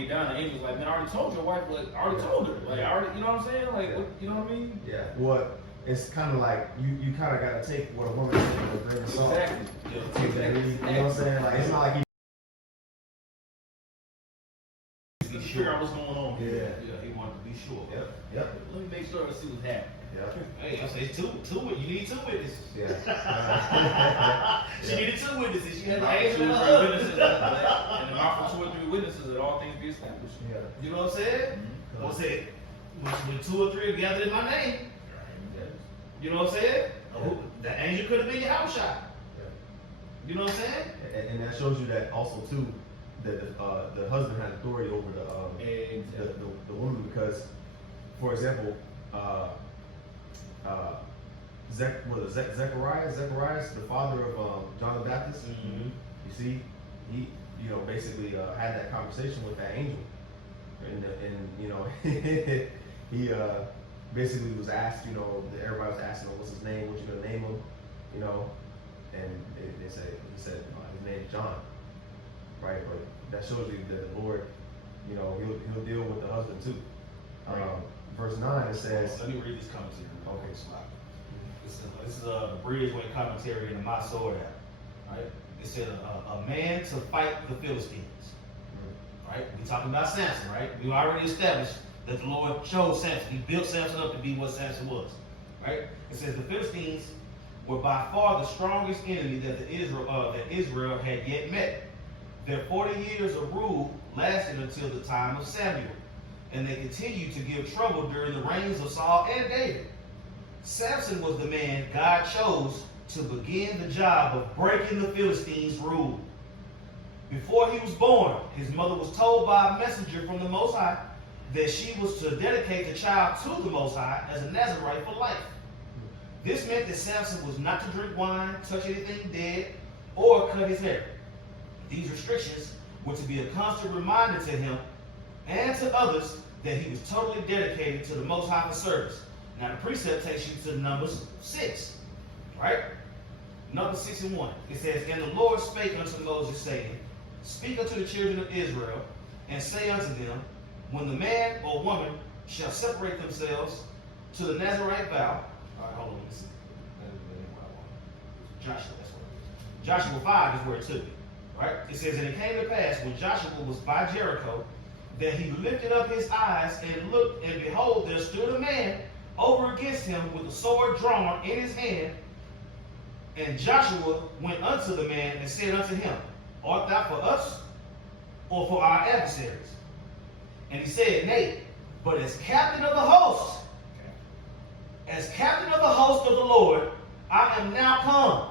read down, the angel's like, man, I already told your wife, like, I already told her. Like, I already, you know what I'm saying? Like, what, you know what I mean? Yeah. What? It's kind of like you kind of got to take what a woman says with a grain of salt. Exactly. Yeah, exactly. You know what I'm saying? Like, it's not like Let's figure out what's going on. Yeah. Yeah, he wanted to be sure. Yep. Let me make sure I see what's happening. Yep. Hey, I say you need 2 witnesses. Yeah. She needed 2 witnesses. She had an Two angel and or a three husband. witnesses, and the mouth of 2 or 3 witnesses, that all things be established. Yeah. You know what I'm saying? What I'm saying? When 2 or 3 are gathered in my name, you know what I'm saying? The angel could have been your house shot. You know what I'm saying? And that shows you that also too, that the husband had authority over the woman, because, for example, Zechariah, the father of John the Baptist. Mm-hmm. You see, he basically had that conversation with that angel, and he basically was asked, everybody was asking him, what's his name, what you gonna name him, and he said his name is John, right? But that shows you that the Lord, he'll deal with the husband too. Verse 9 it says. Let me read this commentary. Okay. This is a Bridgeway commentary in the My Sword app. Right? It said a man to fight the Philistines. Right? We talking about Samson, right? We already established that the Lord chose Samson. He built Samson up to be what Samson was. Right? It says the Philistines were by far the strongest enemy that Israel had yet met. Their 40 years of rule lasted until the time of Samuel, and they continued to give trouble during the reigns of Saul and David. Samson was the man God chose to begin the job of breaking the Philistines' rule. Before he was born, his mother was told by a messenger from the Most High that she was to dedicate the child to the Most High as a Nazarite for life. This meant that Samson was not to drink wine, touch anything dead, or cut his hair. These restrictions were to be a constant reminder to him and to others that he was totally dedicated to the Most High for service. Now the precept takes you to Numbers 6, right? Numbers 6 and 1. It says, and the Lord spake unto Moses, saying, speak unto the children of Israel, and say unto them, when the man or woman shall separate themselves to the Nazarite vow. All right, hold on, let me see. Joshua, that's what it is. Joshua 5 is where it took me, right? It says, and it came to pass when Joshua was by Jericho, that he lifted up his eyes and looked, and behold, there stood a man over against him with a sword drawn in his hand. And Joshua went unto the man and said unto him, art thou for us or for our adversaries? And he said, nay, but as captain of the host, as captain of the host of the Lord, I am now come.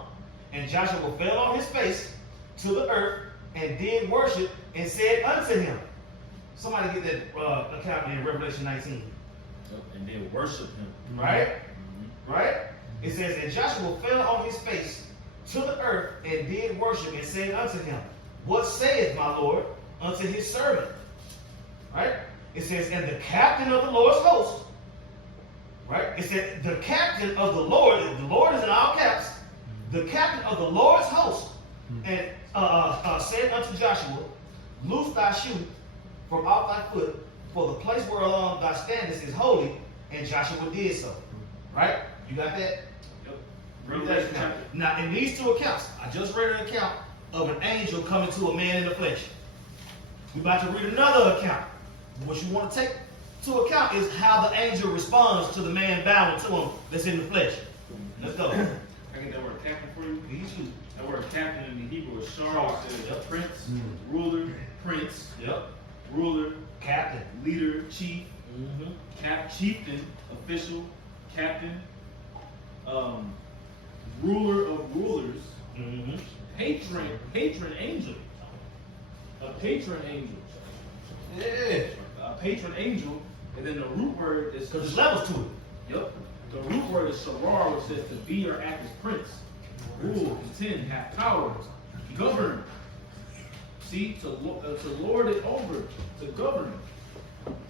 And Joshua fell on his face to the earth and did worship and said unto him. Somebody get that account in Revelation 19. And then worship him. Right? Mm-hmm. Right? It says, and Joshua fell on his face to the earth and did worship and said unto him, what saith my Lord unto his servant? Right? It says, and the captain of the Lord's host. Right? It said, the captain of the Lord is in all caps, the captain of the Lord's host, and said unto Joshua, loose thy shoe from off thy foot, for the place whereon thou standest is holy. And Joshua did so. Right? You got that? Yep. Now, in these 2 accounts, I just read an account of an angel coming to a man in the flesh. We're about to read another account. What you want to take to account is how the angel responds to the man bowing to him that's in the flesh. Let's go. I get that word captain for you. These 2. That word captain in the Hebrew is shar. It says prince, ruler, prince, ruler, Captain, leader, chief, chieftain, official, captain, ruler of rulers, patron angel, a patron angel. Yeah. A patron angel, and then the root word is Because there's levels to it. Yep. The root word is sharar, which says to be or act as prince, rule, contend, have power, govern. See, to lord it over, to govern.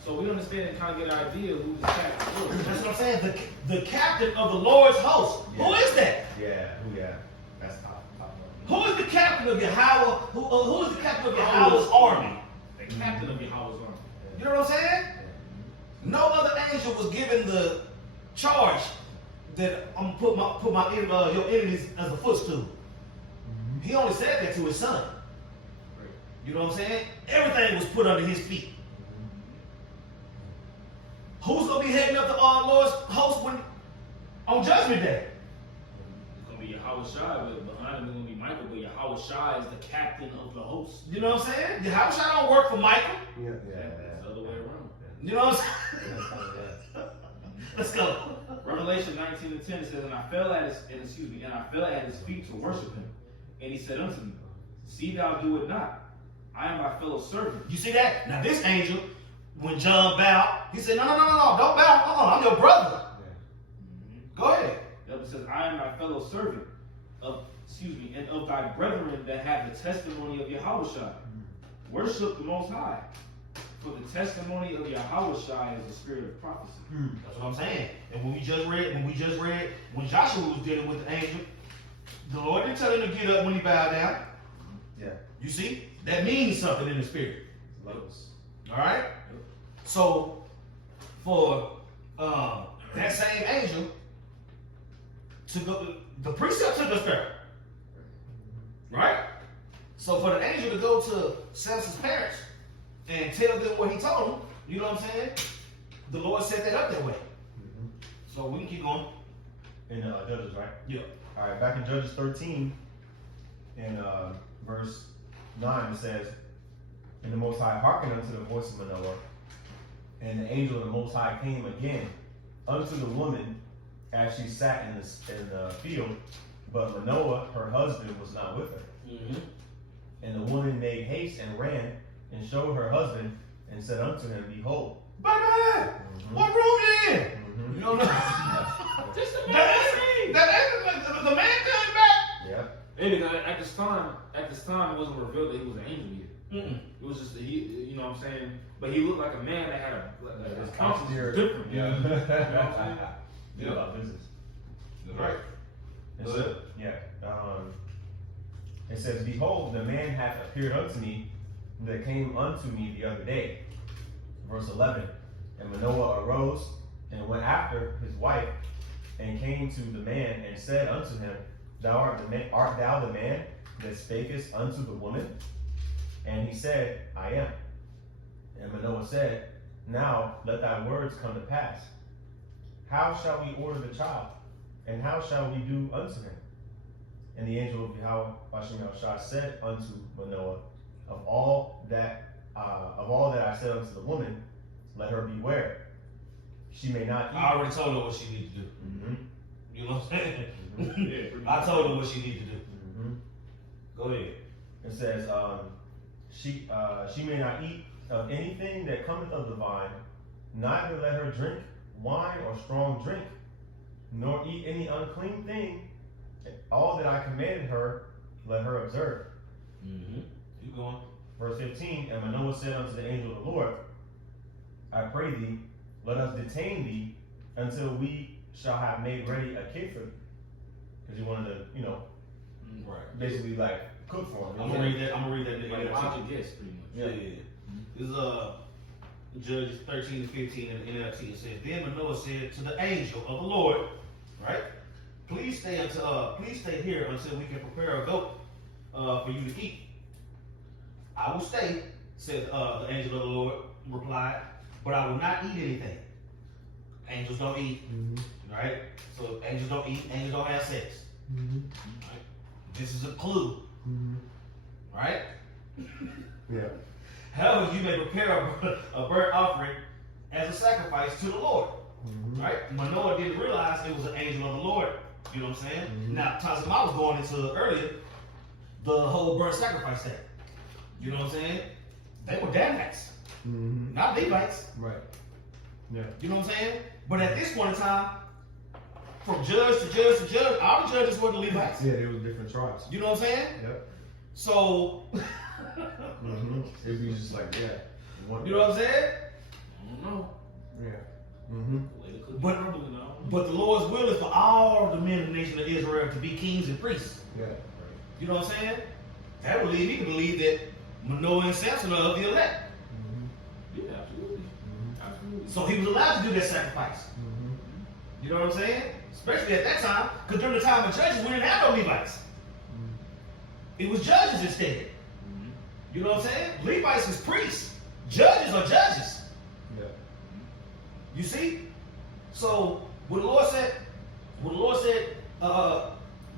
So we understand and kind of get an idea who this captain is. That's what I'm saying. The captain of the Lord's host. Yeah. Who is that? Yeah. That's top. Who is the captain of Yahweh? Who is the captain of Yahweh's army? The the captain of Yahweh's army. You know what I'm saying? No other angel was given the charge that I'm gonna put your enemies as a footstool. He only said that to his son. You know what I'm saying? Everything was put under his feet. Who's gonna be heading up the Lord's host on Judgment Day? It's gonna be Yahweh Shai, but behind him is gonna be Michael. But Yahweh Shai is the captain of the host. You know what I'm saying? Yahweh Shai don't work for Michael. Yeah. It's the other way around. You know what I'm saying? Let's go. Revelation 19:10 it says, and I fell at his feet to worship him. And he said unto me, see thou do it not. I am thy fellow servant. You see that? Now this angel, when John bowed, he said, no, don't bow. I'm your brother. Go ahead. It says, I am thy fellow servant and of thy brethren that have the testimony of Yahushua. Worship the Most High. For the testimony of Yahushua is the spirit of prophecy. That's what I'm saying. And when Joshua was dealing with the angel, the Lord didn't tell him to get up when he bowed down. Yeah. You see? That means something in the spirit. Levels. All right? So, for that same angel to go, the precept took us there. Right? So, for the angel to go to Samson's parents and tell them what he told them, you know what I'm saying? The Lord set that up that way. So, we can keep going. In Judges, right? Yeah. All right, back in Judges 13, in verse 9, it says, and the Most High hearkened unto the voice of Manoah, and the angel of the Most High came again unto the woman as she sat in the field, but Manoah, her husband, was not with her. And the woman made haste and ran and showed her husband and said unto him, behold. Bye-bye. What room you in? You don't know. Just the The man came back. Yeah. Maybe at this time, it wasn't revealed that he was an angel yet. It was just you know what I'm saying. But he looked like a man that had his countenance was different. Yeah. You know what I'm saying? Yeah. About business. Right. It says, behold, the man hath appeared unto me that came unto me the other day. Verse 11. And Manoah arose and went after his wife and came to the man and said unto him, art thou the man that spakest unto the woman? And he said, I am. And Manoah said, now let thy words come to pass. How shall we order the child? And how shall we do unto him? And the angel of Yahweh Bashim said unto Manoah, of all that I said unto the woman, let her beware. She may not eat. I already told her what she needed to do. You know what I'm saying? I told her what she needed to do. Go ahead. It says, she may not eat of anything that cometh of the vine, neither let her drink wine or strong drink, nor eat any unclean thing. All that I commanded her, let her observe. Keep going. Verse 15, and Manoah said unto the angel of the Lord, I pray thee, let us detain thee until we shall have made ready a cake for thee. Because he wanted to, Right. basically like cook for him. I'm gonna read that. Like watch a guest, pretty much. Yeah. This is Judges 13-15 in the NLT. It says, then Manoah said to the angel of the Lord, right? Please stay here until we can prepare a goat for you to eat. I will stay, said the angel of the Lord replied, but I will not eat anything. Angels don't eat, right? So angels don't eat, angels don't have sex. Right? This is a clue, right? Yeah. However, you may prepare a burnt offering as a sacrifice to the Lord, right? Manoah didn't realize it was an angel of the Lord. You know what I'm saying? Now, Tassim, I was going into earlier the whole burnt sacrifice thing. You know what I'm saying? They were Danites, not Levites. Right. Yeah. You know what I'm saying? But at this point in time, from judge to judge to judge, all the judges were the Levites. Yeah, there was different tribes. You know what I'm saying? Yep. So, It'd be just like, yeah. you know what I'm saying? I don't know. Yeah. But the Lord's will is for all the men of the nation of Israel to be kings and priests. Yeah. You know what I'm saying? That would lead me to believe that Manoah and Samson are of the elect. So he was allowed to do that sacrifice. You know what I'm saying? Especially at that time, because during the time of Judges, we didn't have no Levites. It was judges instead. You know what I'm saying? Levites is priests. Judges are judges. Yeah. You see? So when the Lord said,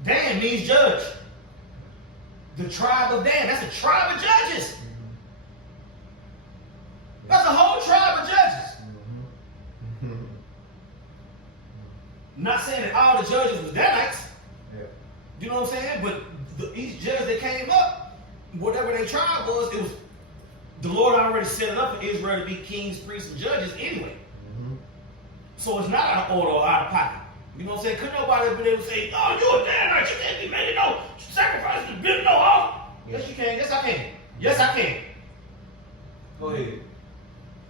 Dan means judge. The tribe of Dan, that's a tribe of judges. That's a whole tribe of judges. Not saying that all the judges was Danites. Yeah. You know what I'm saying? But each judge that came up, whatever their tribe was, it was the Lord already set it up for Israel to be kings, priests, and judges anyway. So it's not out of order or out of pocket. You know what I'm saying? Couldn't nobody have been able to say, "Oh, you're a Danite, you can't be making no sacrifices, building no altar." Yes, you can. Yes, I can. Yes, I can. Go ahead.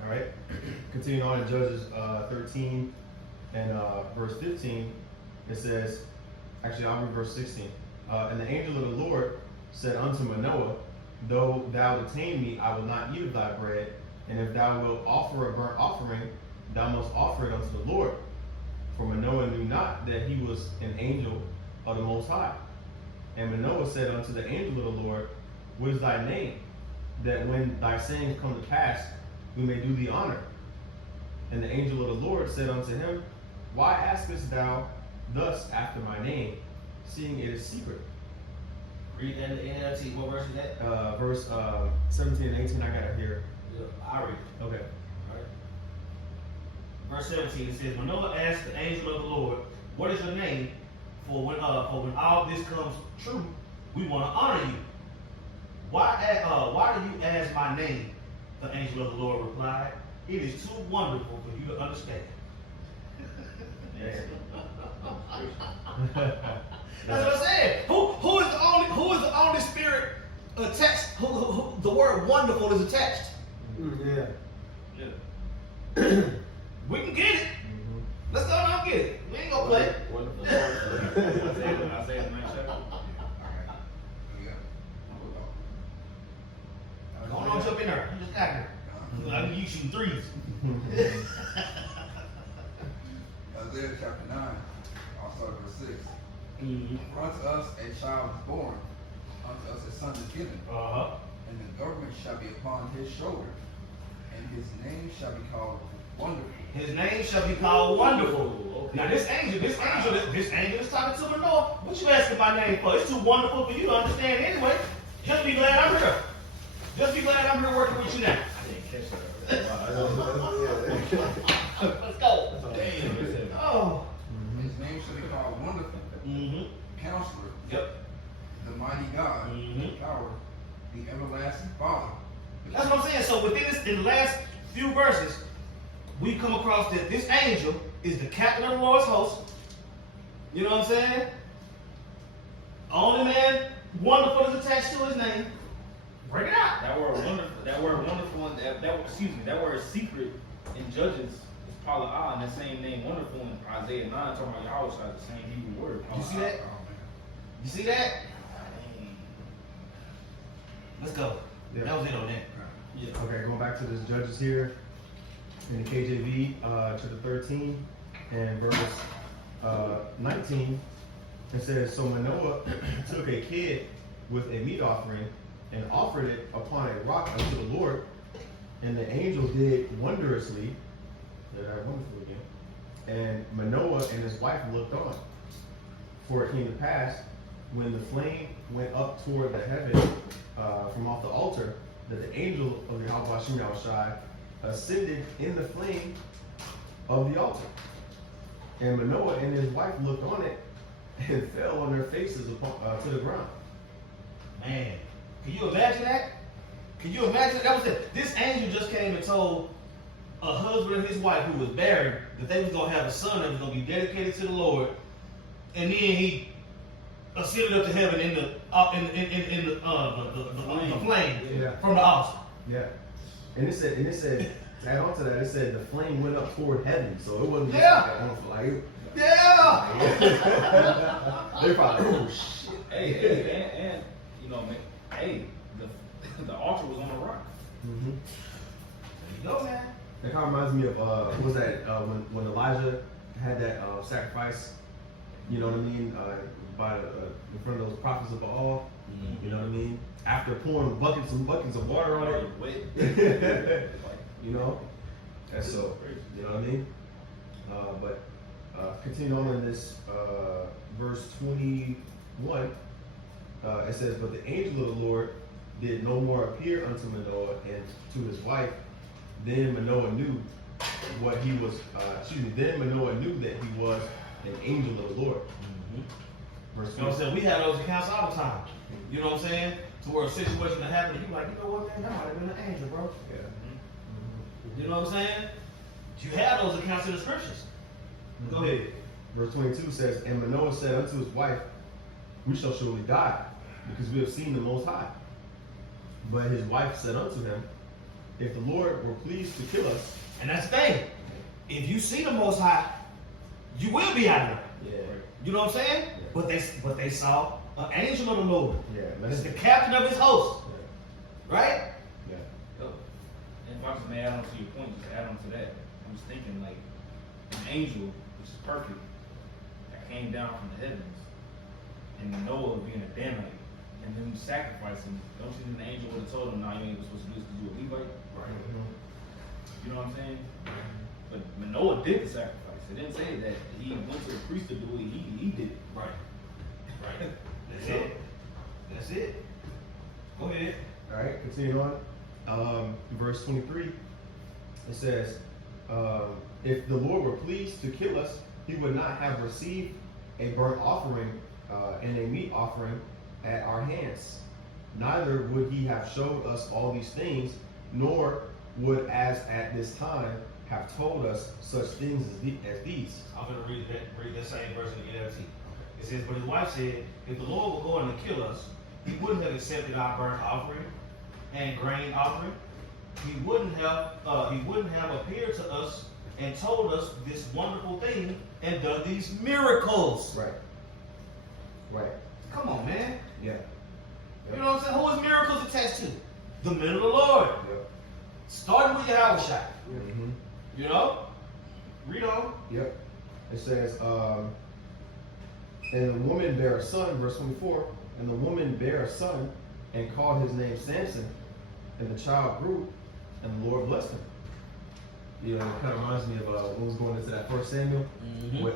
All right. Continuing on in Judges 13 and verse 15, it says, actually, I'll read verse 16. And the angel of the Lord said unto Manoah, though thou detain me, I will not eat of thy bread. And if thou wilt offer a burnt offering, thou must offer it unto the Lord. For Manoah knew not that he was an angel of the Most High. And Manoah said unto the angel of the Lord, what is thy name? That when thy sayings come to pass, we may do thee honor. And the angel of the Lord said unto him, why askest thou thus after my name, seeing it is secret? Read that in the NLT. What verse is that? Verse 17 and 18, I got it here. Yeah, I'll read it. Okay. Right. Verse 17, it says, Manoah asked the angel of the Lord, what is your name? For when all this comes true, we want to honor you. Why do you ask my name? The angel of the Lord replied, it is too wonderful for you to understand. That's what I said. Who is the only spirit attached? Who the word wonderful is attached? Yeah. We can get it. Let's go and get it. We ain't gonna play. Wonderful. I say it, man. Go on, jump in there. You just got here. I mean, you shooting threes. Isaiah chapter 9, I'll start at verse 6. For unto us a child is born, unto us a son is given, and the government shall be upon his shoulder, and his name shall be called Wonderful. His name shall be called Wonderful. Okay. Now this angel is talking to Manoah. What you asking my name for? It's too wonderful for you to understand anyway. Just be glad I'm here. Just be glad I'm here working with you now. I didn't catch that. Let's go. Oh. His name shall be called Wonderful, Counselor, Yep. the Mighty God, Power, the Everlasting Father. That's what I'm saying. So within this, in the last few verses, we come across that this angel is the captain of the Lord's host. You know what I'm saying? Only man, wonderful is attached to his name. Break it out. That word wonderful, and that word secret in Judges is Palah, and that same name wonderful in Isaiah 9 talking about Yahweh, the same Hebrew word. You see that? You see that? Let's go. Yeah. That was it on that. Yeah. Okay, going back to this Judges here in the KJV, chapter 13 and verse 19, it says, so Manoah took a kid with a meat offering and offered it upon a rock unto the Lord, and the angel did wondrously. Did I wonderful again? And Manoah and his wife looked on. For it came to pass, when the flame went up toward the heaven from off the altar, that the angel of the Yahweh Hashem Yahushai ascended in the flame of the altar. And Manoah and his wife looked on it and fell on their faces to the ground. Man, can you imagine that? Can you imagine that? That was it. This angel just came and told a husband and his wife who was barren that they was gonna have a son that was gonna be dedicated to the Lord, and then he ascended up to heaven in the flame from the altar. Yeah. And it said, to add on to that, it said the flame went up toward heaven, so it wasn't just like it. They probably, oh shit. Hey, and you know, man, the altar was on the rock. There you go, man. That kind of reminds me of what was that when Elijah had that sacrifice, you know what I mean, in front of those prophets of Baal, you know what I mean. After pouring buckets and buckets of water on it, you know, and so you know what I mean. But continue on in this verse 21. It says, "But the angel of the Lord did no more appear unto Manoah and to his wife. Then Manoah knew what he was. Then Manoah knew that he was an angel of the Lord." You know what I'm saying? We have those accounts all the time. You know what I'm saying? To where a situation that happened, you like, you know what, man, that might have been an angel, bro. Yeah. You know what I'm saying? You have those accounts in the scriptures. Go ahead. Verse 22 says, "And Manoah said unto his wife, We shall surely die, because we have seen the Most High. But his wife said unto him, If the Lord were pleased to kill us." And that's the thing. If you see the Most High, you will be out of there. Yeah. You know what I'm saying? Yeah. But they saw an angel of the Lord. Yeah. That's the captain of his host. Yeah. Right? Yeah. And if I just may add on to your point, just add on to that, I was thinking like an angel, which is perfect, that came down from the heavens, and Noah being a Danite, and them sacrificing. Don't you think the angel would have told him, "No, you ain't supposed to do this because you a Levite"? Right. You know what I'm saying? But Noah did the sacrifice. It didn't say that he went to the priest to do it. He did it. Right. Right. That's it. That's it. Go ahead. All right, continue on. Verse 23, it says, "If the Lord were pleased to kill us, he would not have received a burnt offering and a meat offering at our hands. Neither would he have showed us all these things, nor would as at this time have told us such things as these." I'm going to read that same verse in the NLT. It says, "But his wife said, If the Lord were going to kill us, he wouldn't have accepted our burnt offering and grain offering. He wouldn't have appeared to us and told us this wonderful thing and done these miracles." Right. Right. Come on, man. Yeah. You know what I'm saying? Who is miracles attached to? The men of the Lord. Yep. Starting with Yahweh Shai. Mm-hmm. You know? Read on. Yep. It says, "And the woman bare a son," verse 24, "and the woman bare a son, and called his name Samson, and the child grew, and the Lord blessed him." You know, it kind of reminds me of what was going into that first Samuel with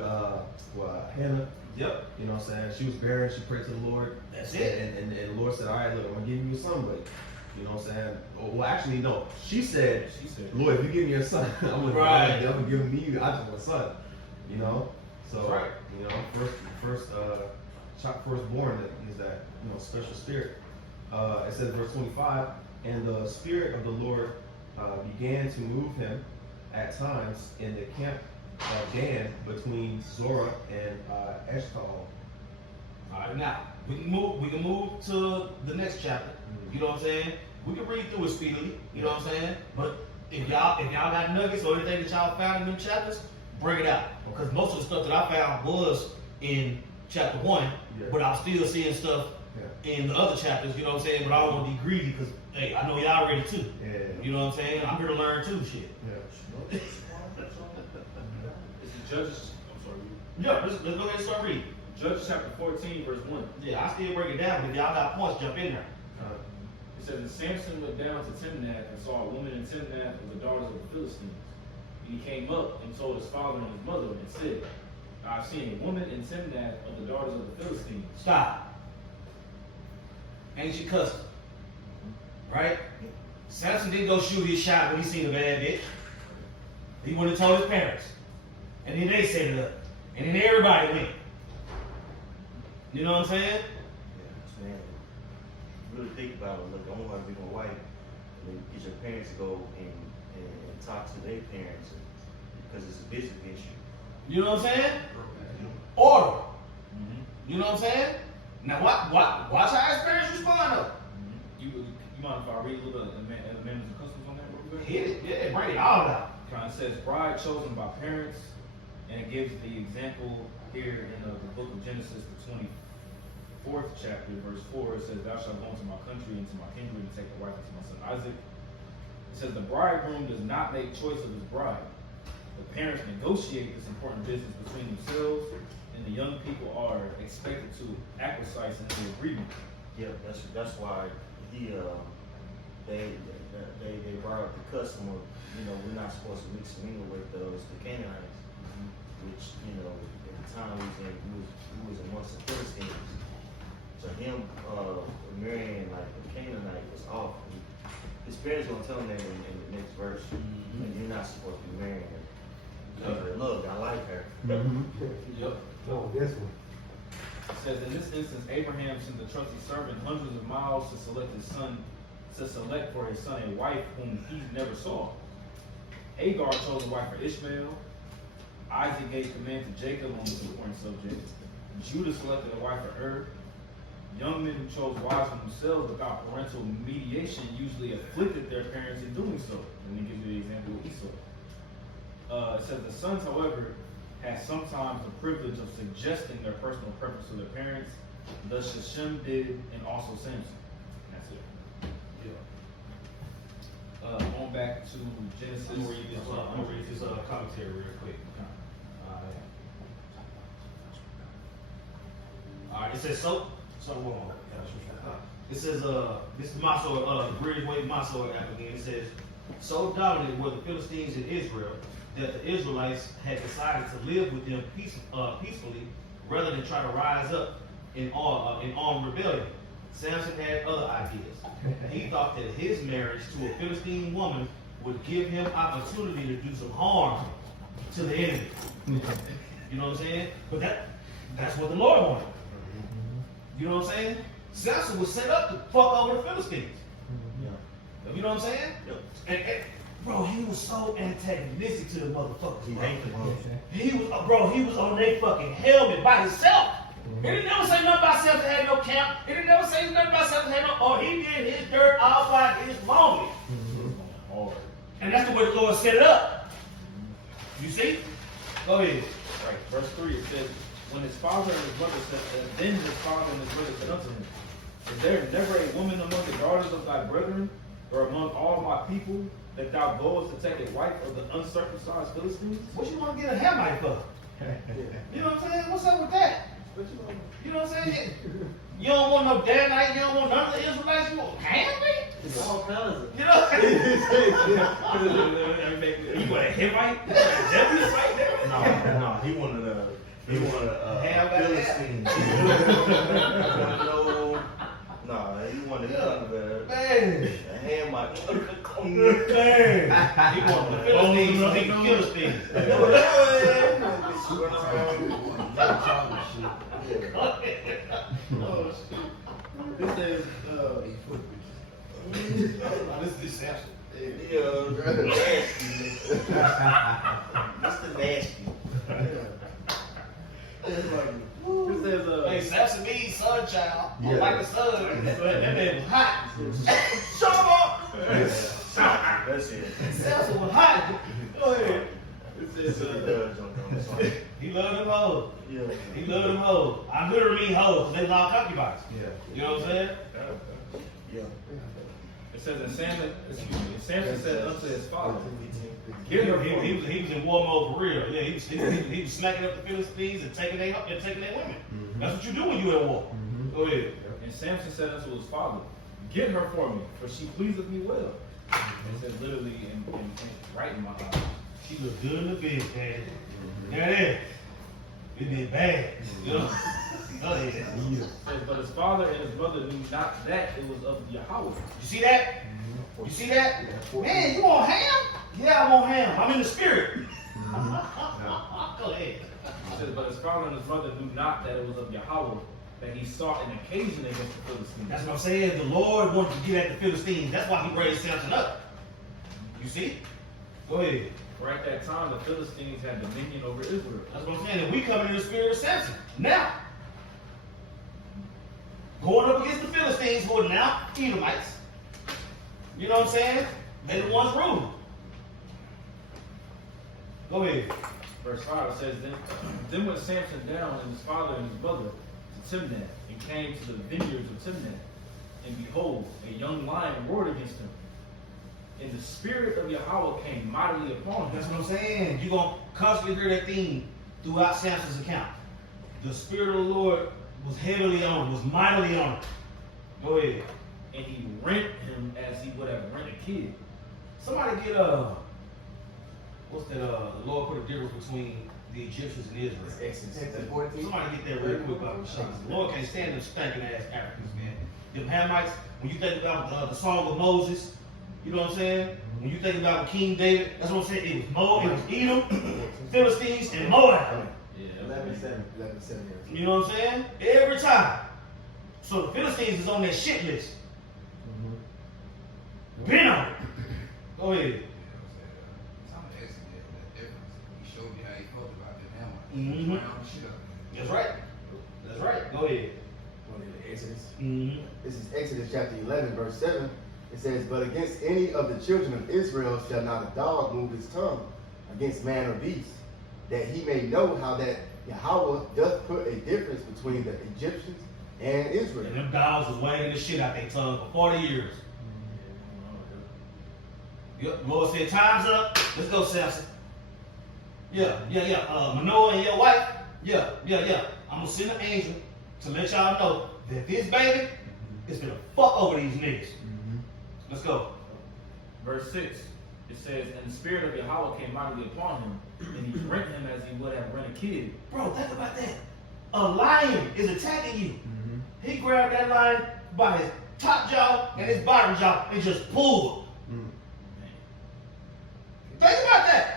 Hannah. Yep. You know what I'm saying? She was barren, she prayed to the Lord. That's it. And the Lord said, "All right, look, I'm going to give you a son," but you know what I'm saying? Well, actually, no. She said, "Lord, if you give me a son, I'm going to give him to you. I just want a son." You know? So, right. You know, firstborn is that, you know, special spirit. It says, verse 25, "And the Spirit of the Lord began to move him at times in the camp of Dan between Zorah and Eshtaol." All right, now we can move to the next chapter. You know what I'm saying? We can read through it speedily. You know what I'm saying? But if y'all got nuggets or anything that y'all found in them chapters, bring it out. Because most of the stuff that I found was in chapter 1, but I'm still seeing stuff in the other chapters. You know what I'm saying? But I don't want to be greedy because hey, I know y'all ready too. Yeah. You know what I'm saying? I'm here to learn too. Shit. Yeah. It's the Judges. I'm sorry. Yeah, let's go ahead and start reading. Judges chapter 14, verse 1. Yeah, I still break it down, but if y'all got points, jump in there. It says, "And Samson went down to Timnath and saw a woman in Timnath of the daughters of the Philistines. And he came up and told his father and his mother and said, I have seen a woman in Timnath of the daughters of the Philistines." Stop. Ain't your cousin. Right? Samson didn't go shoot his shot when he seen a bad bitch. He went and told his parents. And then they set it up. And then everybody went. You know what I'm saying? Yeah, man. Really think about it. Look, the only way to become white, get your parents to go and talk to their parents because it's a business issue. You know what I'm saying? Order. You know what I'm saying? Now watch how his parents respond though. You mind if I read a little bit of amendments and customs on that? Hit it, yeah, bring it all out. It says, "Bride chosen by parents," and it gives the example here in the book of Genesis, the 24th chapter, verse 4. It says, "Thou shalt go into my country, into my kindred, and take a wife unto my son Isaac." It It says the bridegroom does not make choice of his bride. The parents negotiate this important business between themselves, and the young people are expected to acquiesce in the agreement. Yeah, that's why they brought up the custom of, we're not supposed to mix and mingle with the Canaanites, which, at the time we was amongst the Philistines. So him marrying like a Canaanite was off. His parents gonna tell him that in the next verse. And you're not supposed to be marrying her. Look, I like her. Yep. Oh, this one. It says in this instance, Abraham sent the trusty servant hundreds of miles to select for his son a wife whom he never saw. Hagar chose a wife for Ishmael. Isaac gave command to Jacob on this important subject. Judah selected a wife for Young men who chose wives for themselves without parental mediation usually afflicted their parents in doing so. Let me give you the example of Esau. It says the sons, however, had sometimes the privilege of suggesting their personal preference to their parents. Thus Shechem did, and also Samson. That's it. Going back to Genesis. I'm gonna read this commentary real quick. All right, it says it says, this is my sword, Bridgeway, my sword app again. It says, so dominant were the Philistines in Israel that the Israelites had decided to live with them peacefully rather than try to rise up in armed rebellion. Samson had other ideas. He thought that his marriage to a Philistine woman would give him opportunity to do some harm to the enemy. You know what I'm saying? But that's what the Lord wanted. You know what I'm saying? Samson was set up to fuck over the Philistines. You know what I'm saying? Yep. And bro, he was so antagonistic to the motherfuckers. He Bro. hated them. He was on their fucking helmet by himself. He didn't never say nothing about Samson had no camp. He didn't never say nothing about Samson had no. Oh, he did his dirt all by his lonely. And that's the way the Lord set it up. You see? Go ahead. Right, verse 3, it says, when his father and his mother said, then his father and his mother said unto him, is there never a woman among the daughters of thy brethren, or among all my people, that thou goest to take a wife of the uncircumcised Philistines? What you want to get a Hamite for? You know what I'm saying? What's up with that? You know what I'm saying? You don't want no Danite, you don't want none of the Israelites, you want Hamite? All kinds of. You know? You want a Hamite? You want a Jebus right there? No, he wanted a Philistine. He wanted a Hamite. Man. He wanted the Philistines so he can kill the things. This says, This is Samson. That's the nasty. It says, Hey, Samson means son child. Yeah. Like a son. That man was hot. Shut him up! That's it. Samson was hot. Go ahead. it says, He loved them hoes. Yeah. He loved them hoes. I literally mean hoes, because they love concubines. Yeah. You know what I'm saying? Yeah. it says, and Samson said unto his father, get her for me. He was in war mode for real. Yeah, he was smacking up the Philistines and taking their women. Mm-hmm. That's what you do when you in war. Mm-hmm. Go ahead. And Samson said unto his father, get her for me, for she pleaseth me well. It says literally in right in my eyes. She looked good in the bed, man. There it is. It did bad. You know? Go ahead. It says, but his father and his mother knew not that it was of Yahweh. You see that? You see that? Man, you want ham? Yeah, I want ham. I'm in the spirit. Go ahead. It says, but his father and his mother knew not that it was of Yahweh, that he sought an occasion against the Philistines. That's what I'm saying. The Lord wanted to get at the Philistines. That's why he raised Samson up. You see? Go ahead. For at that time, the Philistines had dominion over Israel. That's what I'm saying. And we come in the spirit of Samson. Now, going up against the Philistines who are now Edomites. You know what I'm saying? They the ones ruling. Go ahead. Verse 5 says, then went Samson down and his father and his mother to Timnath, and came to the vineyards of Timnath. And behold, a young lion roared against him. And the spirit of Yahweh came mightily upon him. That's what I'm saying. You're going to constantly hear that theme throughout Samson's account. The spirit of the Lord was heavily on him, was mightily on him. Go ahead. And he rent him as he would have rent a kid. Somebody get what's that? The Lord put a difference between the Egyptians and Israel. Exodus. Somebody get that real quick off the shots. The Lord can't stand them stinking ass Africans, man. Them Hamites. When you think about the Song of Moses, you know what I'm saying? When you think about King David, that's what I'm saying. It was Moab, it was Edom, Philistines, and Moab. Yeah, 11-7. You know what I'm saying? Every time. So the Philistines is on that shit list. Been on it. Go ahead. Mm-hmm. That's right. That's right. Go ahead. Exodus. Mm-hmm. This is Exodus chapter 11, verse 7. It says, "But against any of the children of Israel shall not a dog move his tongue against man or beast, that he may know how that Yahweh doth put a difference between the Egyptians and Israel." And them dogs was wagging the shit out their tongue for 40 years. Yep. Lord said, "Time's up. Let's go, Samson." Yeah. Manoah and your wife. Yeah. I'm gonna send an angel to let y'all know that this baby is gonna fuck over these niggas. Let's go. Verse 6, it says, and the spirit of Yahweh came mightily upon him, and he rent him as he would have rent a kid. Bro, think about that. A lion is attacking you. He grabbed that lion by his top jaw and his bottom jaw and just pulled. Think about that.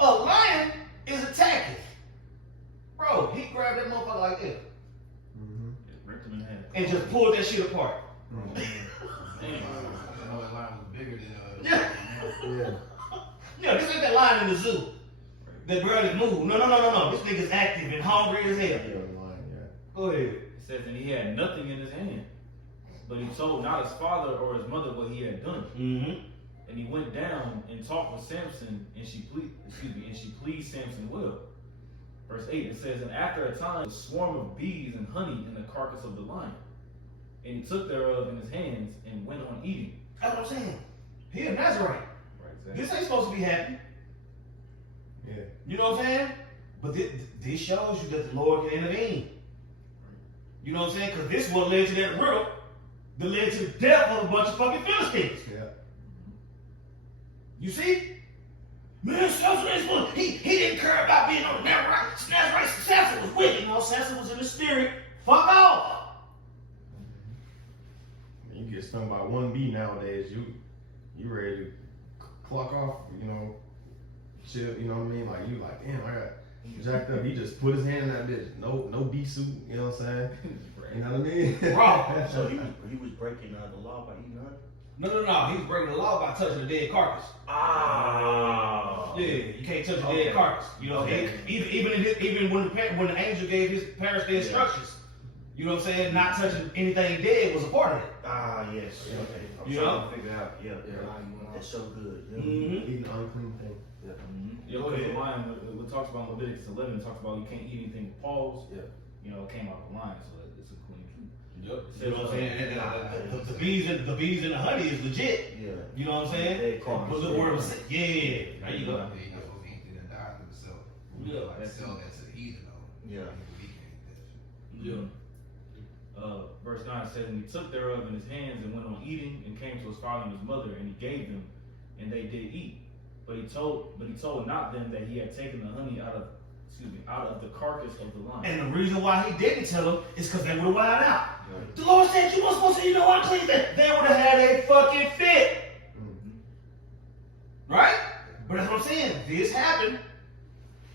A lion is attacking. Bro, he grabbed that motherfucker like this Ripped him in half. and just pulled that shit apart. Damn. I know that line was bigger than Yeah. Yeah, this ain't that lion in the zoo that barely moved. No. This nigga's active and hungry as hell. Go ahead. It says, and he had nothing in his hand, but he told not his father or his mother what he had done. Mm-hmm. And he went down and talked with Samson, and she pleased Samson well. Verse 8, it says, and after a time, a swarm of bees and honey in the carcass of the lion. And he took thereof in his hands and went on eating. That's what I'm saying. He a Nazarite. Right, exactly. This ain't supposed to be happening. Yeah. You know what I'm saying? But this shows you that the Lord can intervene. You know what I'm saying? Because this is what led to that riddle that led to the death of a bunch of fucking Philistines. Yeah. You see? Man, Samson, he didn't care about being on the Nazarite. Samson was wicked. No, Samson was in the spirit. Fuck off. You get stung by one bee nowadays, you ready to clock off, chill, you know what I mean? Like, you like, damn, I got jacked up. He just put his hand in that bitch. No bee suit, you know what I'm saying? You know what I mean? Bro. So he was breaking the law by eating honey? No. He was breaking the law by touching the dead carcass. Ah. Yeah, you can't touch a dead carcass. You know, Okay. even when the angel gave his parents the instructions, you know what I'm saying? Not touching anything dead was a part of it. Ah, yes. Okay. I'm You trying know? to figure out. Yeah. That's so good. Yeah. Mm-hmm. Eating unclean thing. Yeah. Yeah, because the lion, what talks about in Leviticus 11, it talks about you can't eat anything with paws. Yeah. It came out of the lion, so it's a clean truth. Yep. You know what I'm saying? And the bees and the honey is legit. Yeah. You know what I'm saying? Dead carcass. But look where it was. Yeah. There you go. You're not supposed to eat it and die to itself. Yeah. Like sell that to the heathen though. Yeah. Yeah. Verse 9 says, and he took thereof in his hands and went on eating and came to his father and his mother, and he gave them, and they did eat. But he told not them that he had taken the honey out of the carcass of the lion. And the reason why he didn't tell them is because they would have wild out. Right. The Lord said you weren't supposed to eat no unclean thing. They would have had a fucking fit. Right? But that's what I'm saying. This happened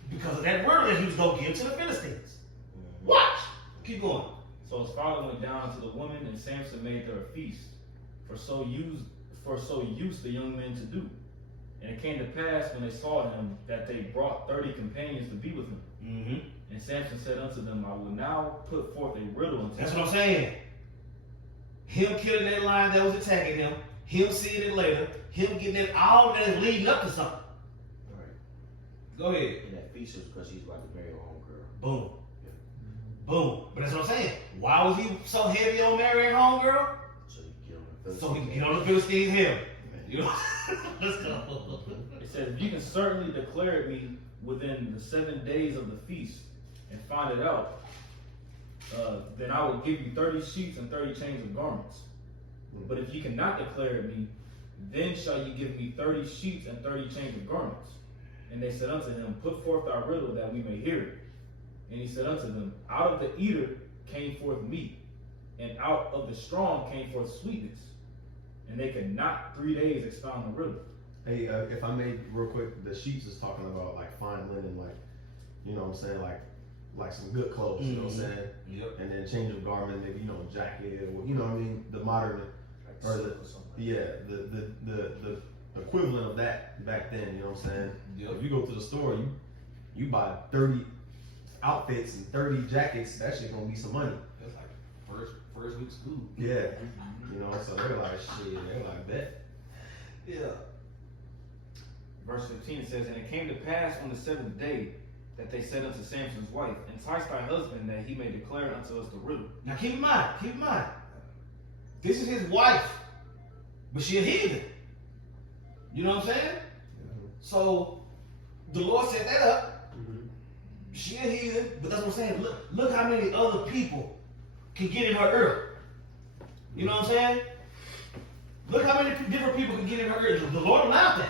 because of that word that he was going to give to the Philistines. Watch. Keep going. So his father went down to the woman, and Samson made there a feast, for so used the young men to do. And it came to pass when they saw him that they brought 30 companions to be with him. Mm-hmm. And Samson said unto them, I will now put forth a riddle unto you. That's what I'm saying. Him killing that lion that was attacking him, him seeing it later, him getting it, all that is leading up to something. Right. Go ahead. And that feast was because he's about to marry a homegirl. Boom. Boom. But that's what I'm saying. Why was he so heavy on marrying homegirl? So he get on the So he can get on the Philistines' hill. You know? Let's go. It says, if you can certainly declare it me within the 7 days of the feast and find it out, then I will give you 30 sheets and 30 chains of garments. But if you cannot declare it me, then shall you give me 30 sheets and 30 chains of garments. And they said unto him, put forth thy riddle that we may hear it. And he said unto them, out of the eater came forth meat, and out of the strong came forth sweetness. And they could not 3 days expound the riddle. Hey, if I may, real quick, the sheets is talking about like fine linen, like, you know what I'm saying, like some good clothes, you know what I'm saying? Yep. And then change of garment, maybe, you know, jacket, or, you know what I mean, the modern, Like or silk the, or something. yeah, the equivalent of that back then, you know what I'm saying? Yep. If you go to the store, you buy 30 outfits and 30 jackets, that shit gonna be some money. That's like first week school. Yeah, you know, so they're like, shit, they're like, bet. Yeah. Verse 15, it says, and it came to pass on the 7th day that they said unto Samson's wife, entice thy husband that he may declare unto us the riddle. Now keep in mind, this is his wife, but she a heathen. You know what I'm saying? So the Lord set that up. She a heathen, but that's what I'm saying. Look how many other people can get in her ear. You know what I'm saying? Look how many different people can get in her ear. The Lord allowed that.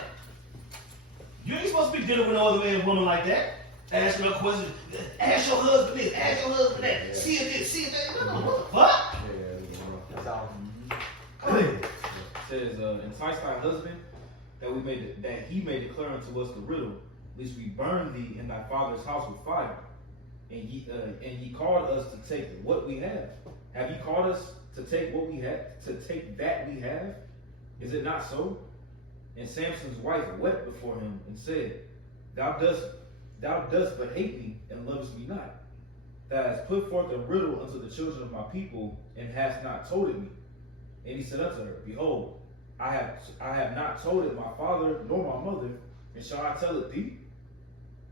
You ain't supposed to be dealing with no other man and woman like that. Asking her questions. Ask your husband this. Ask your husband that. Yeah. See it this. See it that. What the fuck? That's all. Go ahead. It says, entice thy husband that he may declare unto us the riddle, lest we burn thee in thy father's house with fire. And ye called us to take what we have. Have ye called us to take what we have, to take that we have? Is it not so? And Samson's wife wept before him and said, Thou dost but hate me and lovest me not. Thou hast put forth a riddle unto the children of my people, and hast not told it me. And he said unto her, Behold, I have not told it my father nor my mother, and shall I tell it thee?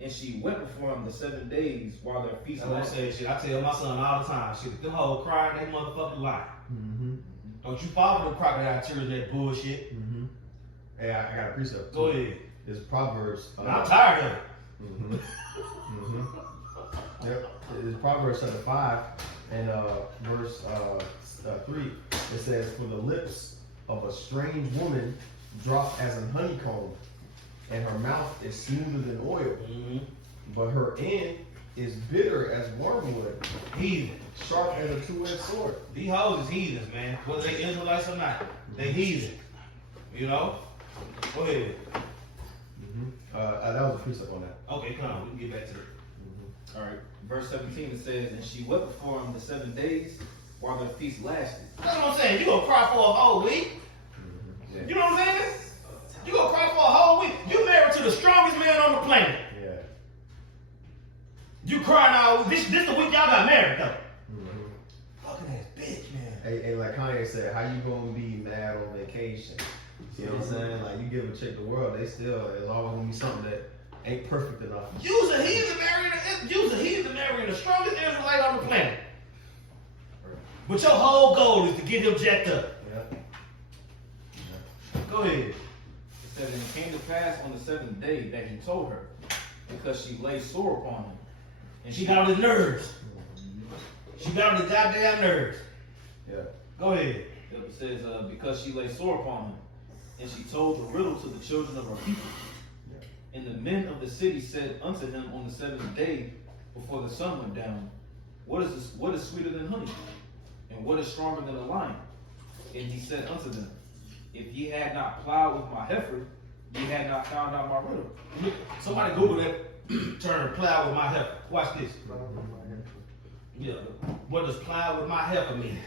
And she wept before him the 7 days while their feast That's what I'm lasted. saying. Shit, I tell my son all the time. Shit, them hoes crying, they motherfucking lie. Don't you fall for the crocodile tears, that bullshit. Hey, I got a precept. Go ahead. It's Proverbs. I'm tired of it. Yep. It's Proverbs chapter 5 and verse 3. It says, for the lips of a strange woman drop as an honeycomb, and her mouth is smoother than oil, but her end is bitter as wormwood, Heathen. sharp as a two-edged sword. These hoes is heathens, man. Whether they Israelites or not. They heathen. You know? Go ahead. That was a precept on that. Okay, come on. We can get back to it. All right, verse 17 it says, and she wept before him the 7 days while their feast lasted. That's what I'm saying. You gonna cry for a whole week? Yeah. You know what I'm saying? You gonna cry for a whole week? You married to the strongest man on the planet. Yeah. You crying all this the week y'all got married though. Fucking ass bitch, man. Hey, like Kanye said, how you gonna be mad on vacation? You know what I'm saying? Like, you give a chick the world, there's always gonna be something that ain't perfect enough. You's a heathen marrying the strongest Israelite on the planet. But your whole goal is to get him jacked up. Yeah. Go ahead. It says, and it came to pass on the 7th day that he told her, because she lay sore upon him. And she got on his nerves. She got on his goddamn nerves. Yeah. Go ahead. It says, because she lay sore upon him. And she told the riddle to the children of her people. And the men of the city said unto him on the 7th day, before the sun went down, what is sweeter than honey? And what is stronger than a lion? And he said unto them, if ye had not plowed with my heifer, ye had not found out my riddle. Somebody Google that term, plow with my heifer. Watch this. Yeah. What does plow with my heifer mean?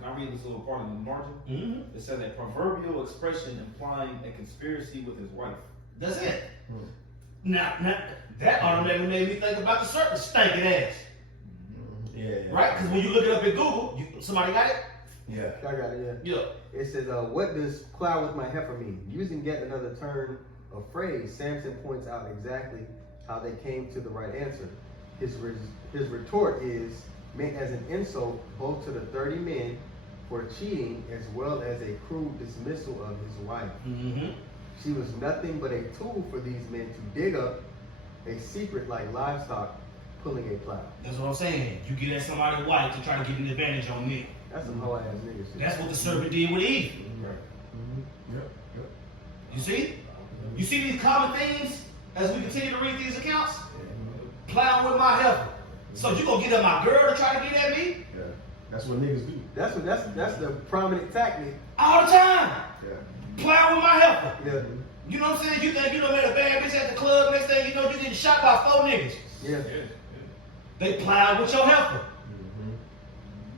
Can I read this little part in the margin? It says a proverbial expression implying a conspiracy with his wife. That's it. Now, that automatically made me think about the serpent stinking ass. Yeah. Right? Because when you look it up in Google, somebody got it? Yeah. I got it, yeah. Yeah. It says, what does plow with my heifer mean? Using yet another turn of phrase, Samson points out exactly how they came to the right answer. His retort is meant as an insult both to the 30 men for cheating, as well as a cruel dismissal of his wife. Mm-hmm. She was nothing but a tool for these men to dig up a secret like livestock pulling a plow. That's what I'm saying. You get at somebody's wife to try to get an advantage on me. That's some hoe ass nigga shit. That's what the serpent did with Eve. Right. Yep. Yep. You see? You see these common themes as we continue to read these accounts? Plowing with my heifer. So you gonna get at my girl to try to get at me? Yeah. That's what niggas do. That's the prominent tactic. All the time. Yeah. Plowing with my heifer. Yeah. You know what I'm saying? You think you done met a bad bitch at the club, next thing you know, you getting shot by 4 niggas. Yeah. They plowed with your heifer.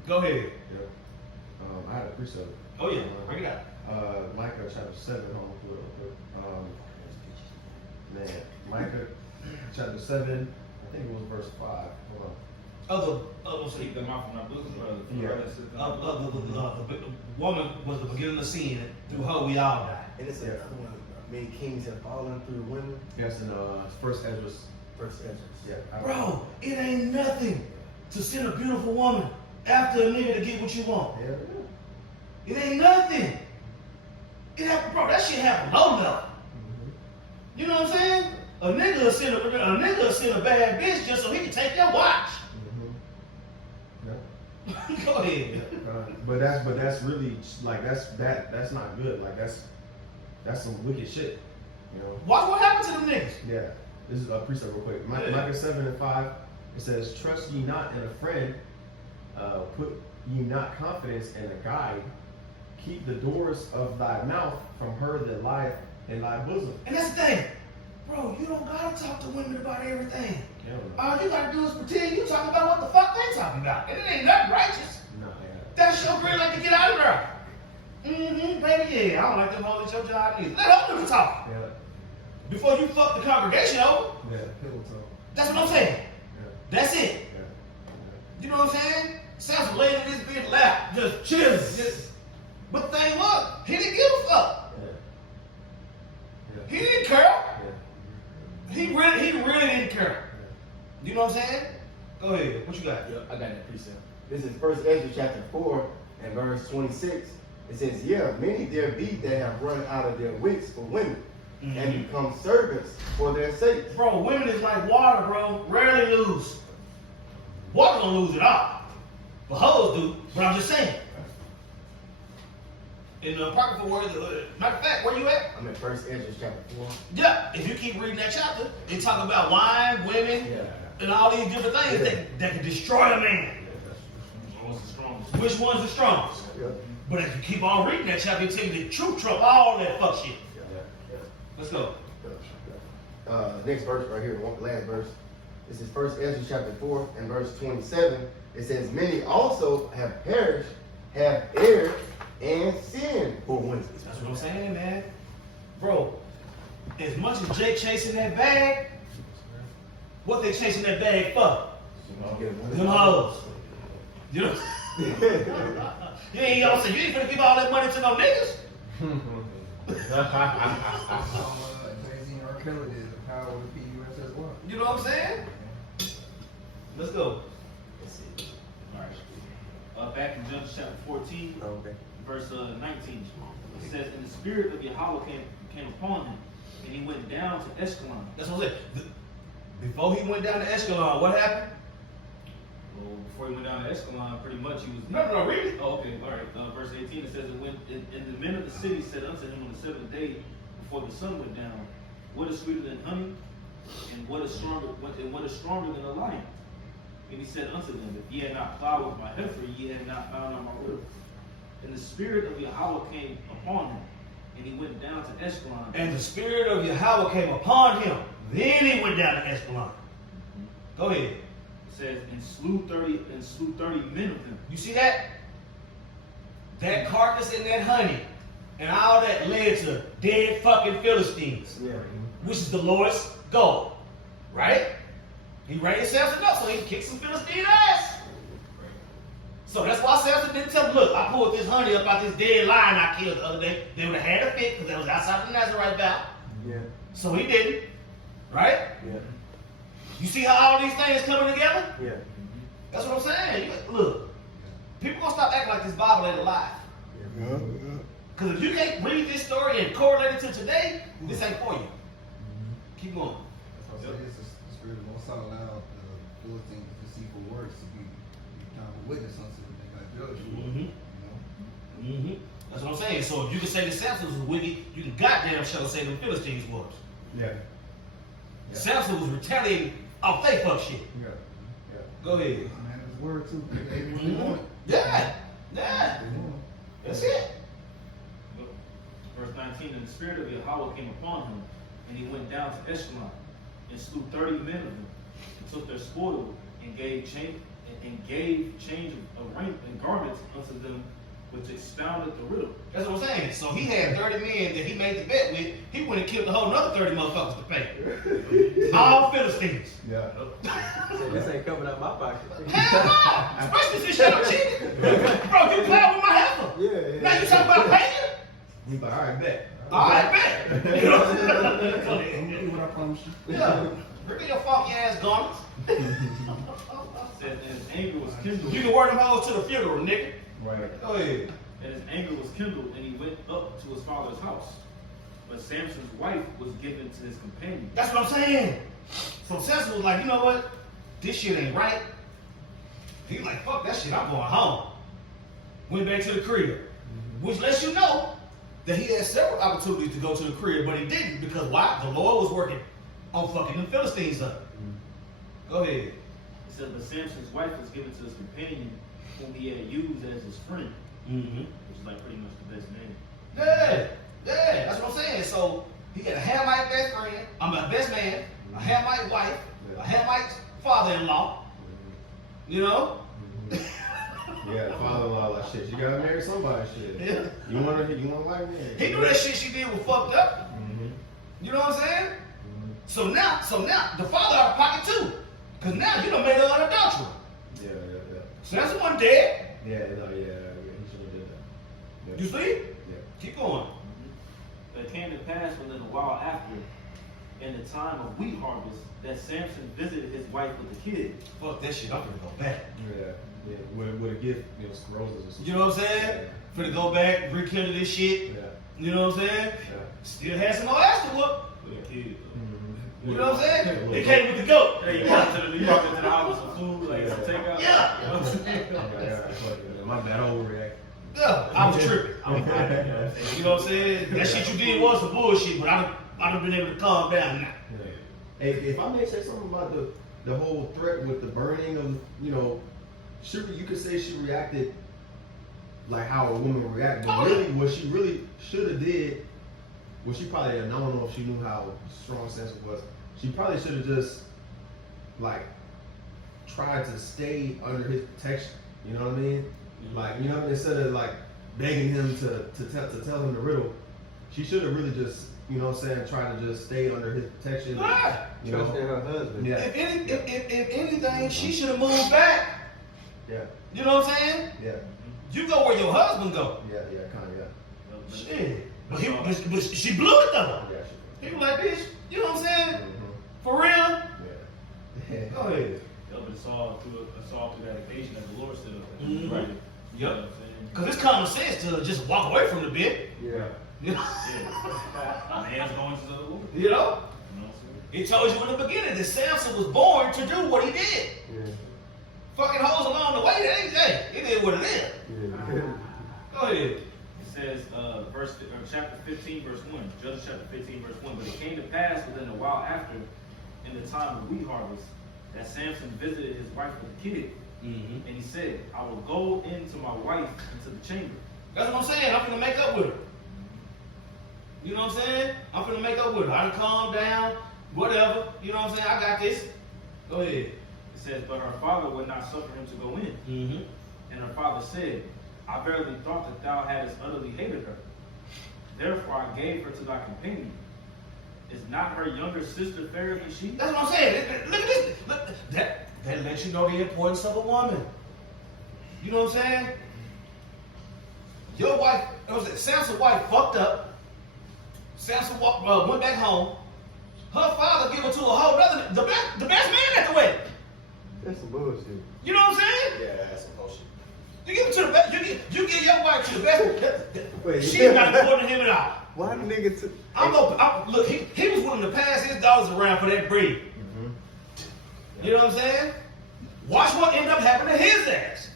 Go ahead. Yep. I had a precept. Oh yeah, bring it out. Micah chapter 7, hold on, pull it up quick. Man, Micah chapter 7, I think it was verse 5. Hold Let's see. Keep them out from our bosom, brother. The woman was the beginning of sin. Through her, we all died. And it's another one. Many kings have fallen through women. Yes, in First Ezra. First Ezra. Yeah. Bro, it ain't nothing to send a beautiful woman after a nigga to get what you want. Yeah. It ain't nothing. Bro, that shit happen low level. You know what I'm saying? A nigga will send a bad bitch just so he can take your watch. Yeah. Go ahead. But that's really like that's not good. Like that's some wicked shit. You know. Watch what happened to them niggas. Yeah. This is a precept real quick. Micah 7:5. It says, "Trust ye not in a friend, put ye not confidence in a guide. Keep the doors of thy mouth from her that lieth in thy bosom." And that's the thing. Bro, you don't gotta talk to women about everything. Yeah. All you gotta do is pretend you talking about what the fuck they talking about. And it ain't nothing righteous. No, yeah. That's your green light to get out of there. Baby, yeah, I don't like them hoes at your job either. Let them do the talk. Yeah. Before you fuck the congregation over. Yeah. Pillow talk. That's what I'm saying. Yeah. That's it. Yeah. You know what I'm saying? Samson laid in this bitch lap, just chilling. But the thing was, he didn't give a fuck. Yeah. He didn't care. Yeah. He really didn't care. You know what I'm saying? Go ahead. What you got? I got that precept. This is First Ezra chapter 4 and verse 26. It says, "Yeah, many there be that have run out of their wits for women, and become servants for their sakes." Bro, women is like water, bro. Rarely lose. Water don't lose it all. But hoes do. But I'm just saying. In the apocryphal words, matter of fact, where you at? I'm in First Ezra chapter 4. Yeah, if you keep reading that chapter, they talk about wine, women, and all these different things that can destroy a man. What's the strongest? Which one's the strongest? Yeah. But if you keep on reading that chapter, it tell you the truth trump all that fuck shit. Let's go. Next verse right here, the last verse. This is First Ezra chapter 4 and verse 27. It says, "Many also have perished, have erred, and sinned for women." That's what I'm saying, man. Bro, as much as Jake chasing that bag, what they chasing that bag for? Them hoes. You know? You ain't gonna give all that money to no niggas. Jay-Z and R. Kelly did the power of the PUS as well. You know what I'm saying? Let's go. Alright. Back in Judges chapter 14, Okay. verse 19. It says, "And the spirit of Yahweh came upon him, and he went down to Eshkelon." That's what I'm saying. Before he went down to Eshkelon, what happened? Well, before he went down to Eshkelon, pretty much he was. No, read it. Oh, okay, all right. Verse 18, it says, and the men of the city said unto him on the 7th day before the sun went down, "What is sweeter than honey, and what is stronger than a lion?" And he said unto them, "If ye had not plowed with my heifer, ye had not found out my river." And the spirit of Yahweh came upon him, and he went down to Eshkelon. And the spirit of Yahweh came upon him. Then he went down to Eshkelon. Go ahead. It says, and slew 30 men of them. You see that? That carcass and that honey and all that led to dead fucking Philistines. Yeah. Which is the lowest goal. Right? He raised Samson up so he can kick some Philistine ass. So that's why Samson didn't tell him, "Look, I pulled this honey up out this dead lion I killed the other day." They would have had a fit because that was outside the Nazarite vow. Yeah. So he didn't. Right? Yeah. You see how all these things coming together? Yeah. That's what I'm saying. Look, People gonna stop acting like this Bible ain't alive. Because if you can't read this story and correlate it to today, this ain't for you. Keep going. That's why I say it's the spirit of Most High allowed the Philistines deceitful words to be kind of a witness unto them. They got judged for it. You know? That's what I'm saying. So if you can say that Samson was wicked, you can goddamn sure say the Philistines was. Yeah. Samson was retaliating off they fuck shit. Yeah. Go ahead. Man, his word too. They ate what they wanted. Yeah. They wanted. That's it. Verse 19, and the spirit of Yahweh came upon him, and he went down to Eshkelon, and slew 30 men of them, and took their spoil, and gave change of rank and garments unto them, which expounded the riddle. That's what I'm saying. So he had 30 men that he made the bet with. He went and killed a whole another 30 motherfuckers to pay. All Philistines. Yeah. This ain't coming out my pocket. Hell no! Especially since y'all cheated. Bro, you playing with my heifer. Yeah. Now you talking about paying? He's like, all right, bet. All right, bet. You know what I'm saying? I'm gonna do what I promised you. Yeah. Bring your funky ass garments. Said, and his anger was kindled. You can wear them hoes to the funeral, nigga. Right. Go ahead. And his anger was kindled, and he went up to his father's house. But Samson's wife was given to his companion. That's what I'm saying. So Samson was like, you know what? This shit ain't right. He's like, fuck that shit, I'm going home. Went back to the crib. Which lets you know that he had several opportunities to go to the crib, but he didn't because why? The Lord was working on fucking the Philistines up. Go ahead. It said, but Samson's wife was given to his companion, whom he had used as his friend, which is like pretty much the best name. Yeah, that's what I'm saying. So he had a Hamite best friend, best man, a Hamite wife, a Hamite father-in-law. You know? Yeah, the father-in-law like shit. You gotta marry somebody, shit. Yeah. You want like me? He knew that shit she did was fucked up. You know what I'm saying? So now the father out of pocket too. Cause now you done made her an adulterer. Yeah. Samson wasn't dead. Yeah, no, yeah, he should have did that. Yeah. You see? Yeah. Keep going. But it came to pass within a while after, in the time of wheat harvest, that Samson visited his wife with a kid. Fuck that shit, I'm gonna go back. Yeah. With a gift, some roses or something. You know what I'm saying? Finna go back, rekindle this shit. Yeah. You know what I'm saying? Yeah. Still had some more ass to whoop. With a kid. You know what I'm saying? They came with the goat. Hey, you walked into the house with some food, like some takeout. Yeah. You know what I'm saying? Yeah. My bad, I overreact. Yeah, I was tripping. You know what I'm saying? That shit you did was some bullshit, but I'd have been able to calm down now. Yeah. Hey, if I may say something about the whole threat with the burning of, you could say she reacted like how a woman would react, but really what she really should have did, well, she probably, I don't know if she knew how strong Samson was, she probably should have just like tried to stay under his protection. You know what I mean? Like, instead of like begging him to tell him the riddle, she should have really just, try to just stay under his protection. You know? Trusting her husband. Yeah. If anything, she should have moved back. Yeah. You know what I'm saying? Yeah. You go where your husband go. Yeah. Kind of. Yeah. Shit. But she blew it though. Yeah. He was like, bitch, you know what I'm saying? Mm-hmm. For real? Yeah. Go ahead. But it's all through that occasion that the Lord said. Mhm. Right. You know Yep. what I'm saying? Because it's common sense to just walk away from the bit. Yeah. You know? Yeah. Man's going to the Lord. You know? You know what I'm saying? He told you in the beginning that Samson was born to do what he did. Yeah. Fucking hoes along the way, that ain't that. It is what it is. Yeah. Go ahead. It says, chapter 15, verse 1. Judges chapter 15, verse 1. But it came to pass within a while after, in the time of wheat harvest, that Samson visited his wife with a kid. Mm-hmm. And he said, I will go into my wife into the chamber. That's what I'm saying. I'm finna make up with her. You know what I'm saying? I'm finna make up with her. I done calm down, whatever. You know what I'm saying? I got this. Go ahead. It says, but her father would not suffer him to go in. Mm-hmm. And her father said, I verily thought that thou hadst utterly hated her. Therefore I gave her to thy companion. Is not her younger sister fairer than she? That's what I'm saying. Look at this. Look, that lets you know the importance of a woman. You know what I'm saying? Your wife, Samson's wife fucked up. Samson went back home. Her father gave her to a whole other, the best man at the wedding. That's some bullshit. You know what I'm saying? Yeah, that's some bullshit. You give it to the best. You give your wife to the best. Wait. She's not important to him at all. Why the nigga took? Look, he was willing to pass his dollars around for that bread. Mm-hmm. You know what I'm saying? Watch what ended up happening to his ass.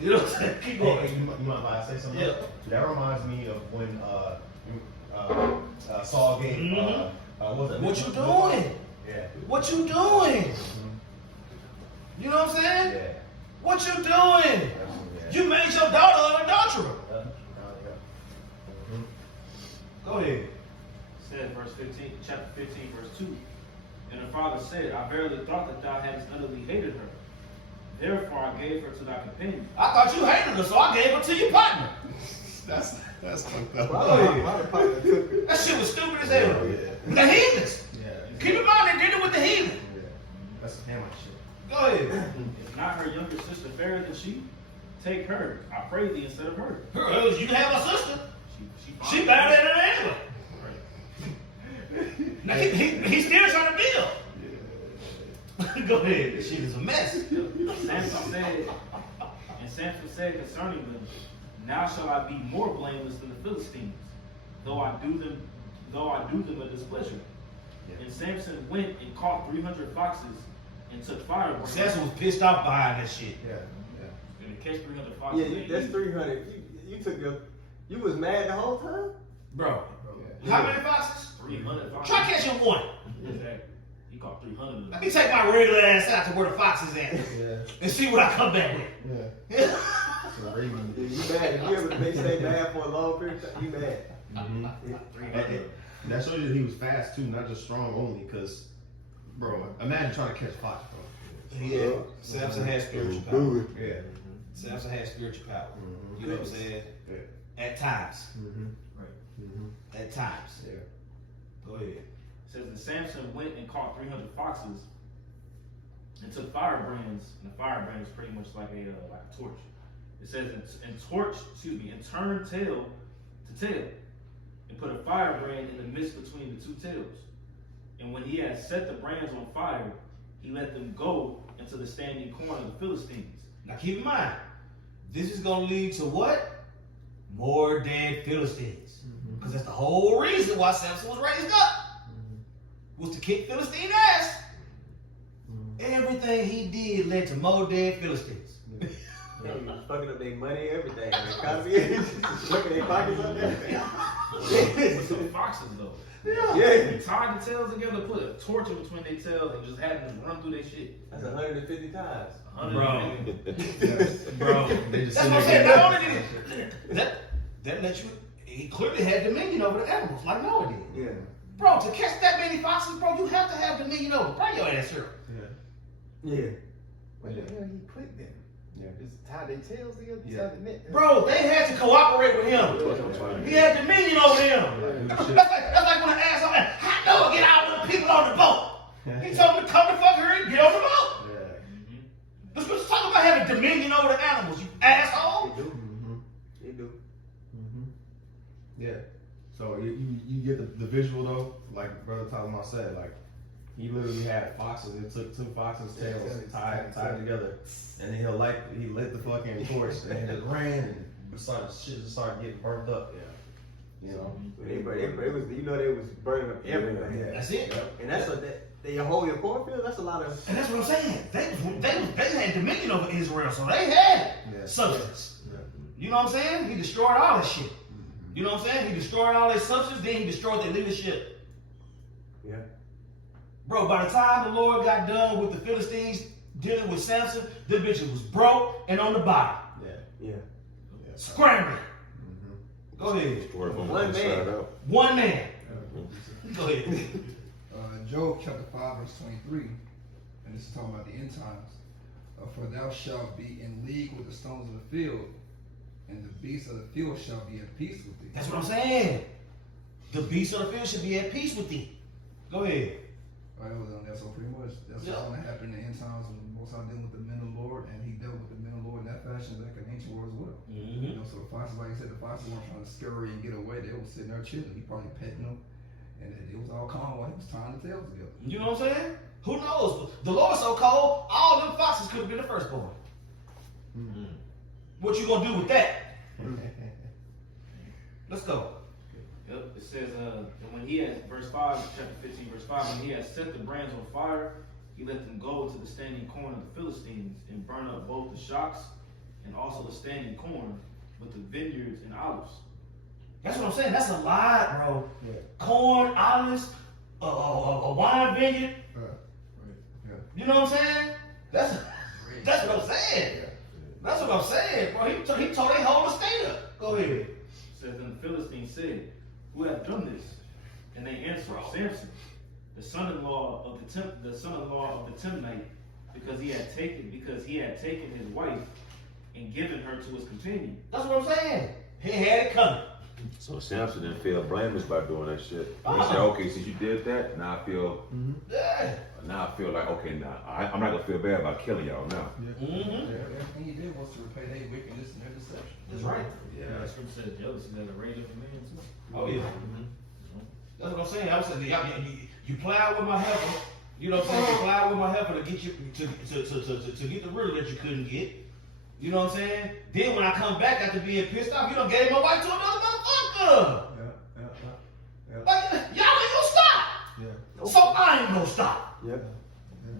You know what I'm saying? Keep going. Hey, you mind if I say something? Yeah. That reminds me of when Saul gave What you doing? Yeah. What you doing? You know what I'm saying? Yeah. What you doing? You made your daughter an adulterer. Go ahead. Says verse 15, chapter 15, verse 2. And her father said, I verily thought that thou hadst utterly hated her. Therefore I gave her to thy companion. I thought you hated her, so I gave her to your partner. That's fucked up. Why the partner took it? That shit was stupid as hell. Yeah. The heathens. Yeah. Keep in mind they did it with the heathen. Yeah. That's some hammer shit. Go ahead. Is not her younger sister fairer than she? Take her, I pray thee, instead of her. You can have my sister. She She better than her anyway. Now he's still trying to build. Go ahead. This shit is a mess. Samson said concerning them, now shall I be more blameless than the Philistines, though I do them a displeasure. And Samson went and caught 300 foxes and took fire. Samson was pissed off behind that shit. Yeah. And to catch 300 foxes. Yeah, that's 300. You took your. You was mad the whole time. Bro. Yeah. How many foxes? 300 foxes. Try catching one. Exactly. He caught 300 of them. Let me take my regular ass out to where the fox is at Yeah. and see what I come back with. Yeah. So Raven. Yeah, you mad? If you ever they stay mad for a long period of time, you mad. And that shows you that he was fast too, not just strong only. Cause, bro, imagine trying to catch fox, bro. Yeah. Samson had spiritual power. Yeah. Samson had spiritual power. Mhm. You know what I'm saying? Yeah. At times. Mm-hmm. Right. Mm-hmm. At times. Yeah. Go ahead. It says that Samson went and caught 300 foxes and took firebrands, and a firebrand is pretty much like a torch. It says and turned tail to tail, and put a firebrand in the midst between the two tails. And when he had set the brands on fire, he let them go into the standing corn of the Philistines. Now keep in mind, this is going to lead to what? More dead Philistines. Because that's the whole reason why Samson was raised up. Was to kick Philistine ass. Everything he did led to more dead Philistines. Yeah, you was fucking up their money, everything. The economy, fucking their pockets up there. With some foxes though. Yeah. He tied the tails together, put a torch in between their tails, and just had them run through their shit. That's 150 times. Bro. Bro, they just That's what I'm saying. Not only did that lets you, he clearly had dominion over the animals, like Noah did. Yeah. Bro, to catch that many foxes, bro, you have to have dominion over. Bring your ass here. Yeah. Yeah. Where the hell he put them? Yeah. Just tie their tails together, Yeah. tie the net. Bro, they had to cooperate with him. He had dominion over them. That's like when I asked him, how Noah get all them people on the boat? He told them to come the fuck here and get on the boat. Yeah. Let's just talk about having dominion over the animals, you asshole. They do. Mm-hmm. They do. Mm-hmm. Yeah. So you get the visual though, like Brother Talmud said, like he literally had foxes. It took two foxes' tails tied together, and then he lit the fucking torch and it ran and shit just started getting burnt up. Yeah. You know. It was, you know, they was burning up everything. Yeah. That's it. And that's what they hold your cornfield. That's a lot of. And that's what I'm saying. They had dominion over Israel, so they had Yeah. substance. Yeah. You know what I'm saying? He destroyed all that shit. You know what I'm saying? He destroyed all their substance, then he destroyed their leadership. Yeah. Bro, by the time the Lord got done with the Philistines dealing with Samson, the bitch was broke and on the bottom. Yeah. Scrambling. Mm-hmm. Go ahead. One man. One man. Go ahead. Job chapter 5 verse 23, and this is talking about the end times. For thou shalt be in league with the stones of the field, and the beasts of the field shall be at peace with thee. That's what I'm saying. The beasts of the field should be at peace with thee. Go ahead. Right, so pretty much that's what's going to happen in the end times when Most High dealing with the men of the Lord, and he dealt with the men of the Lord in that fashion, like an ancient world as well. You know, so the foxes, like you said, the foxes weren't trying to scurry and get away. They were sitting there chilling. He probably petting them, and it was all calm while he was tying the tails together. You know what I'm saying? Who knows? The Lord's so cold, all them foxes could have been the firstborn. What you gonna do with that? Let's go. Yep, it says, when he had, verse 5, chapter 15, verse 5, when he had set the brands on fire, he let them go to the standing corn of the Philistines and burn up both the shocks and also the standing corn with the vineyards and olives. That's what I'm saying. That's a lot, bro. Yeah. Corn, olives, a wine vineyard. Yeah. You know what I'm saying? That's what I'm saying. That's what I'm saying, bro. He told they whole estate up. Go ahead. It says, then the Philistines said, who hath done this? And they answered, Samson, the son-in-law of the Timnite, because he had taken his wife and given her to his companion. That's what I'm saying. He had it coming. So Samson didn't feel blameless by doing that shit. He said, okay, since you did that, now I feel like, okay, now I'm not gonna feel bad about killing y'all now. Everything he did was to repay their wickedness and their deception. That's right. Yeah, the scripture says jealousy is a rage of a man too. Oh yeah. That's what I'm saying. I was saying, you plowed with my heifer. You know what I'm saying? You plowed with my heifer to get you to get the riddle that you couldn't get. You know what I'm saying? Then when I come back after being pissed off, you done gave my wife to another motherfucker. Like, y'all ain't gonna stop. Yeah. So I ain't gonna stop. Yep.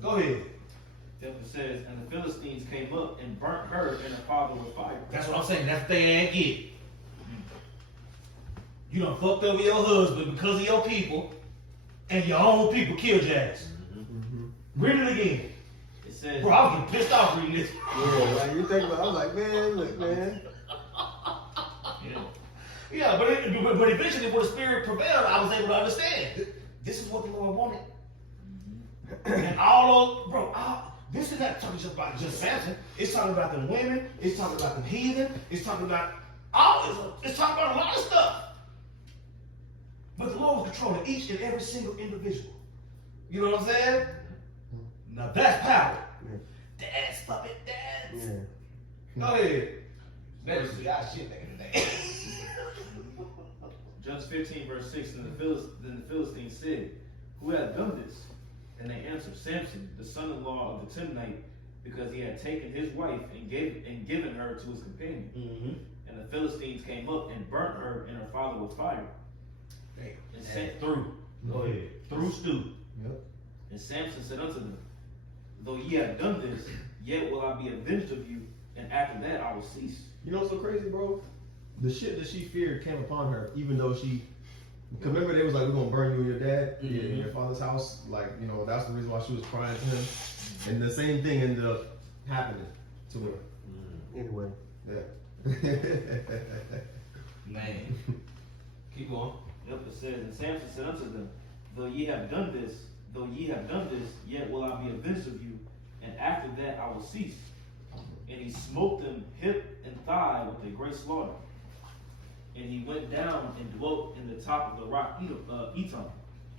Go ahead. It says, and the Philistines came up and burnt her and her father with fire. That's what I'm saying. That's the thing they ain't get. You done fucked over your husband because of your people, and your own people killed your ass. Read it again. It says, Bro, I was getting pissed off reading this. Yeah, like you think about it, I'm like, man, look, man. Yeah, but eventually when the spirit prevailed, I was able to understand. This is what the Lord wanted. And all those, bro, this is not talking just about just Samson. It's talking about them women. It's talking about them heathen. It's talking about it's talking about a lot of stuff. But the Lord was controlling each and every single individual. You know what I'm saying? Now that's power. Dance, puppet, dance. Go ahead. That is the shit back in the day. Judges 15, verse 6, then the Philistines said, who hath done this? And they answered, Samson, the son-in-law of the Timnite, because he had taken his wife and given her to his companion. And the Philistines came up and burnt her and her father with fire. And sent through. Go ahead. Through stew. Yep. And Samson said unto them, though ye have done this, yet will I be avenged of you, and after that I will cease. You know what's so crazy, bro? The shit that she feared came upon her, even though she. Cause remember, they was like, we're gonna burn you and your dad in your father's house. Like, you know, that's the reason why she was crying to him. And the same thing ended up happening to her. Anyway. Yeah. Man. Keep going. Yep, it says, and Samson said unto them, though ye have done this, yet will I be avenged of you, and after that I will cease. And he smote them hip and thigh with a great slaughter. And he went down and dwelt in the top of the rock Etam.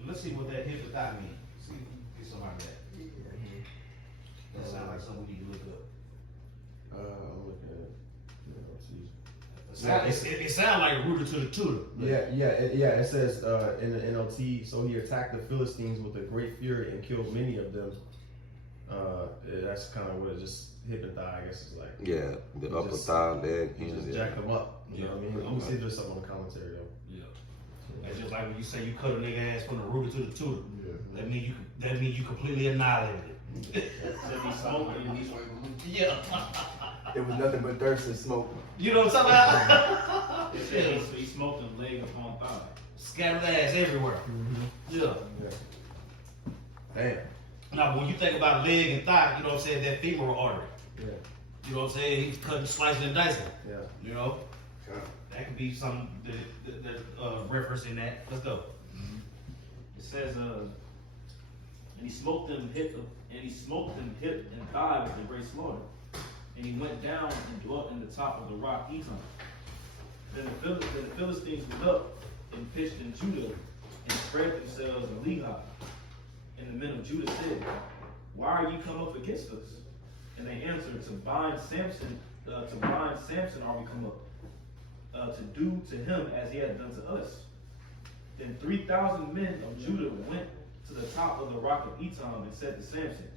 Let's see what that hip and thigh means. See if you can get something out of that. That sounds like something we need to look up. I'm looking at it. It sounds like rooted to the tutor. It says in the NLT, so he attacked the Philistines with a great fury and killed many of them. That's kind of what it just hip and thigh, I guess, is like. Yeah, the upper thigh, leg, He just jacked them up. You know what I mean? Let me see if there's something on the commentary though. Yeah. That's just like when you say you cut a nigga ass from the rooter to the tutor. Yeah. That means you completely annihilated it. Says he smoked and he Yeah. There was nothing but thirst and smoke. You know what I'm talking about? It says he smoked them leg upon thigh. Scattered ass everywhere. Yeah. Damn. Now, when you think about leg and thigh, you know what I'm saying, that femoral artery. Yeah. You know what I'm saying? He's cutting, slicing, and dicing. Yeah. You know? That could be some reference in that. Let's go. It says, and he smoked them hip and thigh with a great slaughter. And he went down and dwelt in the top of the rock Etam. Then the Philistines went up and pitched in Judah and spread themselves in Lehi. And the men of Judah said, why are you come up against us? And they answered, to bind Samson are we come up, to do to him as he had done to us. Then 3,000 men of Judah went to the top of the rock of Etam and said to Samson,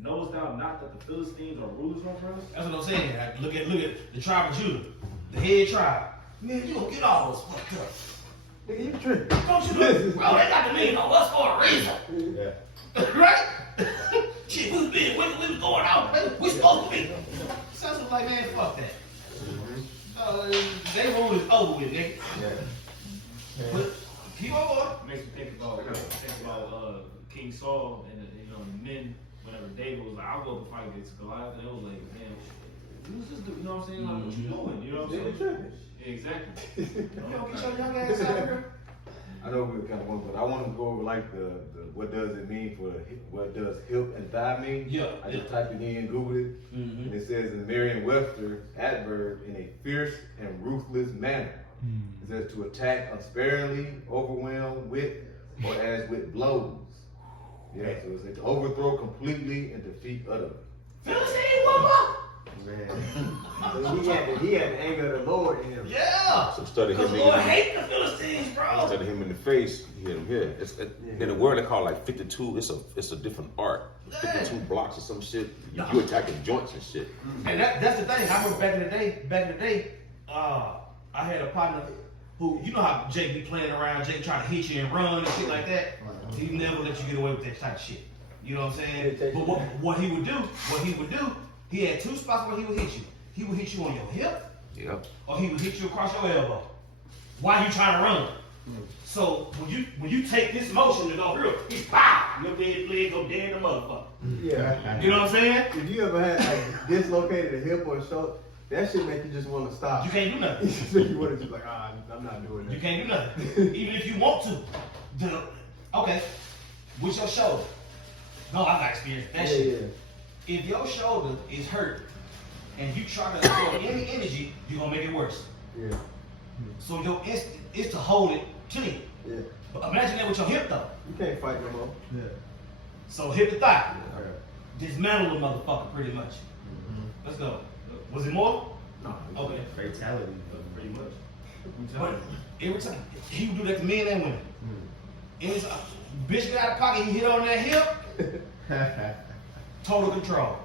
Knowest thou not that the Philistines are rulers over us? That's what I'm saying. Like, look at the tribe of Judah, the head tribe. Man, you gonna get all those fucked up. Nigga, you tripping. Don't you know? Bro, they got the lean on us for a reason. Yeah. Right? Shit, we was being wicked, we was going out, man. We supposed to be. Sounds like, man, fuck that. They rule is over with, nigga. Yeah. But keep on going. Makes me think about King Saul and the men. Whenever David was like, I'll go up and fight against Goliath, and it was like, man, who's this dude? You know what I'm saying? Like, what you doing? You know what I'm saying? Yeah, exactly. You don't get your young ass out here. I know we kind of want, but I want to go over like the what does it mean for what does hip and thigh mean? Yeah. I just typed it in, Googled it, and it says in Merriam-Webster adverb in a fierce and ruthless manner. It says to attack unsparingly, overwhelm with, or as with blows. Yeah, so it's like to overthrow completely and defeat utterly. Philistine, whoop Man. He had the anger of the Lord in him. Yeah. So study him. Because the Lord hates the Philistines, bro. Study him in the face, you hit him here. In the word they call like 52. It's a different art. 52 blocks or some shit. You attacking joints and shit. And that's the thing. I remember back in the day, I had a partner who, you know how Jake be playing around, Jake trying to hit you and run and shit like that. He never let you get away with that type of shit. You know what I'm saying? But what he would do, he had two spots where he would hit you. He would hit you on your hip, Yep. or he would hit you across your elbow while you trying to run. So when you take this motion to go here, he's pow, your dead leg go dead in the motherfucker. Yeah. You know what I'm saying? If you ever had like dislocated a hip or a shoulder, that shit make you just want to stop. You can't do nothing. You want to just like, I'm not doing that. You can't do nothing. Even if you want to. Okay, with your shoulder. No, I got experience with that shit. If your shoulder is hurt and you try to throw any energy, you're gonna make it worse. Yeah. So your instinct is to hold it clean. Yeah. But imagine that with your hip though. You can't fight no more. Yeah. So hip to thigh. Yeah. Dismantle the motherfucker pretty much. Let's go. Was it more? No. Okay. Fatality. Pretty much. But every time he would do that to men and women. Every time bitch got out of pocket, he hit on that hip. Total control.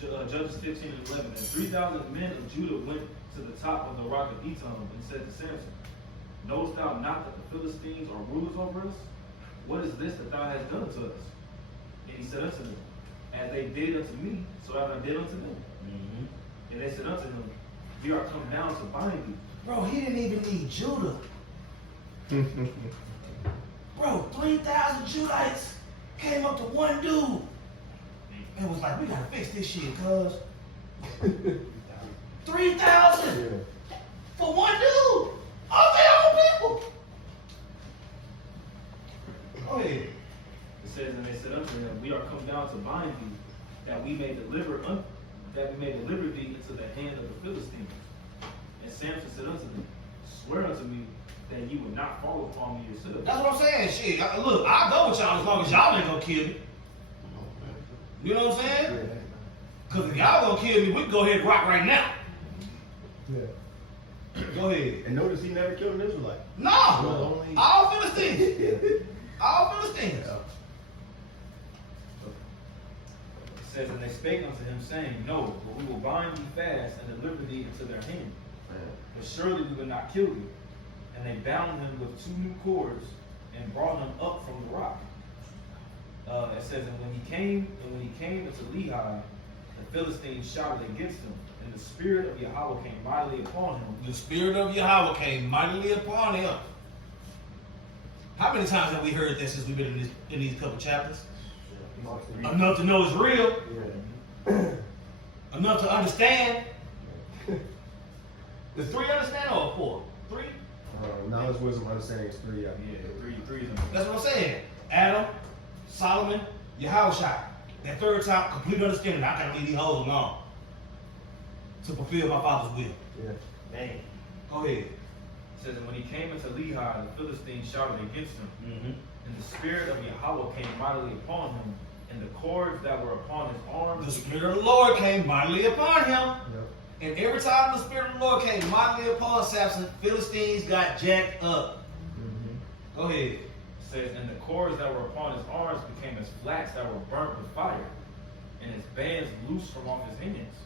Judges 15:11. And 3,000 men of Judah went to the top of the rock of Etam and said to Samson, knowest thou not that the Philistines are rulers over us? What is this that thou hast done to us? And he said unto them, as they did unto me, so have I did unto them. And they said unto him, we are come down to bind thee. Bro, he didn't even need Judah. Bro, 3,000 Judites came up to one dude and was like, we gotta fix this shit, cuz. 3,000 for one dude. All their own people. Go ahead. It says, and they said unto him, we are come down to bind thee, that we may deliver thee into the hand of the Philistines. And Samson said unto them, swear unto me that you would not fall upon me yourself. That's what I'm saying. Shit. Look, I'll go with y'all as long as y'all ain't gonna kill me. You know what I'm saying? Because if y'all gonna kill me, we can go ahead and rock right now. Yeah. Go ahead. And notice he never killed an Israelite. No! Only- All Philistines. All Philistines. Yeah. It says, and they spake unto him, saying, no, but we will bind thee fast and deliver thee into their hand. But surely we will not kill thee. And they bound him with 2 new cords and brought him up from the rock. It says, and when he came into Lehi, the Philistines shouted against him, and the spirit of Yahweh came mightily upon him. The spirit of Yahweh came mightily upon him. How many times have we heard this since we've been in these couple chapters? Enough to know it's real. Enough to understand. The 3 understand or 4? 3? Knowledge, wisdom, understanding is 3. Yeah, three is That's what I'm saying. Adam, Solomon, Yahushua. That 3rd time, complete understanding. I gotta leave these hoes alone to fulfill my Father's will. Yeah. Dang. Go ahead. It says, and when he came into Lehi, the Philistines shouted against him. And the spirit of Yahweh came mightily upon him, and the cords that were upon his arms. The spirit of the Lord came mightily upon him. Yep. And every time the spirit of the Lord came mightily upon Samson, Philistines got jacked up. Go ahead. says, and the cords that were upon his arms became as flax that were burnt with fire, and his bands loosed from off his hands.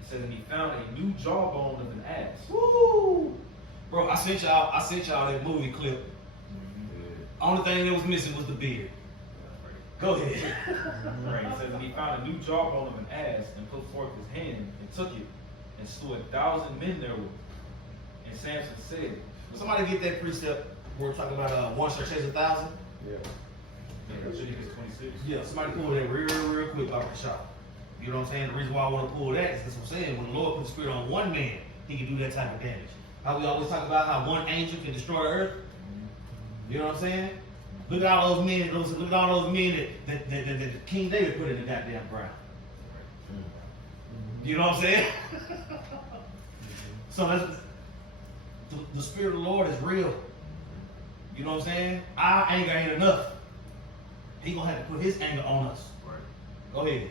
It says, and he found a new jawbone of an ass. Woo! Bro, I sent y'all that movie clip. Only thing that was missing was the beard. Go ahead. Right. It says, and he found a new jawbone of an ass, and put forth his hand, and took it, and slew 1,000 men therewith. And Samson said, Somebody get that precept where we're talking about one shall chase 1,000? Yeah. Leviticus 26. Yeah, somebody pull that real quick off the shop. You know what I'm saying? The reason why I want to pull that is that's what I'm saying. When the Lord put the spirit on one man, he can do that type of damage. How we always talk about how one angel can destroy the earth. You know what I'm saying? Look at all those men. Look at all those men that King David put in the goddamn ground. You know what I'm saying? So that's, the spirit of the Lord is real. You know what I'm saying? Our anger ain't enough. He gonna have to put his anger on us. Right. Go ahead.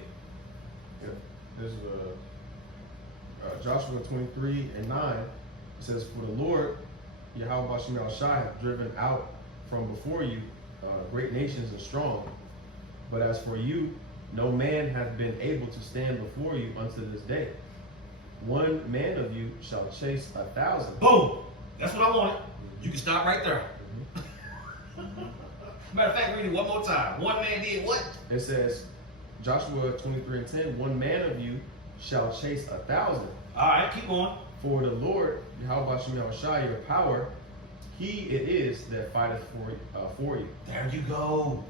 Yeah. This is Joshua 23:9. It says, for the Lord, Yahweh Bashim Shai, have driven out from before you great nations and strong. But as for you, no man hath been able to stand before you unto this day. One man of you shall chase 1,000. Boom! That's what I wanted. You can stop right there. Matter of fact, read it one more time. One man did what? It says, Joshua 23:10, one man of you shall chase 1,000. All right, keep going. For the Lord, Yahweh Bashim Shai, your power, he it is that fighteth for you. There you go.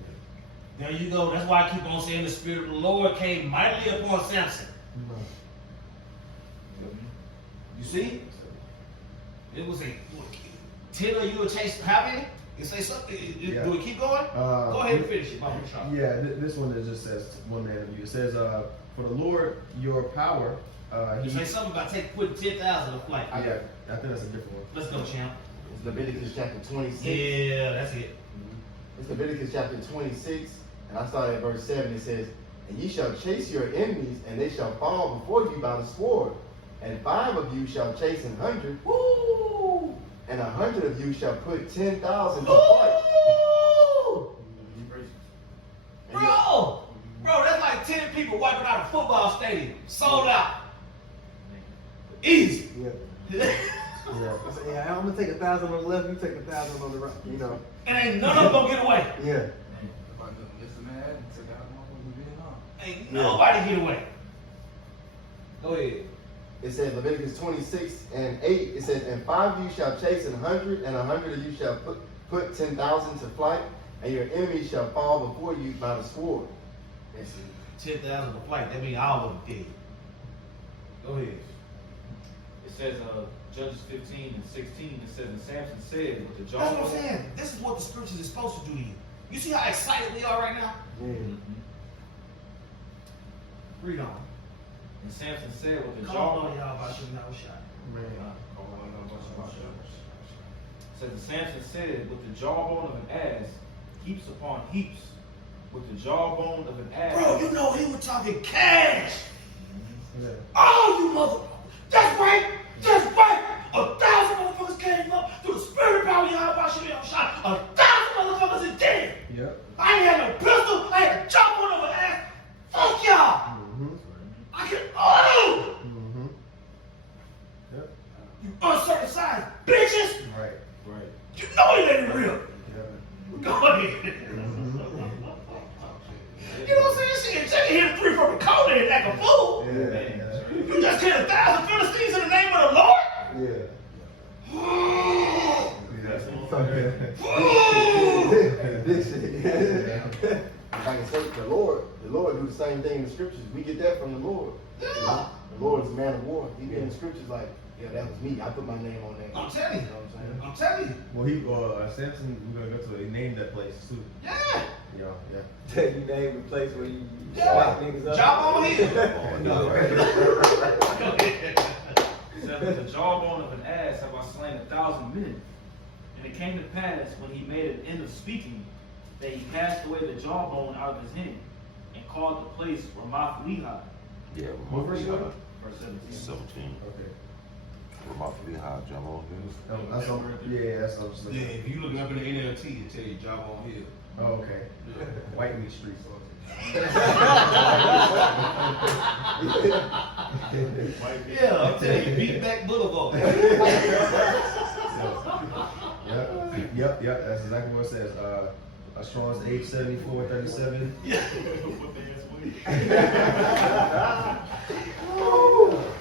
There you go. That's why I keep on saying the spirit of the Lord came mightily upon Samson. You see? It was a 10 of you will chase how many? You say something? Yeah. Do we keep going? Go ahead and finish it. Yeah, this one it just says one man of you. It says, for the Lord, your power. You say something about putting 10,000 of flight. Yeah, I think that's a different one. Let's go, champ. It's Leviticus chapter 26. Yeah, that's it. It's Leviticus chapter 26, and I started at verse 7. It says, and ye shall chase your enemies, and they shall fall before you by the sword. And 5 of you shall chase 100. Woo! And 100 of you shall put 10,000 to flight. Bro, that's like 10 people wiping out a football stadium, sold out. Easy. Yeah. Yeah, I'm gonna take 1,000 on the left, you take 1,000 on the right, you know. And ain't none of them gonna get away. Yeah. If I just listen, man, and take out motherfuckers being on. Ain't nobody get away. Go ahead. It says Leviticus 26:8. It says, and 5 of you shall chase 100, and 100 of you shall put 10,000 to flight, and your enemies shall fall before you by the sword. 10,000 to flight. That means all of them dead. Go ahead. It says, Judges 15:16, it says, and Samson said with the That's what I'm jawbone. saying. This is what the scriptures is supposed to do to you. You see how excited we are right now? Read on. And Samson said with the Come on, jawbone. y'all, about shooting out a shot. It says, and Samson said with the jawbone of an ass, heaps upon heaps, with the jawbone of an ass. Bro, you know he was talking cash. Yeah. Oh, you motherfucker. That's right. That's right. 1,000 motherfuckers came up through the spirit of power. Y'all about shooting out a shot. 1,000 motherfuckers is dead. Yep. I ain't had no pistol. I had a jawbone of an ass. Fuck y'all. I can auto. Yep. You uncircumcised bitches. Right. You know it ain't real. Yep. Go ahead. You know what I'm saying? Shit, hit a 3 from a corner and act a fool. Yeah. You just killed 1,000 Philistines in the name of the Lord? Like I say, the Lord do the same thing in the scriptures. We get that from the Lord. The Lord is a man of war. He be in the scriptures like, yeah, that was me. I put my name on that. I'm telling you. You know what I'm saying? I'm telling you. Well, Samson, we're gonna go to. He named that place too. Yeah. Yeah. You name the place where you Yeah. swipe niggas up. Job on here. It says, with the jawbone of an ass have I slain 1,000 men. And it came to pass when he made an end of speaking, that he cast away the jawbone out of his hand, and called the place Ramath Lehi. Yeah, What verse you on? Verse 17. 17. Okay. Jump on Hill. That's all. Yeah, that's what I'm Yeah, saying. if you look up in the NLT, it tell you job on hill. Oh, okay. White meat streets. Yeah, I'm telling you, beat back Boulevard. Yep. That's exactly what it says. Strong's H7437.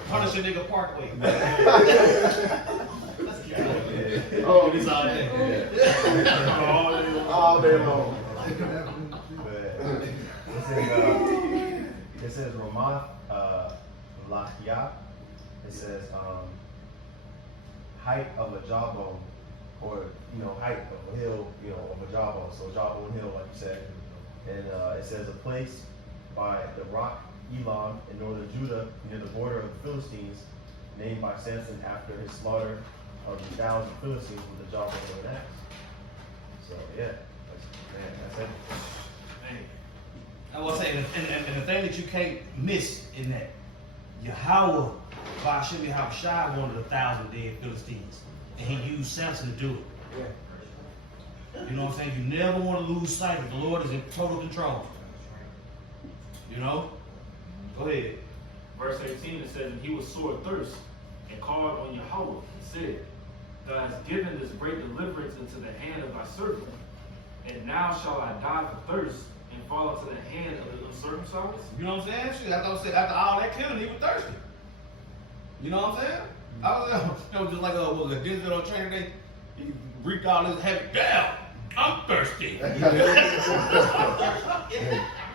Punisher nigga Parkway. Oh, It's all day. all day long. It says Ramoth Lachia. It says height of a jawbone, or height of a hill, of a jawbone. So jawbone hill, like you said. And it says a place by the rock Elam in northern Judah, near the border of the Philistines, named by Samson after his slaughter of the thousands of Philistines with the jawbone of an axe. So yeah, that's it. I was saying, and the thing that you can't miss in that, Yahweh, Hashem Yahushua wanted 1,000 dead Philistines, and he used Samson to do it. You know what I'm saying? You never want to lose sight that the Lord is in total control. Go ahead. Verse 18, it says, and he was sore thirst, and called on Yahweh, and said, Thou hast given this great deliverance into the hand of thy servant, and now shall I die for thirst, and fall into the hand of the uncircumcised? You know what I'm saying? Shit, after all that killing, he was thirsty. You know what I'm saying? I was just like a Denzel on Training Day. He reaped all this heavy down. I'm thirsty. You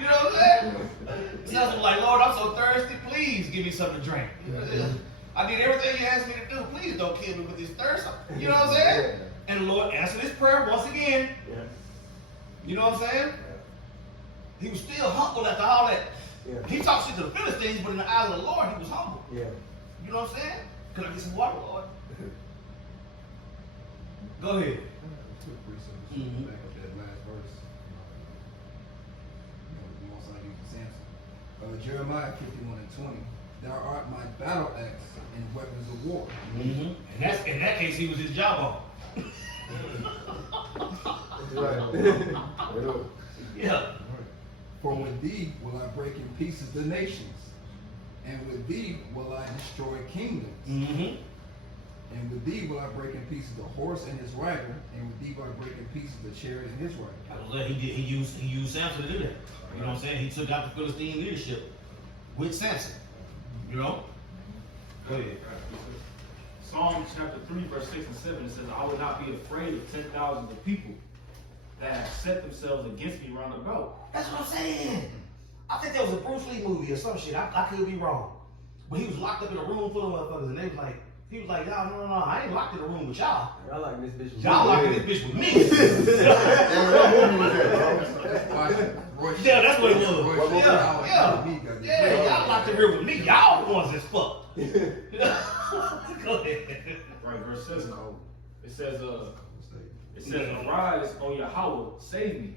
know what I'm saying? Sounds like, Lord, I'm so thirsty. Please give me something to drink. I did everything you asked me to do. Please don't kill me with this thirst. You know what I'm saying? And the Lord answered his prayer once again. You know what I'm saying? He was still humble after all that. He talked shit to the Philistines, but in the eyes of the Lord, he was humble. You know what I'm saying? Can I get some water, Lord? Go ahead. Back up that last verse. The Most High used Samson. Jeremiah 51:20. Thou art my battle axe and weapons of war. In that case, he was his jawbone. Yeah. For with thee will I break in pieces the nations, and with thee will I destroy kingdoms. And with thee will I break in pieces the horse and his rider, and with thee will I break in pieces the chariot and his rider. He used Samson to do that. You know what I'm saying? He took out the Philistine leadership with Samson. Go ahead. Psalm chapter 3, verse 6 and 7, it says, I will not be afraid of 10,000s of people that have set themselves against me round about. That's what I'm saying. I think that was a Bruce Lee movie or some shit. I could be wrong. But he was locked up in a room full of motherfuckers, and he was like, y'all, no, I ain't locked in a room with y'all. Y'all like this bitch with Y'all locked in this bitch with me. Yeah, that's what it was. Yeah, y'all locked in here with me. Y'all the ones that's fucked. Go ahead. Right, verse 7. It says, Arise, O Yahweh, save me,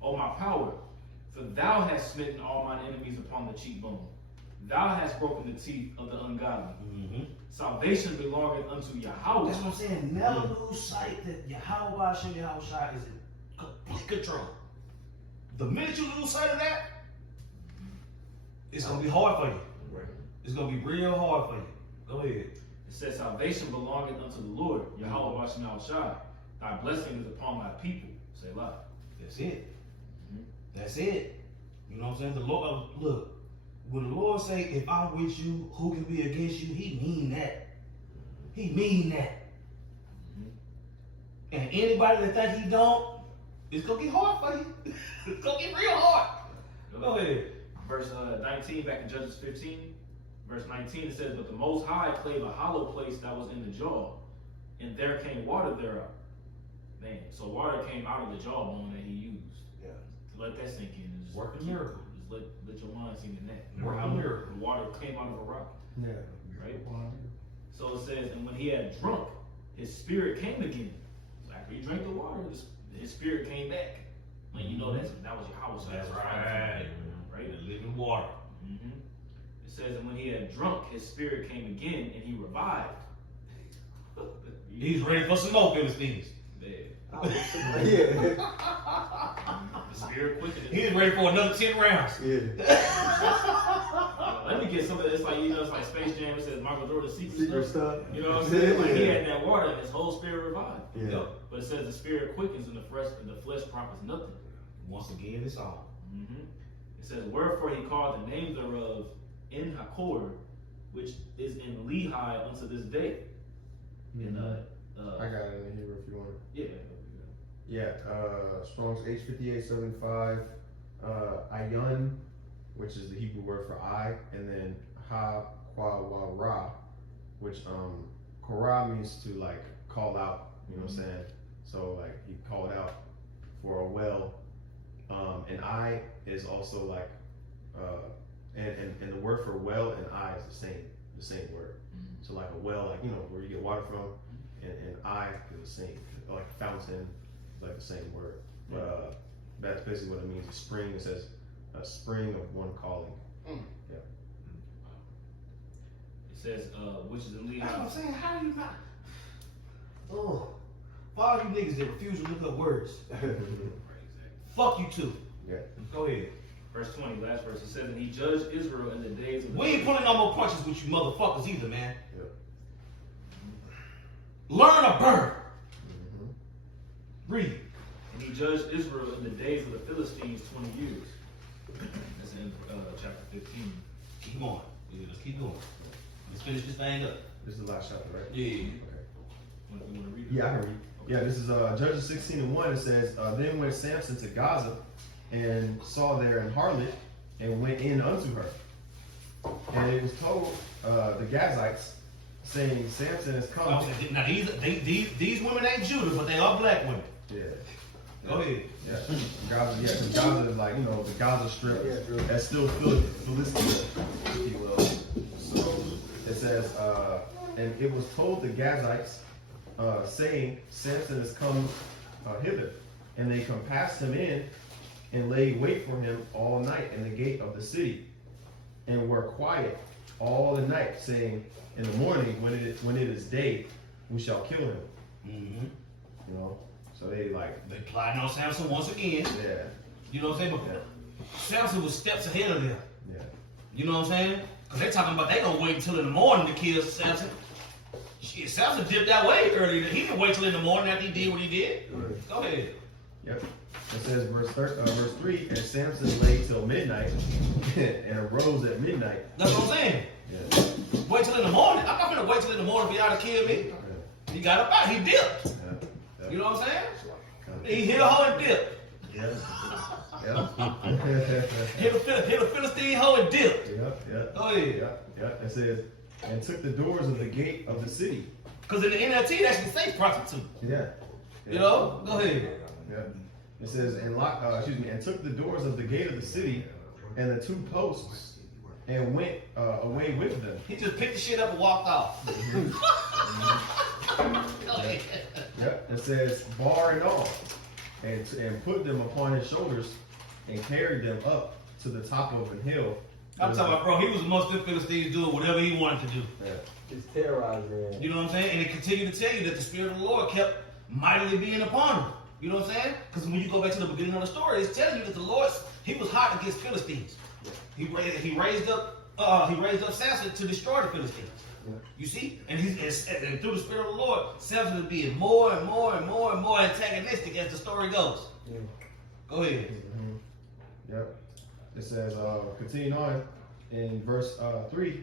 O my power, for thou hast smitten all mine enemies upon the cheekbone. Thou hast broken the teeth of the ungodly. Salvation belongeth unto Yahweh. That's what I'm saying. Never lose sight that Yahweh Hashem Yahushua is in complete control. The minute you lose sight of that, it's going to be hard for you. It's going to be real hard for you. Go ahead. It says, Salvation belongeth unto the Lord, Yahweh Hashem Yahushua. Thy blessing is upon thy people. Say life. That's it. That's it. You know what I'm saying? The Lord, look, when the Lord say, if I'm with you, who can be against you? He mean that. He mean that. And anybody that think he don't, it's going to get hard for you. It's going to get real hard. Go ahead. Verse 19, back in Judges 15. Verse 19, it says, But the Most High clave a hollow place that was in the jaw, and there came water thereof. Man, so water came out of the jawbone that he used. To let that sink in. Just Work the miracle. Just let your mind sink in that. Work the miracle. The water came out of a rock. Right? So it says, and when he had drunk, his spirit came again. So after he drank the water, his spirit came back. Like, you know, that was your house. That's right. Right? The living water. It says, and when he had drunk, his spirit came again, and he revived. He's ready for some more Philistines. Yeah. The spirit quickeneth. He's ready for another 10 rounds. Let me get something. It's like, you know, it's like Space Jam. It says Michael Jordan's secret stuff. You know what I'm saying? Like he had that water and his whole spirit revived. Yeah. But it says the spirit quickens and the flesh profits nothing. Once again, it's all. It says, wherefore he called the name thereof En Hakor, which is in Lehi unto this day. And I got it in here if you want it. yeah. Yeah, Strong's H5875, Ayun, which is the Hebrew word for eye, and then Ha-Kwa-Wa-Ra, which Korah means to like call out, you know what I'm saying? So like he called out for a well, and eye is also like, and the word for well and eye is the same word. So like a well, like, you know, where you get water from, and eye is the same, like a fountain. Like the same word, but that's basically what it means. A spring. It says a spring of one calling. Yeah. It says, which is in Lehi. That's what I'm saying. How do you not? Oh, for all you niggas that refuse to look up words, fuck you too. Yeah. Go ahead. Verse 20, last verse. It says, and he judged Israel in the days of the We ain't pulling no more punches with you motherfuckers either, man. Yeah. Learn a bird. Read. And he judged Israel in the days of the Philistines 20 years. That's in chapter 15. Keep going. Yeah, let's keep going. Let's finish this thing up. This is the last chapter, right? Yeah. Okay. You want to read it? Yeah, I can read. Yeah, this is Judges 16:1. It says, then went Samson to Gaza, and saw there an harlot, and went in unto her. And it was told the Gazites, saying, Samson has come. Now these women ain't Judah, but they are black women. Yeah. Go ahead. Yeah, Gaza. Yeah, because Gaza is like, you know, the Gaza Strip. That's still Philistia, if you will. So it says, and it was told the Gazites, saying, Samson has come hither, and they compassed him in, and laid wait for him all night in the gate of the city, and were quiet all the night, saying, in the morning when it is day, we shall kill him. Mm-hmm. You know. So they plotting on Samson once again. Yeah. You know what I'm saying? But Samson was steps ahead of them. Yeah. You know what I'm saying? Because they talking about they gonna wait until in the morning to kill Samson. Shit, Samson dipped that way earlier. He didn't wait till in the morning after he did what he did. Right. Go ahead. Yep. It says verse 3, and Samson lay till midnight and arose at midnight. That's what I'm saying. Yeah. Wait till in the morning. I'm not gonna wait till in the morning for y'all to kill me. Yeah. He got up out. He dipped. Yeah. You know what I'm saying? He hit a hoe and dipped. Yeah. Yeah. hit a Philistine hoe and dipped. Yep. Go ahead. Yep. It says, and took the doors of the gate of the city. Because in the NLT, that's the safe prostitute. Yeah. You know? Go ahead. Yeah. It says, and took the doors of the gate of the city and the two posts, and went away with them. He just picked the shit up and walked off. Go ahead. Yep. It says, bar and all, and put them upon his shoulders, and carried them up to the top of an hill. I'm talking about, bro, he was amongst the Philistines doing whatever he wanted to do. Yeah. It's terrorizing. You know what I'm saying? And it continued to tell you that the Spirit of the Lord kept mightily being upon him. You know what I'm saying? Because when you go back to the beginning of the story, it's telling you that the Lord, he was hot against Philistines. He raised up Samson to destroy the Philistines. Yeah. You see? And through the Spirit of the Lord, Samson is being more and more and more and more antagonistic as the story goes. Yeah. Go ahead. Mm-hmm. Yep. It says, continuing on in verse 3,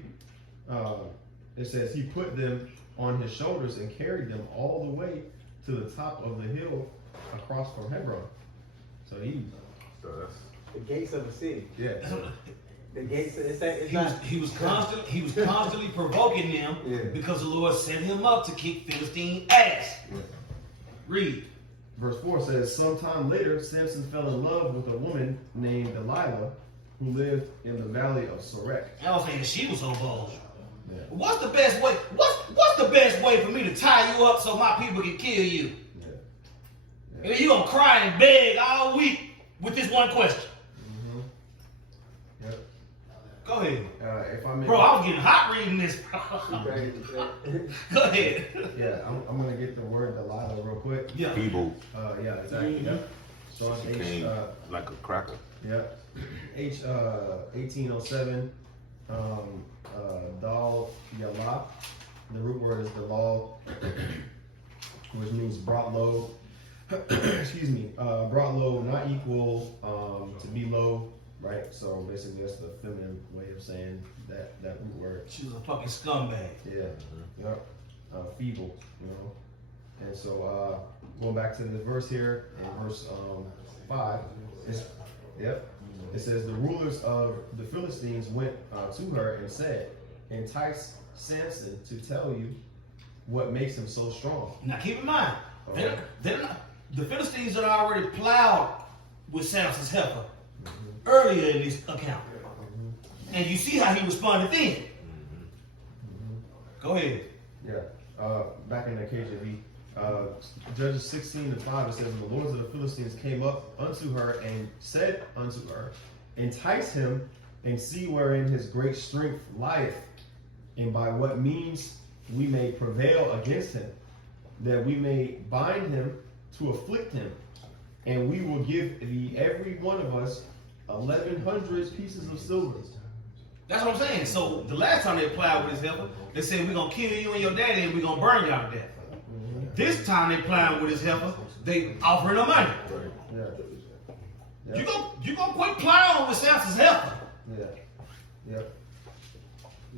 it says, he put them on his shoulders and carried them all the way to the top of the hill across from Hebron. So the gates of the city. Yeah. The gates. He was constantly provoking them because the Lord set him up to kick Philistine ass. Yeah. Read. Verse 4 says, sometime later, Samson fell in love with a woman named Delilah, who lived in the valley of Sorek. I was saying she was so bold. Yeah. What's the best way? What's the best way for me to tie you up so my people can kill you? Yeah. And you gonna cry and beg all week with this one question. Mm-hmm. Yep. Go ahead. if I may. Bro, I was getting hot reading this, bro. Go ahead. Yeah, I'm gonna get the word Delilah real quick. Yeah. Feeble. Yeah, exactly. Yep. So She it's came like a cracker. Yep. 1807. Dal Yala. The root word is Dalal, which means brought low. Excuse me. Brought low, not equal. To be low, right? So basically, that's the feminine way of saying that root word. She was a fucking scumbag. Yeah. Yep. Feeble. You know. And so going back to the verse here in verse 5. It says the rulers of the Philistines went to her and said, "Entice Samson to tell you what makes him so strong." Now keep in mind, the Philistines had already plowed with Samson's heifer earlier in this account. And you see how he responded then. Go ahead. Yeah. Back in the KJV, Judges 16:5, it says, "And the lords of the Philistines came up unto her and said unto her, Entice him and see wherein his great strength lieth, and by what means we may prevail against him, that we may bind him to afflict him, and we will give thee every one of us 1,100 pieces of silver." That's what I'm saying. So the last time they plowed with his heifer, they said, "We're going to kill you and your daddy and we're going to burn y'all to death." This time they plowed with his heifer, they offering him money. Yeah. You gonna quit plowing with Samson's heifer. Yeah. Yep.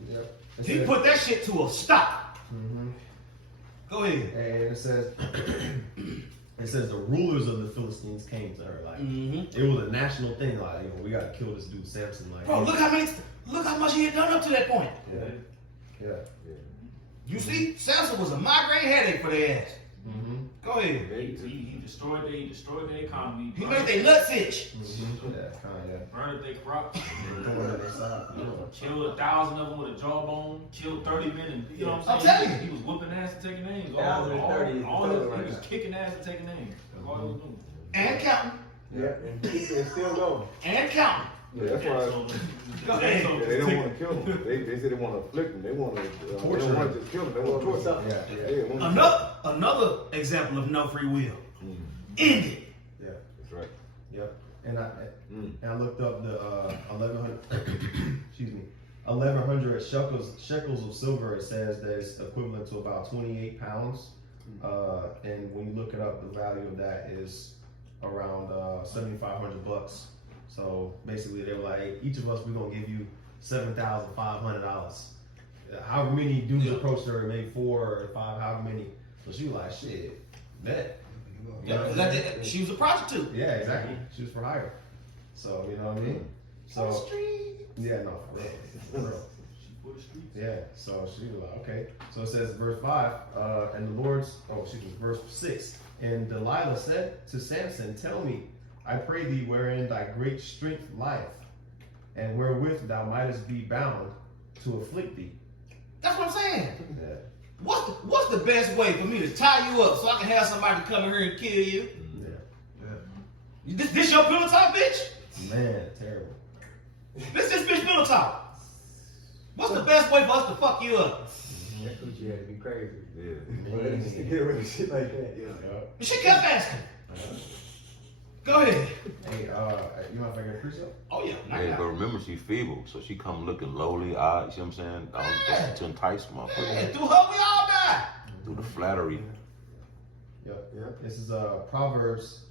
Yep. He put that shit to a stop. Go ahead. And it says the rulers of the Philistines came to her. Like it was a national thing. Like, we gotta kill this dude Samson. Like, bro, look how much he had done up to that point. Yeah. You see, Samson was a migraine headache for their ass. Go ahead. He destroyed their economy. He made their nuts itch. Burned their crops. Killed 1,000 of them with a jawbone. Killed 30 men. And, you know what I'm saying? I'm telling you. He was whooping ass and taking names. He was kicking ass and taking names. That's all he was doing. And counting. Yeah, and it's still going. And counting. Yeah, that's why Go ahead. they don't want to kill them. They say they want to afflict them. They want to torture. They don't want to just kill them. They want to torture them. Another example of no free will. End it. Yeah. That's right. Yep. And I looked up the 1,100. Excuse me. 1,100 shekels of silver. It says that it's equivalent to about 28 pounds. And when you look it up, the value of that is around $7,500. So basically, they were like, "Hey, each of us, we're gonna give you $7,500. However many dudes approached her, maybe 4 or 5, however many." So she was like, "Shit, bet." Yeah, she was a prostitute. Yeah, exactly. She was for hire. So you know what I mean. So yeah, no, for real. For real. Yeah. So she was like, okay. So it says verse 5, and the Lord's verse 6. And Delilah said to Samson, "Tell me, I pray thee, wherein thy great strength lieth, and wherewith thou mightest be bound to afflict thee." That's what I'm saying. Yeah. What's the best way for me to tie you up so I can have somebody come in here and kill you? This your pillow talk, bitch? Man, terrible. This bitch pillow talk. What's the best way for us to fuck you up? That coochie had to be crazy. Yeah. Just to get rid of shit like that. But she kept asking. Go ahead. Hey, you know if I get a precept? Oh yeah. Yeah, but remember she's feeble, so she come looking lowly eyed, you see what I'm saying? To entice motherfuckers. Yeah, through her we all die. Through the flattery. Yep. This is Proverbs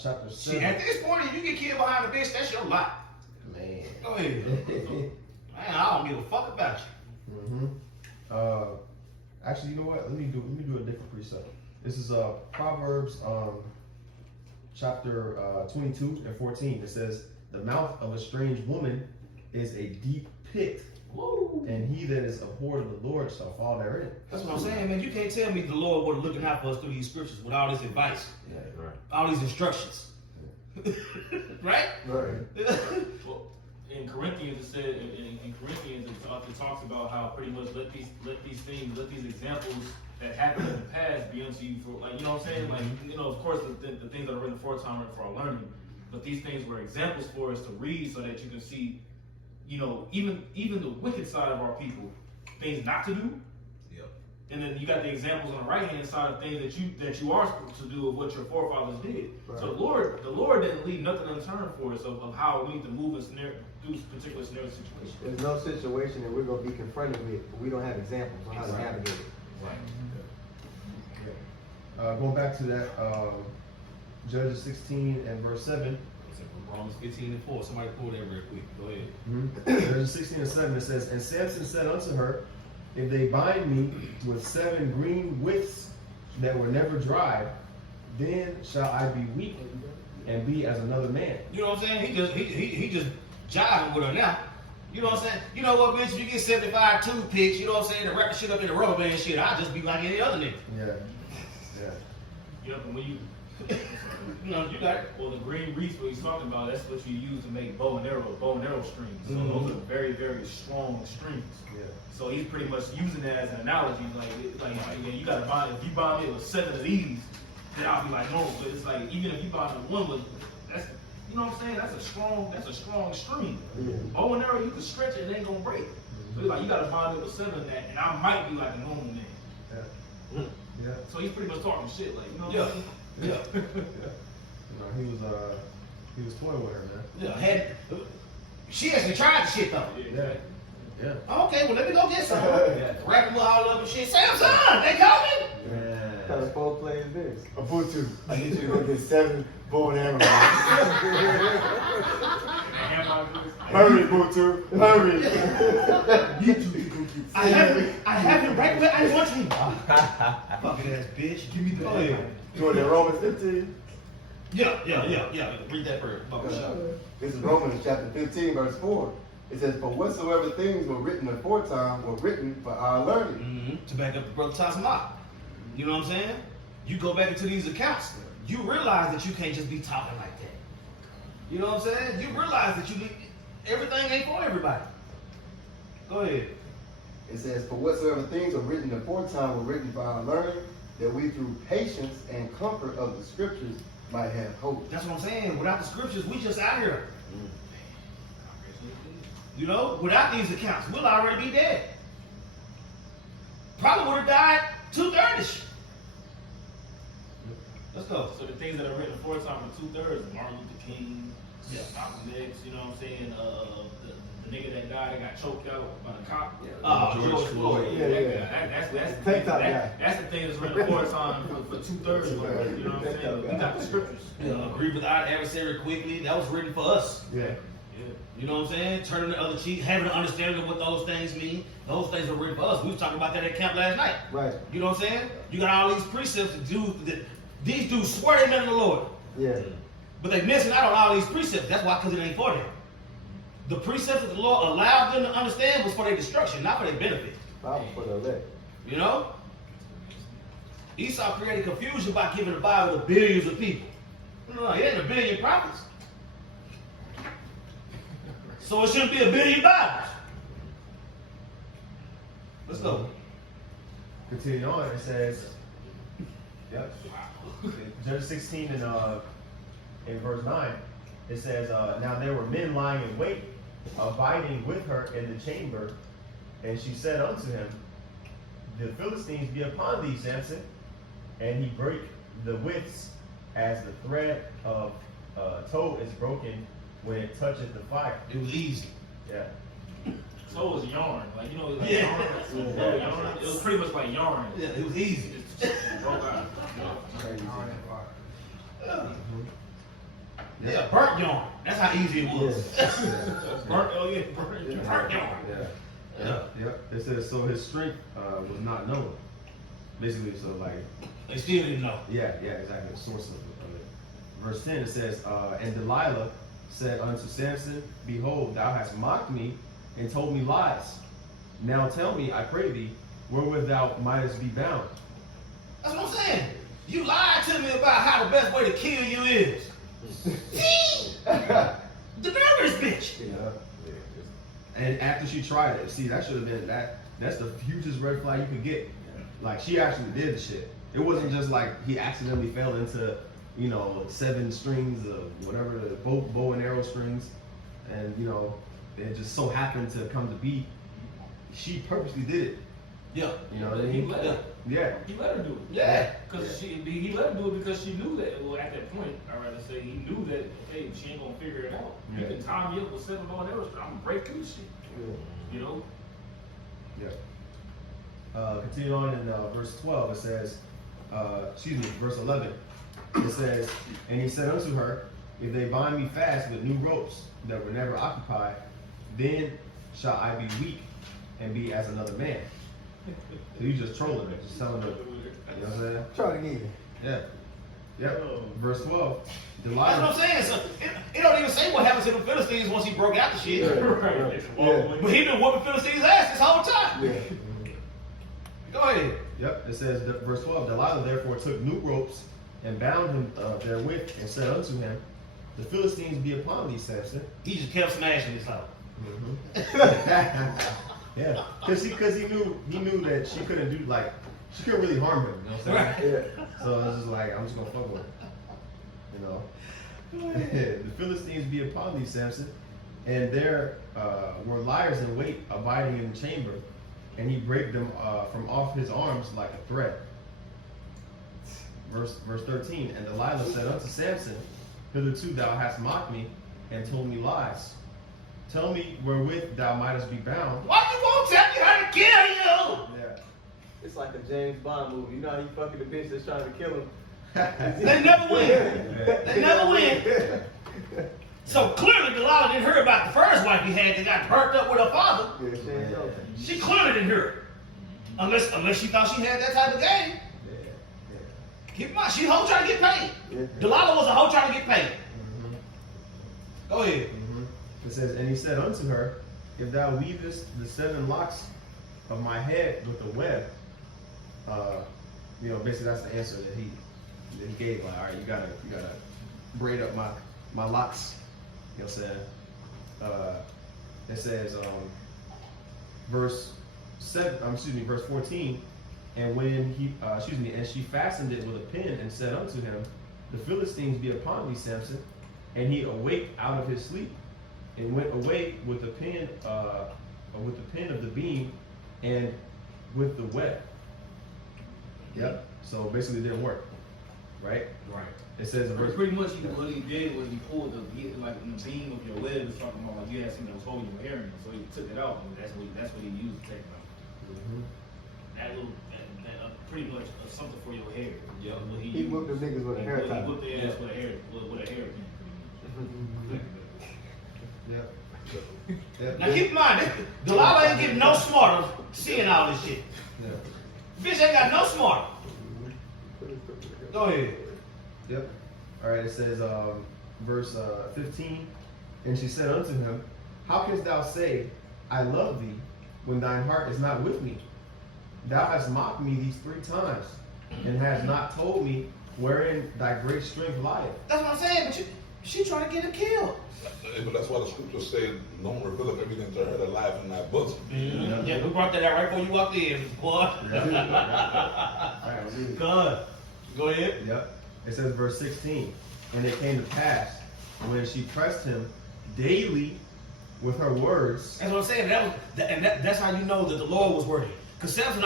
chapter 7. Shit, at this point, if you get killed behind a bitch, that's your lot. Man. Go ahead. Man, I don't give a fuck about you. Actually, you know what? Let me do a different precept. This is Proverbs chapter 22:14. It says, "The mouth of a strange woman is a deep pit, and he that is abhorred of the Lord shall fall therein." That's what I'm saying, man. You can't tell me the Lord wasn't looking out for us through these scriptures with all this advice, all these instructions. Right? Right. Well, in Corinthians, it said in Corinthians it talks about how pretty much let these examples that happened in the past be unto you for, like, you know what I'm saying? Like, you know, of course the things that are written for our time are for our learning, but these things were examples for us to read so that you can see, even the wicked side of our people, things not to do. Yep. And then you got the examples on the right hand side of things that you are supposed to do of what your forefathers did. Right. So the Lord didn't leave nothing unturned for us of how we need to move through particular scenario situations. There's no situation that we're going to be confronted with, but we don't have examples on how to navigate it. Right. Going back to that, Judges 16 and verse 7. Romans 15:4. Somebody pull that real quick. Go ahead. Judges 16 and 7, it says, And Samson said unto her, If they bind me with 7 green withs that were never dried, then shall I be weak and be as another man. You know what I'm saying? He just jiving with her now. You know what I'm saying? You know what, bitch? If you get 75 toothpicks, you know what I'm saying, to wrap the shit up in the rubber band shit, I'll just be like any other nigga. Yeah. Yep, and when you You got it. well, the green wreaths what he's talking about, that's what you use to make bow and arrow strings. So those are very, very strong strings. Yeah. So he's pretty much using that as an analogy, like you gotta bind. If you bind it with 7 of these, then I'll be like, no. But it's like even if you bind it with 1, that's you know what I'm saying. That's a strong string. Yeah. Bow and arrow, you can stretch it, and it ain't gonna break. So it's like you gotta bind it with 7 of that, and I might be like a normal man. Yeah. Yeah. So he's pretty much talking shit, like you know what I'm saying. Yeah. No, he was toying with her, man. Yeah. She actually tried the shit though. Yeah. Yeah. Okay, well let me go get some. Wrap them all up and shit. Samson, they coming. What kind of sport play is this? A Bluetooth. I need you to go get 7 bow and arrows. Hurry, Bluetooth. Hurry. I have him right where I want him. Fucking ass bitch. Give me the. Go ahead. Doing that Romans 15. Yeah. Read that prayer. This is Romans chapter 15, verse 4. It says, For whatsoever things were written aforetime were written for our learning. Mm-hmm. To back up the brother Tasma. You know what I'm saying? You go back into these accounts, you realize that you can't just be talking like that. You know what I'm saying? You realize that everything ain't for everybody. Go ahead. It says, For whatsoever things were written aforetime were written for our learning, that we through patience and comfort of the scriptures might have hope. That's what I'm saying. Without the scriptures, we just out here. You know, without these accounts, we'll already be dead. Probably would have died 2/3. Let's go. So the things that are written aforetime are 2/3. Martin Luther King, Malcolm X, you know what I'm saying? The nigga that died that got choked out by the cop. George Floyd. That's the thing that's written aforetime for 2/3. You know what I'm saying? We got the scriptures. Agree with our adversary quickly. That was written for us. Yeah. You know what I'm saying? Turning the other cheek, having an understanding of what those things mean. Those things are written for us. We was talking about that at camp last night. Right. You know what I'm saying? You got all these precepts to do. These dudes swear they met the Lord. Yeah. But they missing out on all these precepts. That's why, because it ain't for them. The precepts that the Lord allowed them to understand was for their destruction, not for their benefit. Bible for the elect. You know? Esau created confusion by giving the Bible to billions of people. No, it ain't a billion prophets. So it shouldn't be a billion Bibles. Let's go. Continuing on, it says, yep. Judges 16 and in verse 9, it says, Now there were men lying in wait, abiding with her in the chamber, and she said unto him, The Philistines be upon thee, Samson. And he brake the withs as the thread of tow is broken when it toucheth the fire. It was easy. Yeah. So it was yarn. Like, you know, like Yeah. yarn. It was pretty much like yarn. Yeah, it was easy. Just broke out. Yeah, burnt yarn. That's how easy it was. Burnt yarn. Yeah. Yep. It says, So his strength was not known. Basically, so like, They still didn't know. yeah, exactly. The source of it. Verse 10, it says, And Delilah said unto Samson, Behold, thou hast mocked me and told me lies. Now tell me, I pray thee, wherewith thou mightest be bound. That's what I'm saying. You lied to me about how the best way to kill you is. The nervous bitch. Yeah. And after she tried it, see, that should have been that's the hugest red flag you could get. Like, she actually did the shit. It wasn't just like he accidentally fell into, 7 strings of whatever, the bow and arrow strings. And, it just so happened to come to be. She purposely did it. Yeah. You know what I He mean? let her. Yeah. He let her do it. Yeah. Because he let her do it because she knew that. Well, at that point, I rather say he knew that. Hey, she ain't gonna figure it out. Yeah. You can tie me up with $7 else. I'm gonna break through shit. You know. Yeah. Continue on in verse 12. It says, verse 11. It says, and he said unto her, if they bind me fast with new ropes that were never occupied, then shall I be weak and be as another man. So you just trolling her, just telling her, you know what I'm saying? Try it again. Yeah. Yep. Verse 12. That's what I'm saying. So it don't even say what happens to the Philistines once he broke out the shit. Yeah. But he been whooping Philistines' ass this whole time. Yeah. Go ahead. Yep. It says, verse 12. Delilah therefore took new ropes and bound him therewith and said unto him, the Philistines be upon thee, Samson. He just kept smashing his house. Yeah, because he knew that she couldn't she couldn't really harm him. You know what I'm saying? Yeah. So it's just like, I'm just gonna fuck with him. You know. The Philistines be upon thee, Samson, and there were liars in wait abiding in the chamber, and he brake them from off his arms like a thread. Verse 13. And Delilah said unto Samson, hitherto thou hast mocked me and told me lies. Tell me wherewith thou mightest be bound. Why you won't tell me how to kill you? Yeah. It's like a James Bond movie. You know how you fucking the bitch that's trying to kill him? They never win. They never win. So clearly Delilah didn't hear about the first wife he had that got burnt up with her father. Yeah, she ain't know. She clearly didn't hear it. Unless she thought she had that type of game. Keep in mind, she a hoe trying to get paid. Yeah. Delilah was a hoe trying to get paid. Go ahead. It says, and he said unto her, if thou weavest the 7 locks of my head with a web, basically that's the answer that he gave. Like, all right, you gotta braid up my locks. You know what I'm saying? It says, verse 14. And when and she fastened it with a pin and said unto him, the Philistines be upon thee, Samson. And he awake out of his sleep and went away with the pin of the beam and with the web. Yep. So basically it didn't work. Right? Right. It says in verse Pretty much what he did was he pulled the beam of your web is talking about like you had something that was holding your hair in it. So he took it out and that's what he used to take it out. That little pretty much something for your hair. Yeah. He whooped them niggas with a hair tie. He whooped their ass with a hair pin. Yep. Yep. Now keep in mind, Delilah ain't getting no smarter seeing all this shit. Yeah. Bitch ain't got no smarter. Go ahead. Yep. All right. It says, verse 15, and she said unto him, how canst thou say, I love thee, when thine heart is not with me? Thou hast mocked me these 3 times, and hast not told me wherein thy great strength lieth. That's what I'm saying, but she trying to get him killed. But that's why the scriptures say, don't reveal up everything to her that lieth in thy bosom. Yeah, we brought that out right before you walked in, boy. God. Go ahead. Yep. It says verse 16, and it came to pass when she pressed him daily with her words. That's what I'm saying. That's how you know that the Lord was working. Because Samson,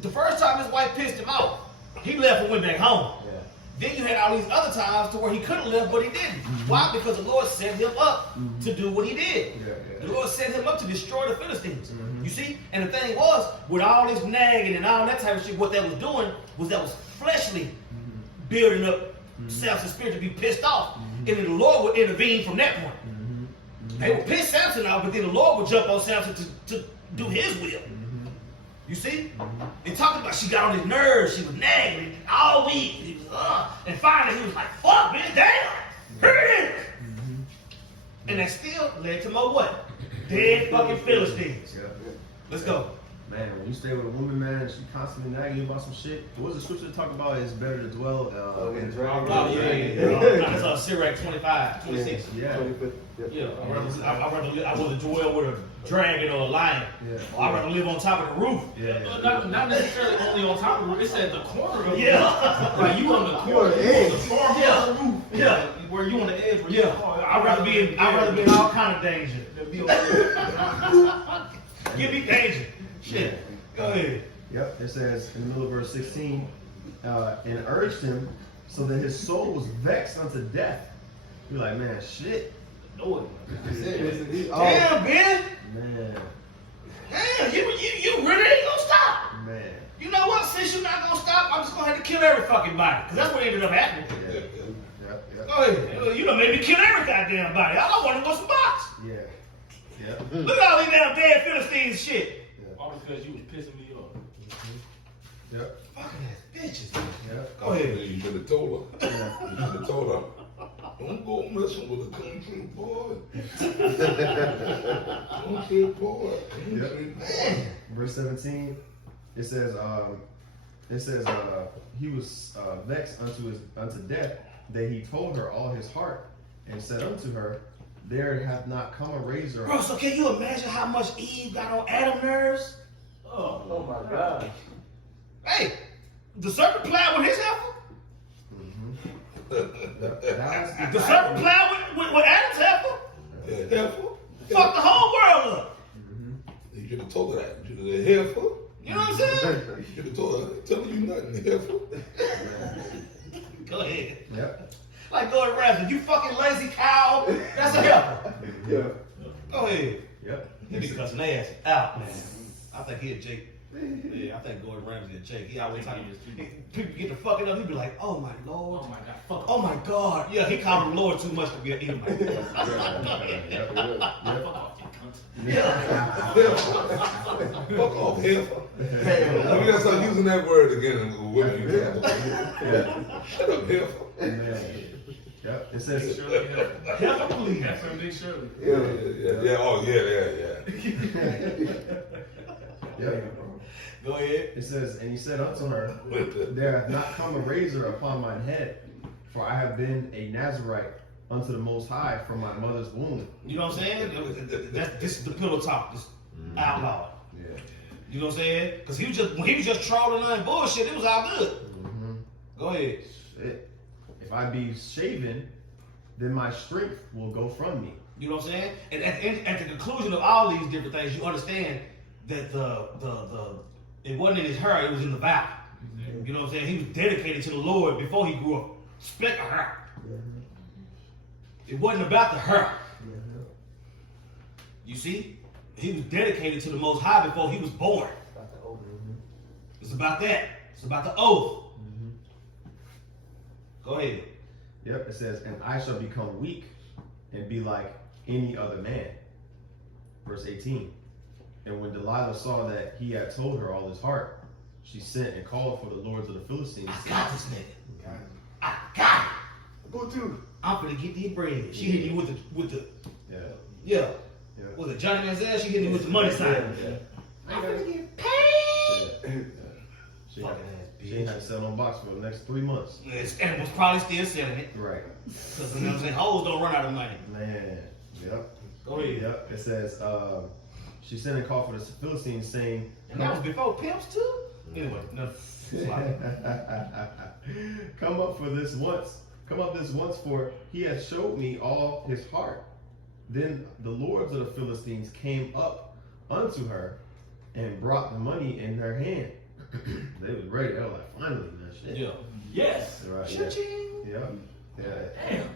the first time his wife pissed him off, he left and went back home. Yeah. Then you had all these other times to where he could have left, but he didn't. Why? Because the Lord set him up to do what he did. The Lord set him up to destroy the Philistines. You see? And the thing was, with all this nagging and all that type of shit, what that was doing was that was fleshly building up Samson's spirit to be pissed off. And then the Lord would intervene from that point. They would piss Samson off, but then the Lord would jump on Samson to do his will. You see? They talking about she got on his nerves, she was nagging all week. He was, and finally he was like, fuck, man, damn. And that still led to more what? Dead fucking Philistines. Yeah. Let's go. Man, when you stay with a woman, man, and she constantly nagging you about some shit, what's the scripture talk about? It's better to dwell in That's Sirach 25, 26. Yeah. Yeah, I'd rather dwell with a dragon or a lion. Yeah. Or I'd rather live on top of the roof. Not necessarily only on top of the roof. It said the corner of the roof. Yeah. Like you on the corner, the farm on the roof. Yeah. where you on the edge. Yeah, I'd rather be in all kind of danger than be over Give me danger. Shit. Go ahead. Yep, it says in the middle of verse 16, and urged him so that his soul was vexed unto death. You're like, man, shit. Damn, man. Man. Damn, you really ain't gonna stop. Man. You know what? Since you're not gonna stop, I'm just gonna have to kill every fucking body. Because that's what ended up happening. Yeah. Go ahead. You done made me kill every goddamn body. All I wanted was some box. Yeah. Look at all these damn dead Philistines and shit. All because you was pissing me off. Yep. Fucking ass bitches. Yep. Go ahead. You should have told her. Yeah. You should have told her. Don't go messing with a country boy. Country boy. Country boy. Verse 17, it says he was vexed unto death, that he told her all his heart, and said unto her, there hath not come a razor. Bro, so can you imagine how much Eve got on Adam's nerves? Oh my God. Hey, the serpent plowed with his heifer. The serpent plowed with Adam's heifer. Yeah, heifer. Fuck the whole world up. You should have told her that. You should have heifer. You know what I'm saying? You should have told her. Tell her you nothing, heifer. Go ahead. Yep. Like Gordon Ramsay, you fucking lazy cow. That's a heifer. Yeah. Go ahead. Yep. He be cussing their ass out, man. I think he a Jake. Yeah, I think Gordon Ramsay a Jake. He always talking. People get to fucking up. He be like, "Oh my Lord, Oh my God, fuck. oh my God." Yeah, he called him Lord too much to be an Edomite. Fuck off, heifer. We gotta start using that word again with women. Shut up, heifer. Man. Yep. It says Heifer, please. That's from Big Shirley. Yeah. Oh, yeah. Yep. Go ahead. It says, and he said unto her, there hath not come a razor upon mine head, for I have been a Nazarite unto the Most High from my mother's womb. You know what I'm saying? This is the pillow talk. This outlaw. Yeah. You know what I'm saying? Because when he was just trolling and bullshit, it was all good. Go ahead. Shit. If I be shaven, then my strength will go from me. You know what I'm saying? And at the conclusion of all these different things, you understand that it wasn't in his hair, it was in the vow. You know what I'm saying? He was dedicated to the Lord before he grew up. Speck of hair. It wasn't about the hair. You see? He was dedicated to the Most High before he was born. It's about that. It's about the oath. Go ahead. Yep, it says, and I shall become weak and be like any other man. Verse 18. And when Delilah saw that he had told her all his heart, she sent and called for the lords of the Philistines. I got this nigga. I got it. Go to. I'm finna get these bread. She hit you with the Yeah. With the Johnny Manziel, she hit you with the money sign. I'm finna get paid. She Fucking ass bitch. ain't had to sell on box for the next 3 months. And was probably still selling it. Right. Because, you know what I'm saying, hoes don't run out of money. Man. Yep. Go ahead. Yep. It says, she sent and called for the Philistines, saying, And that was before pimps, too? Anyway, no. Come up this once, for he hath showed me all his heart. Then the lords of the Philistines came up unto her and brought the money in her hand. They was ready. They were like, finally, man, shit. Yeah. Yes. Right, Cha-ching. yeah. Damn.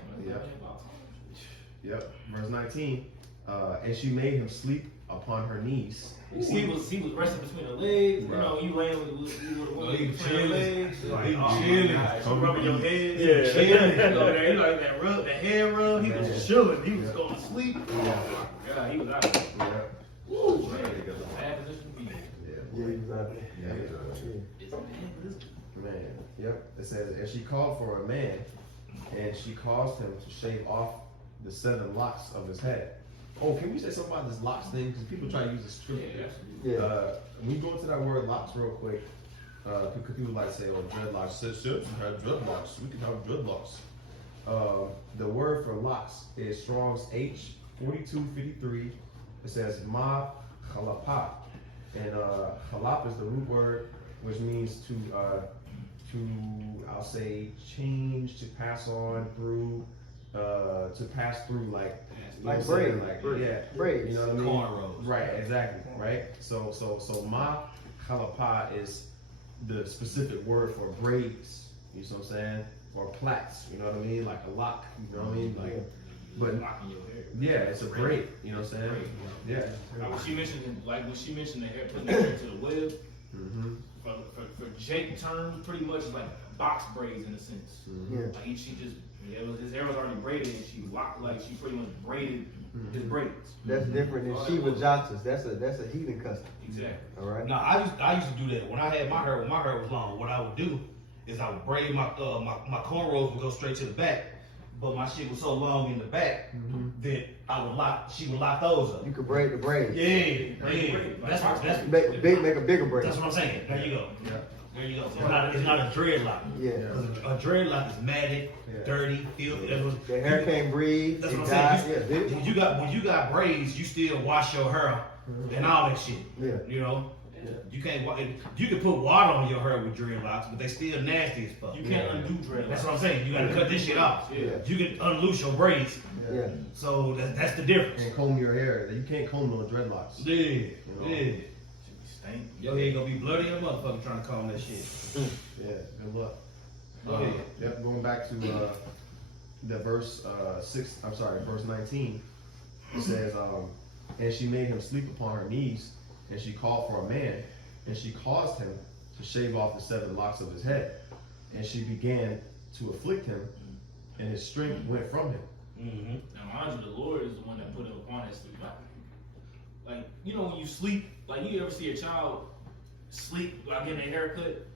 Yep. Verse 19. And she made him sleep upon her knees. He was resting between her legs. You know, you laying with one leg between her legs. He chilling. She rubbing your head. Yeah. Chilling. You like that rub, the head rub. He was chilling. He was going to sleep. Oh my God, he was out. Yeah. Woo, man. Bad position to be in. Yeah, he was out there. It's bad, but it's Man. Yep. It says, and she called for a man, and she caused him to shave off the 7 locks of his head. Oh, can we say something about this locks thing? Because people try to use this scripture. When you go into that word locks real quick, because people like to say, oh, dreadlocks. Should have dreadlocks. We can have dreadlocks. The word for locks is Strong's H4253. It says ma chalapa. And chalap is the root word, which means to I'll say change, to pass on through, to pass through like braid, yeah, braids. you know what I mean? Cornrows. Right, exactly, right? So ma kalapa is the specific word for braids, you know what I'm saying? Or plaits, you know what I mean? Like a lock, you know what I mean? Like, but Locking your hair. yeah, it's a braid, you know what I'm saying? Braid. Yeah. Like when she mentioned the hair, putting the hair to the web. Mm-hmm. For Jake terms, pretty much like box braids in a sense. Yeah. Like his hair was already braided, and she locked, like she pretty much braided his braids. That's different than Shiva Jatas. That's a heathen custom. Exactly. All right. No, I used to do that when I had my hair. When my hair was long, what I would do is I would braid my cornrows would go straight to the back, but my shit was so long in the back that she would lock those up. You could braid the braids. Yeah. That's Make a bigger braid. That's what I'm saying. There you go. Yeah. There you go. It's not a dreadlock. Yeah. Because a dreadlock is matted, dirty, filthy. That's what, The hair can't breathe. That's it what I'm saying. dies. Yeah. When you got braids, you still wash your hair and all that shit. Yeah. You know, you can't. You can put water on your hair with dreadlocks, but they still nasty as fuck. You can't undo dreadlocks. That's what I'm saying. You gotta cut this shit off. Yeah. You can unloose your braids. Yeah. So that's the difference. And comb your hair. You can't comb no dreadlocks. Yeah. know. Yeah. Stink. Your head gonna be bloody and motherfucker trying to comb that shit. Yeah, good luck. Yep, going back to the verse verse 19. It says, and she made him sleep upon her knees, and she called for a man, and she caused him to shave off the 7 locks of his head, and she began to afflict him, and his strength went from him. Mm-hmm. Now, mind you, the Lord is the one that put him upon that sleep. Like, you know, when you sleep, like you ever see a child sleep while getting a haircut?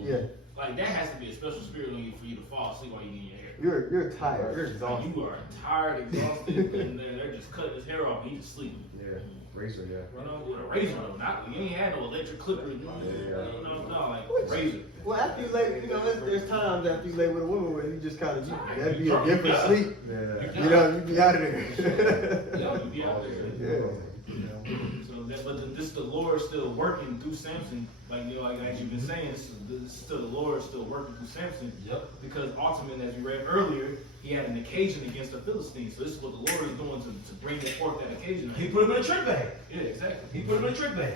Yeah. Like that has to be a special spirit on you for you to fall asleep while you getting your hair. You're tired. You're Like, exhausted. you are tired, exhausted, and they're just cutting his hair off. And he's just sleeping. Yeah, razor, yeah. Run over with a razor though. Not you ain't had no electric clipper. No, like razor. Well, after you lay, you know, there's times after you lay with a woman where you just kind of, that'd be a different sleep. Yeah. You know, you be out of there. Yeah, you be out there. Yeah. So that, but this the Lord still working through Samson, like like as you've been saying, this is still the Lord still working through Samson. Yep. Because ultimately, as we read earlier, he had an occasion against the Philistines. So this is what the Lord is doing to bring forth that occasion. He put him in a trick bag. Yeah, exactly. He put him in a trick bag.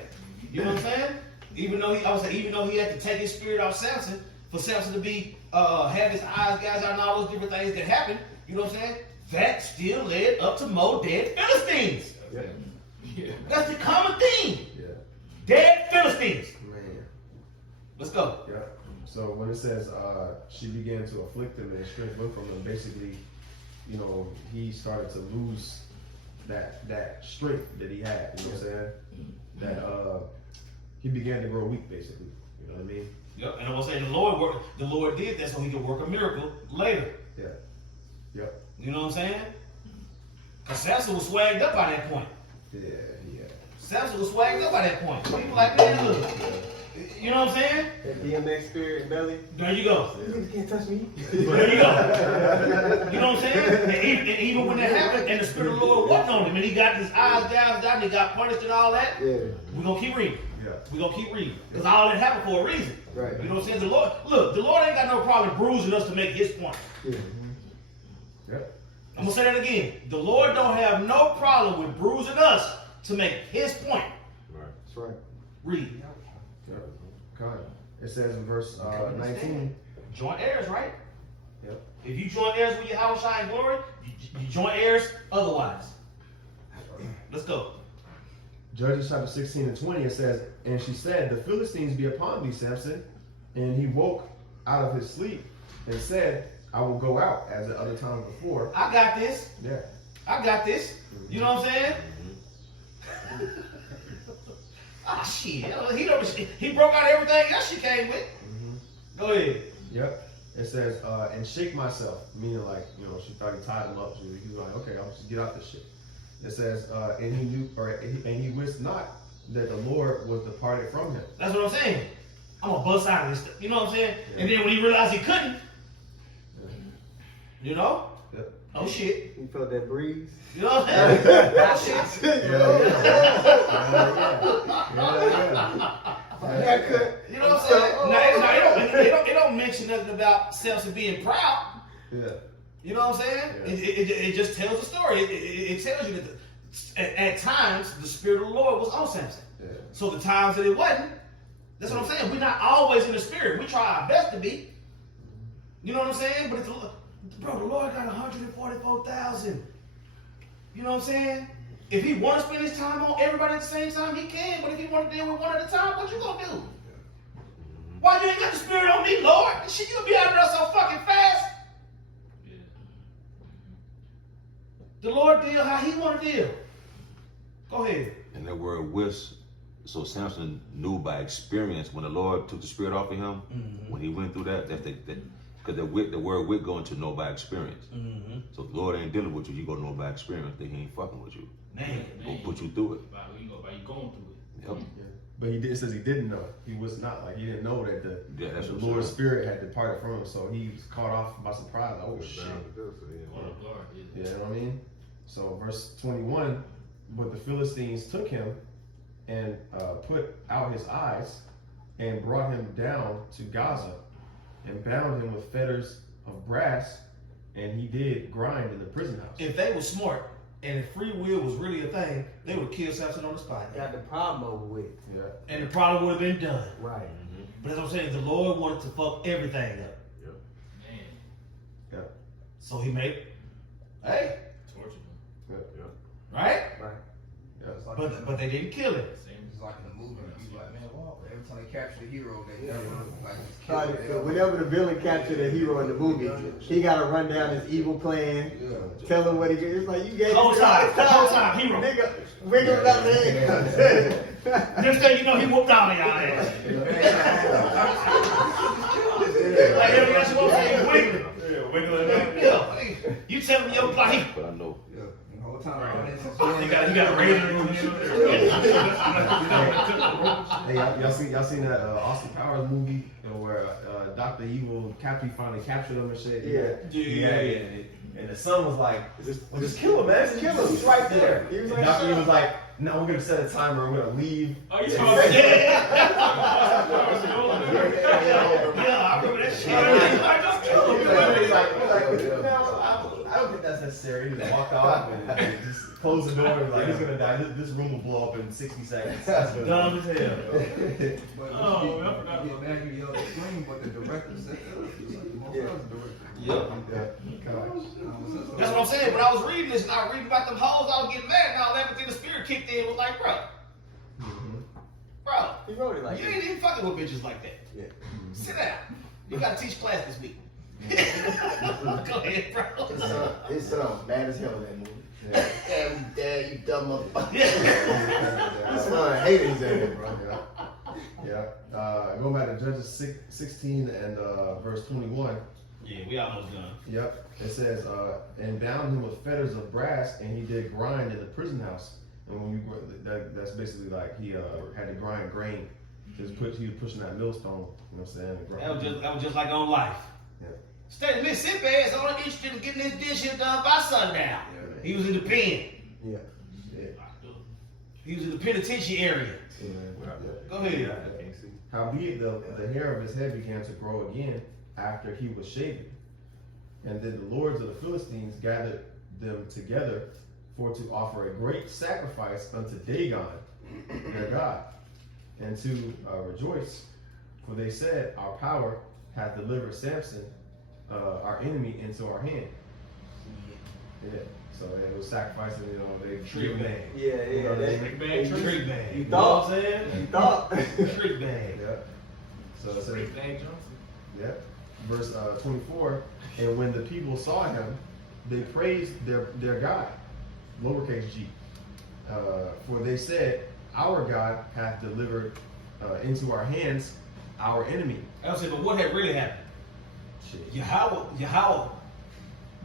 You know what I'm saying? Even though he had to take his spirit off Samson, for Samson to be have his eyes gouged out and all those different things that happened, you know what I'm saying? That still led up to more dead Philistines. Yeah. That's the common theme. Yeah. Dead Philistines. Man. Let's go. Yeah. So when it says she began to afflict him and his strength went from him, basically, you know, he started to lose that strength that he had. You know what I'm saying? That he began to grow weak, basically. You know what I mean? Yep. And I will say the Lord did that so he could work a miracle later. Yeah. Yep. You know what I'm saying? Because Samson was swagged up by that point. Yeah. Samson was swagged up by that point. People like, man, look. You know what I'm saying? That DMX spirit belly. There you go. You can't touch me. There you go. You know what I'm saying? And even when that happened, and the Spirit of the Lord wasn't on him, and he got his eyes down, and he got punished and all that, Yeah. we're going to keep reading. Yeah. We're going to keep reading. Because all that happened for a reason. Right. You know what I'm saying? The Lord ain't got no problem bruising us to make his point. Yeah. Yep. I'm going to say that again. The Lord don't have no problem with bruising us to make his point. That's right. Read. Yep. Kind. It says in verse 19. Joint heirs, right? Yep. If you join heirs with your house shine glory, you join heirs otherwise. Let's go. Judges chapter 16:20, it says, and she said, the Philistines be upon thee, Samson. And he woke out of his sleep and said, I will go out as at other times before. I got this. Yeah. I got this. You know what I'm saying? Ah, shit. He broke out everything else she came with. Go ahead. Yep. It says, and shake myself, meaning like, you know, she thought he tied him up. He was like, okay, I'll just get out this shit. It says, and he knew, and he wist not that the Lord was departed from him. That's what I'm saying. I'm gonna bust out of this stuff. You know what I'm saying? Yeah. And then when he realized he couldn't, you know? Yep. Oh shit. You felt that breeze? You know what I'm saying? Oh shit. Haircut. You know what I'm saying? Now, it don't mention nothing about Samson being proud. Yeah. You know what I'm saying? Yeah. It just tells the story. It tells you that at times the Spirit of the Lord was on Samson. Yeah. So the times that it wasn't, that's what I'm saying. We're not always in the Spirit. We try our best to be. You know what I'm saying? But bro, the Lord got 144,000. You know what I'm saying? If he want to spend his time on everybody at the same time, he can. But if he want to deal with one at a time, what you gonna do? Why you ain't got the Spirit on me, Lord? Shit, you'll be out there so fucking fast. Yeah. The Lord deal how he want to deal. Go ahead. And that word "wis," so Samson knew by experience when the Lord took the spirit off of him. When he went through that, because the word "wit" going to know by experience. So the Lord ain't dealing with you. You gonna know by experience that He ain't fucking with you. Man. He'll put you through it. By you going through it. Yep. But it says he didn't know. He was not like he didn't know that That's the what I'm Lord's saying. Spirit had departed from him. So he was caught off by surprise. Like, oh shit. What a glory. You know what I mean? So verse 21, but the Philistines took him and put out his eyes and brought him down to Gaza and bound him with fetters of brass, and he did grind in the prison house. If they were smart and if free will was really a thing, they would have killed Samson on the spot. Got the problem over with. Yeah. And the problem would have been done. Right. But that's what I'm saying. The Lord wanted to fuck everything up. Man. Yeah. So he made, hey, Torture them. right? Right. Yeah. It's like But they didn't kill him. it's like in the movie, you like, man, wow. Every time they capture the hero, they never like just kill Right, him. so whenever the villain captured a hero in the movie, he got to run down his evil plan, tell him what he did. It's like, you gave Whole me time, hero. Nigga, wiggle it up there. Next thing you know, he whooped out of y'all ass. Like every else you want to say, wiggle. Yeah, wiggle it up. Yeah. You tell me your plot. But I know. Yeah, the whole time. You got a razor in Hey, y'all seen that Austin Powers movie where Dr. Evil finally captured him and shit? Yeah. And the son was like, just kill him, man. Just kill him. He's right there. He was And like, Dr. Evil was like, no, we're going to set a timer. We're going to leave. Oh, you talking about Yeah, I remember that shit. He's like, no, I don't think that's necessary. He just walked off and just closed the door and was like, he's going to die. This room will blow up in 60 seconds. Dumb as hell. But Oh, I forgot you about get mad, you yell at the screen, but the director said, That's what I'm saying. When I was reading this and I was reading about them hoes, I was getting mad and all that, but then the spirit kicked in and was like, bro, he wrote it like you that. ain't even fucking with bitches like that. Yeah. Sit down. You gotta teach class this week. Go ahead, bro. His son was mad as hell in that movie. Damn, dad, you dumb motherfucker. His son hated his ass, bro. Yeah. Go back to Judges 16 and verse 21. Yeah, we almost done. Yep. It says, and bound him with fetters of brass, and he did grind in the prison house. And when that's basically like he had to grind grain. He was pushing that millstone. You know what I'm saying? That was just like on life. Yeah. State of Mississippi is only interested in getting his dishes done by sundown. He was in the pen. Yeah. He was in the penitentiary area. Go ahead. Howbeit the hair of his head began to grow again after he was shaven. And then the lords of the Philistines gathered them together for to offer a great sacrifice unto Dagon, their god, and to rejoice. For they said, our power hath delivered Samson, our enemy, into our hand. Yeah. So it was sacrificing, they Trick bag. Yeah, You know what I mean? Trick bag, Trick bag. You know what thought, I'm saying? you thought. Trick bag. Yeah. So it says, Trick bag Johnson. yeah. Verse 24, and when the people saw him, they praised their God, lowercase g. For they said, our God hath delivered into our hands our enemy. I said, but what had really happened? Shit. Yahweh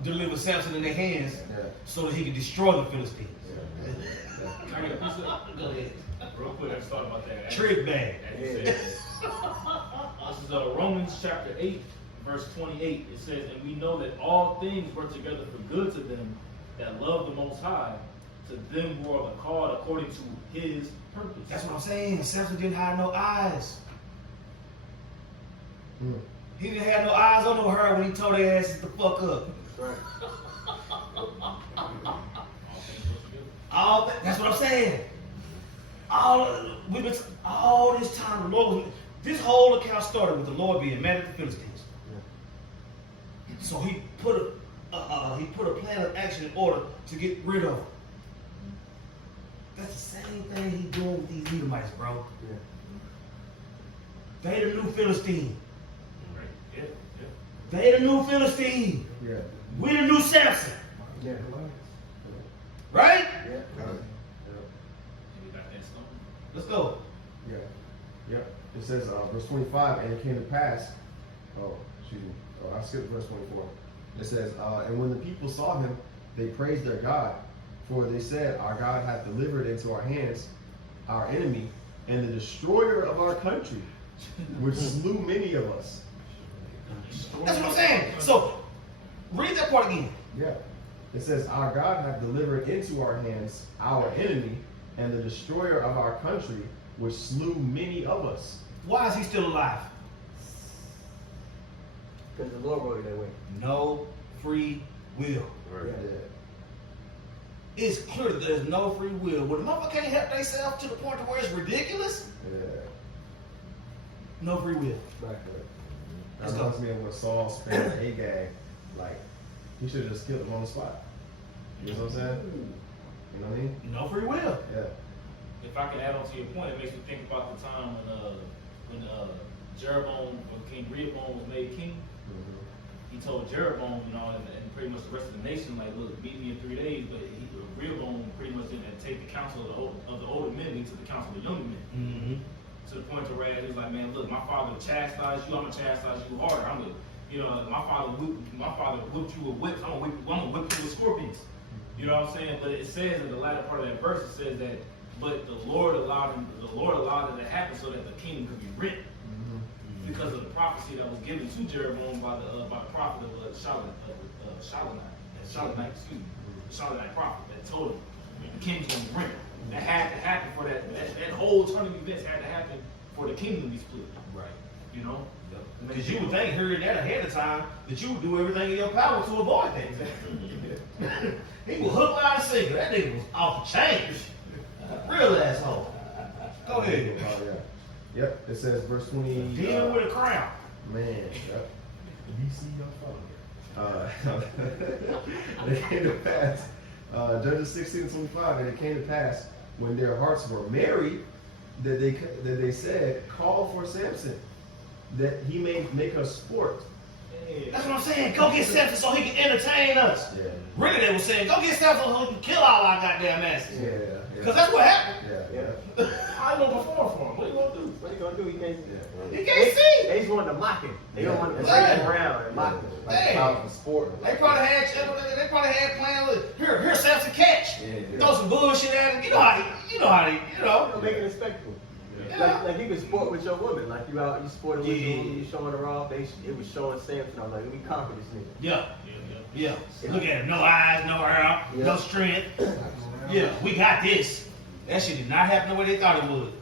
delivered Samson in their hands Yeah. so that he could destroy the Philistines. I got a piece of Go ahead. real quick. Let's talk about that. Trick bag. As you said. This is Romans chapter 8, verse 28. It says, and we know that all things work together for good to them that love the Most High, to them who are called according to His purpose. That's what I'm saying. Samson didn't have no eyes. Mm. He didn't have no eyes on no her when he told their asses to fuck up. Right. That's what I'm saying. All this time, the Lord, this whole account started with the Lord being mad at the Philistines. Yeah. So he put a plan of action in order to get rid of them. That's the same thing he's doing with these Edomites, bro. Yeah. They the new Philistine. Right. Yeah. Yeah. They the new Philistine. Yeah. We the new Samson. Yeah. Right? Yeah. You got that stone. Let's go. Yeah. Yep. It says, verse 25, and it came to pass. Oh, excuse me. Oh, I skipped verse 24. It says, and when the people saw him, they praised their God, for they said, our God hath delivered into our hands our enemy and the destroyer of our country, which slew many of us. That's what I'm saying. So, read that part again. Yeah. It says, our God hath delivered into our hands our enemy and the destroyer of our country, which slew many of us. Why is he still alive? Because the Lord wrote it that way. No free will. Right. It's clear that there's no free will. When the motherfucker can't help themselves to the point to where it's ridiculous, Yeah. no free will. Right. That reminds me of what Saul spared Agag. Like, he should have just killed him on the spot. You know what I'm saying? You know what I mean? No free will. Yeah. If I could add on to your point, it makes me think about the time when Jeroboam, when King Rehoboam was made king. He told Jeroboam, you know, and pretty much the rest of the nation, like, look, beat me in 3 days. But Rehoboam pretty much didn't take the counsel of the older men, he took the counsel of the younger men. Mm-hmm. To the point to where he was like, man, look, my father chastised you, I'm gonna chastise you harder. I'm gonna, you know, my father whipped you with whips, I'm gonna whip you with scorpions. You know what I'm saying? But it says in the latter part of that verse, it says that, but the Lord allowed it to happen so that the kingdom could be rent. Because of the prophecy that was given to Jeroboam by the prophet of Shalomonite prophet that told him the kingdom was rent. That had to happen for that whole turn of events had to happen for the kingdom to be split. Right. You know? Because you would think, hearing that ahead of time, that you would do everything in your power to avoid things. He was hook, line, and sinker. That nigga was off the chain. Real asshole. Go ahead. Oh, yeah. Yep. It says, verse 20. Deal with a crown. Man. Yep. You see your phone. And it came to pass. Judges 16:25, and it came to pass when their hearts were merry that they said, call for Samson, that he may make us sport. That's what I'm saying. Go get Samson so he can entertain us. Yeah. Really, they were saying, go get Samson so he can kill all our goddamn asses. Yeah. Because that's what happened. Yeah. I know before for him. What are you gonna do? What you gonna do? He can't. You can't see. They just wanted to mock him. They don't want to break Yeah. him around and mock him. Like Hey. powerful sport. They probably had plans with here Samson catch. Yeah. Throw some bullshit at him. You know how You make it a spectacle. Yeah. Like you can sport with your woman. Like you sporting with your Yeah. woman, you showing her off. It was showing Samson. I was like, let me conquer this nigga. Yeah. Look at him. No eyes, no hair, no strength. Yeah, we got this. That shit did not happen the way they thought it would.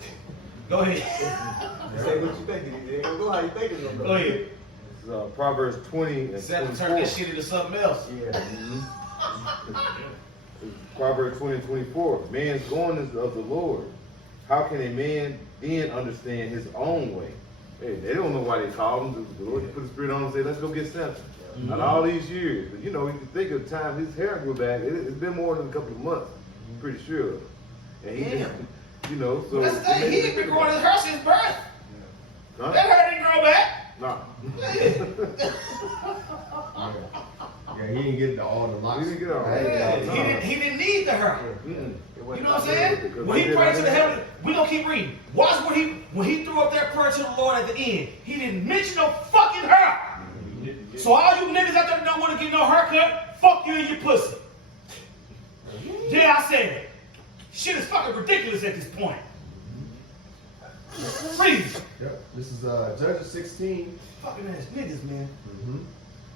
Go ahead. Say what you think. It ain't gonna go how you think it's gonna go. Go ahead. This is Proverbs 20 and Samson 24. turn that shit into something else. Yeah. Proverbs 20 and 24. Man's going is of the Lord. How can a man then understand his own way? Hey, they don't know why they called him. The Lord put the spirit on him and say, let's go get Samson. Not all these years. But you know, you think of the time his hair grew back, it's been more than a couple of months. I'm pretty sure. And he just, you know, so. That's the thing. He ain't been growing his hair since birth. Huh? That hair didn't grow back. Nah. Yeah, he didn't get all the locks. He didn't get all Yeah, right. he didn't need the hair. Mm-mm. You know what I'm saying? When he prayed to the heaven, we gonna keep reading. Watch when he threw up that prayer to the Lord at the end. He didn't mention no fucking hair. So all you niggas out there that don't want to get no haircut, fuck you and your pussy. Yeah, I said it. Shit is fucking ridiculous at this point. Please. Yep. This is Judges 16. Fucking ass niggas, man.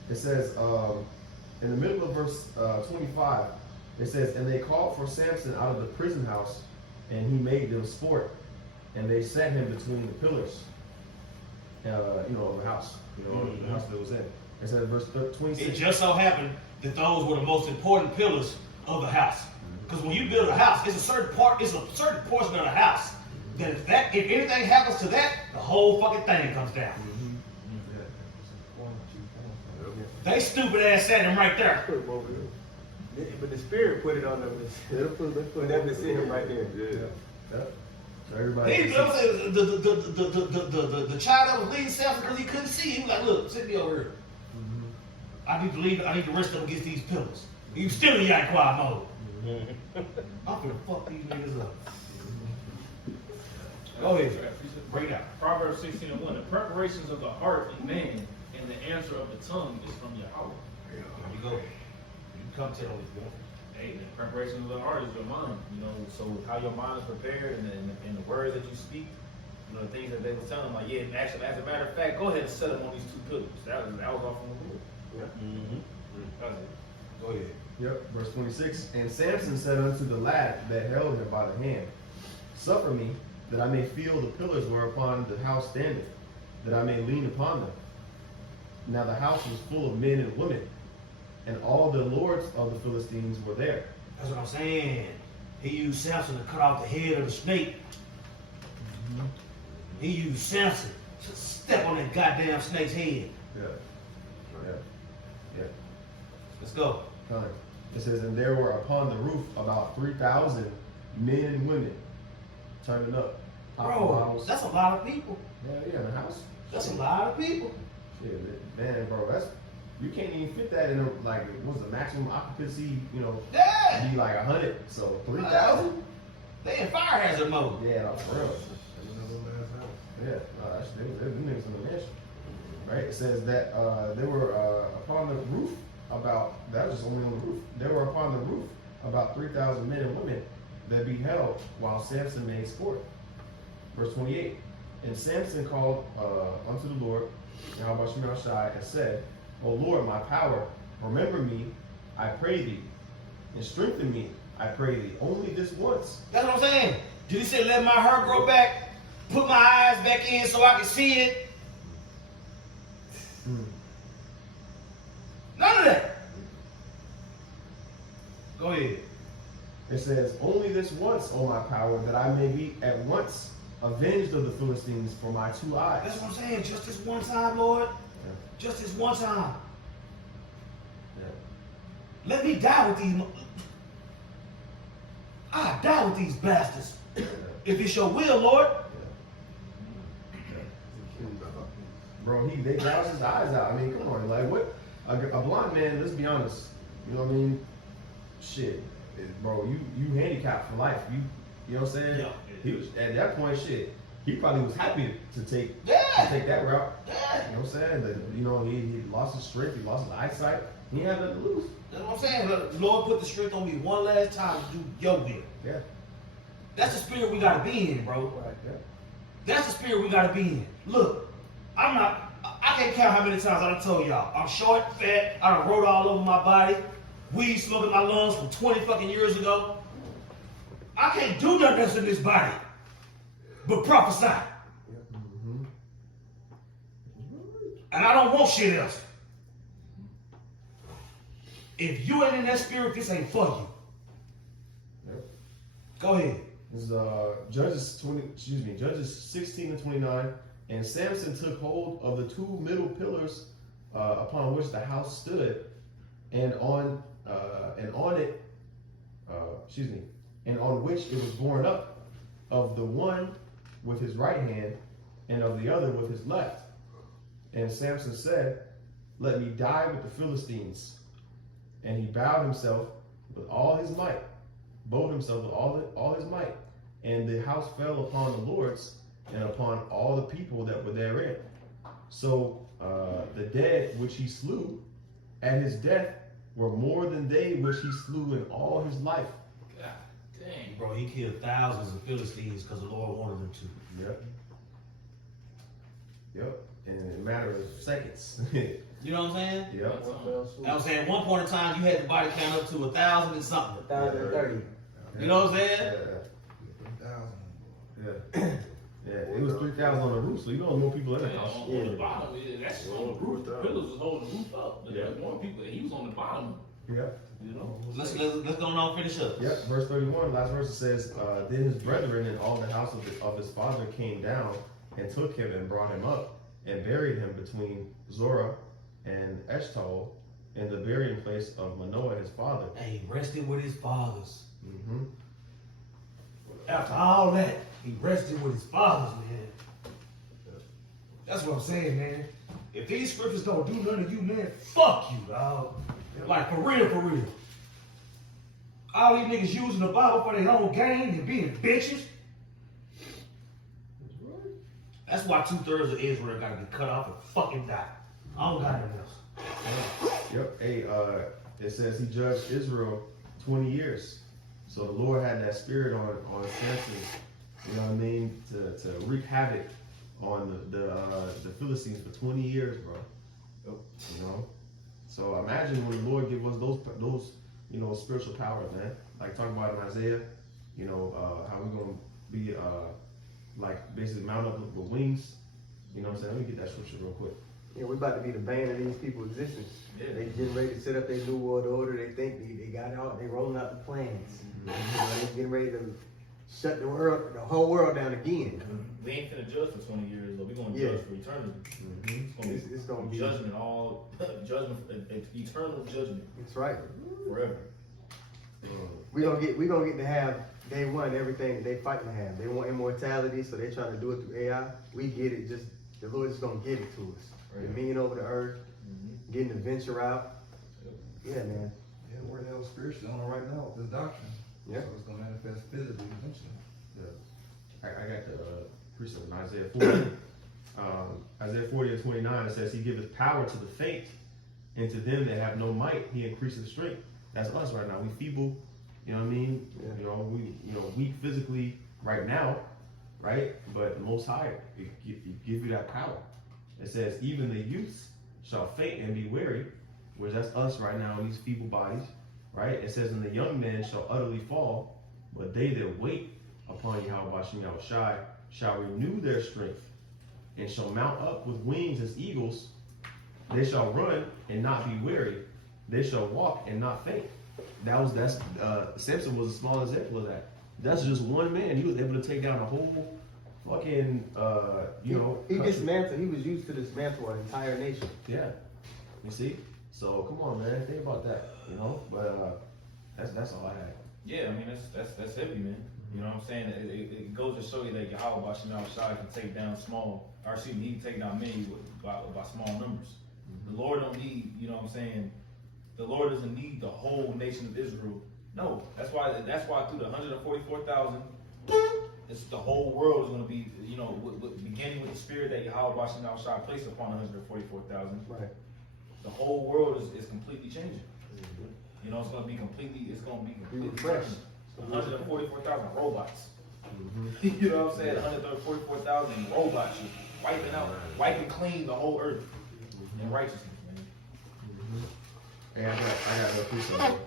It says, in the middle of verse 25, it says, and they called for Samson out of the prison house, and he made them sport, and they set him between the pillars, of the house, the house that was in. It says, verse 26. It just so happened that those were the most important pillars of the house. Because when you build a house, it's a certain portion of the house that if anything happens to that, the whole fucking thing comes down. They stupid ass sat him right there. Put him over there. But the spirit put it on them. They put them to sit him right there. Yep. So everybody. The child that was leading Samson because he couldn't see, he was like, look, sit me over here. I need to leave. I need to rest up against these pillars. He was still in yak quiet mode. I'm gonna fuck these niggas up. Go ahead. Bring it out. Proverbs 16:1. The preparations of the heart in man and the answer of the tongue is from Yahweh. There you go. You come tell us, boy. Hey, the preparation of the heart is your mind. You know, so how your mind is prepared and the words that you speak, you know, the things that they were telling, like, yeah, actually, as a matter of fact, go ahead and set them on these two pillars. That was all from the Lord. That's it. Go ahead. Yep, verse 26. And Samson said unto the lad that held him by the hand, Suffer me, that I may feel the pillars whereupon the house standeth, that I may lean upon them. Now the house was full of men and women, and all the lords of the Philistines were there. That's what I'm saying. He used Samson to cut off the head of the snake. He used Samson to step on that goddamn snake's head. Yeah. Let's go. Fine. It says, and there were upon the roof about 3,000 men and women turning up. Bro, that's a lot of people. Yeah, in the house. That's a lot of people. Yeah, man, bro, you can't even fit that in what's the maximum occupancy, you know, Yeah. be like 100. So 3,000? They in fire hazard mode. Yeah, no, for real. Yeah, them niggas in the mansion. Right? It says that they were upon the roof that was just only on the roof. They were upon the roof about 3,000 men and women that beheld while Samson made sport. Verse 28. And Samson called unto the Lord, Yahweh Shemel Shai, and said, O Lord, my power, remember me, I pray thee, and strengthen me, I pray thee, only this once. That's what I'm saying. Did he say let my hair grow back, put my eyes back in so I can see it? None of that. Go ahead. It says, only this once, O my power, that I may be at once avenged of the Philistines for my 2 eyes. That's what I'm saying. Just this one time, Lord. Yeah. Just this one time. Yeah. Let me die with these. I die with these bastards. If it's your will, Lord. Bro, they gouged his eyes out. I mean, come on, like what? A blind man, let's be honest. You know what I mean? Shit, bro, you handicapped for life. You know what I'm saying? Yeah. He was at that point. Shit, he probably was happy to take that route. Yeah. You know what I'm saying? He lost his strength. He lost his eyesight. He had nothing to lose. That's what I'm saying. Lord, put the strength on me one last time to do your will. Yeah. That's the spirit we gotta be in, bro. Right. Yeah. That's the spirit we gotta be in. Look, I can't count how many times I done told y'all. I'm short, fat, I done wrote all over my body, weed smoking my lungs from 20 fucking years ago. I can't do nothing else in this body but prophesy. Mm-hmm. And I don't want shit else. If you ain't in that spirit, this ain't for you. Yep. Go ahead. This is Judges 16:29. And Samson took hold of the 2 middle pillars upon which the house stood, and on which it was borne up, of the one with his right hand, and of the other with his left. And Samson said, Let me die with the Philistines. And he bowed himself with all his might, bowed himself with all his might, and the house fell upon the lords and upon all the people that were therein. So the dead which he slew at his death were more than they which he slew in all his life. God dang. Bro, he killed thousands of Philistines because the Lord wanted him to. Yep. In a matter of seconds. You know what I'm saying? Yep. I'm saying at one point in time, you had the body count up to 1,000 and something. 1,030. You know what I'm saying? Yeah. Yeah, it was 3,000 on the roof, so you know more people in the house. On the bottom, that's on the roof. The pillars was holding the roof up. There was more people. He was on the bottom. Yep. You know? Let's go on and finish up. Yep. Verse 31, last verse, it says, then his brethren and all the house of his father came down and took him and brought him up and buried him between Zorah and Eshtaol in the burying place of Manoah his father. And he rested with his fathers. Mm-hmm. After all that, he rested with his fathers, man. That's what I'm saying, man. If these scriptures don't do nothing to you, man, fuck you, dog. Like, for real, for real. All these niggas using the Bible for their own gain and being bitches. That's why 2/3 of Israel gotta be cut off and fucking die. I don't got nothing else. Yep. Hey, it says he judged Israel 20 years. So the Lord had that spirit on Samson, you know what I mean, to wreak havoc on the Philistines for 20 years, bro. You know? So imagine when the Lord give us those you know, spiritual powers, man. Like talk about in Isaiah, you know, how we're gonna be like basically mount up with wings. You know what I'm saying? Let me get that scripture real quick. Yeah, we're about to be the bane of these people's existence. Yeah. They getting ready to set up their new world order. They think they got out. They rolling out the plans. You know, they getting ready to shut the whole world down again. We ain't finna judge for 20 years, though. We gonna Yeah. judge for eternity. It's gonna be judgment, judgment, eternal judgment It's right. forever. We gonna get to have day one everything that they fighting to have. They want immortality, so they trying to do it through AI. We get it. Just the Lord's just gonna give it to us. Right. Dominion over the earth, getting the venture out. Yeah, man. Yeah, we're held spiritually on right now with this doctrine. Yeah. So it's gonna manifest physically eventually. I got the precept in Isaiah 40. Isaiah 40 and 29, it says he giveth power to the faint, and to them that have no might, he increaseth strength. That's us right now. We feeble, you know what I mean? Yeah. You know, we weak physically right now, right? But the Most High, it give you that power. It says, even the youths shall faint and be weary, which that's us right now in these feeble bodies, right? It says, and the young men shall utterly fall, but they that wait upon Yahweh Shai shall renew their strength, and shall mount up with wings as eagles. They shall run and not be weary. They shall walk and not faint. Samson was a small example of that. That's just one man. He was able to take down a whole fucking He dismantled. He was used to dismantle an entire nation. Yeah. You see? So come on, man. Think about that. You know? But that's all I had. Yeah, I mean that's heavy, man. You know what I'm saying? It goes to show you that Yahweh Shai can take down he can take down many by small numbers. The Lord don't need, you know what I'm saying? The Lord doesn't need the whole nation of Israel. No, that's why through the 144,000, the whole world is going to be, you know, beginning with the spirit that Yahweh Shai placed upon 144,000. Right. The whole world is completely changing. You know, it's going to be completely fresh. 144,000 robots. You know what I'm saying? 144,000 robots wiping clean the whole earth in righteousness, man. Hey, I got a precept.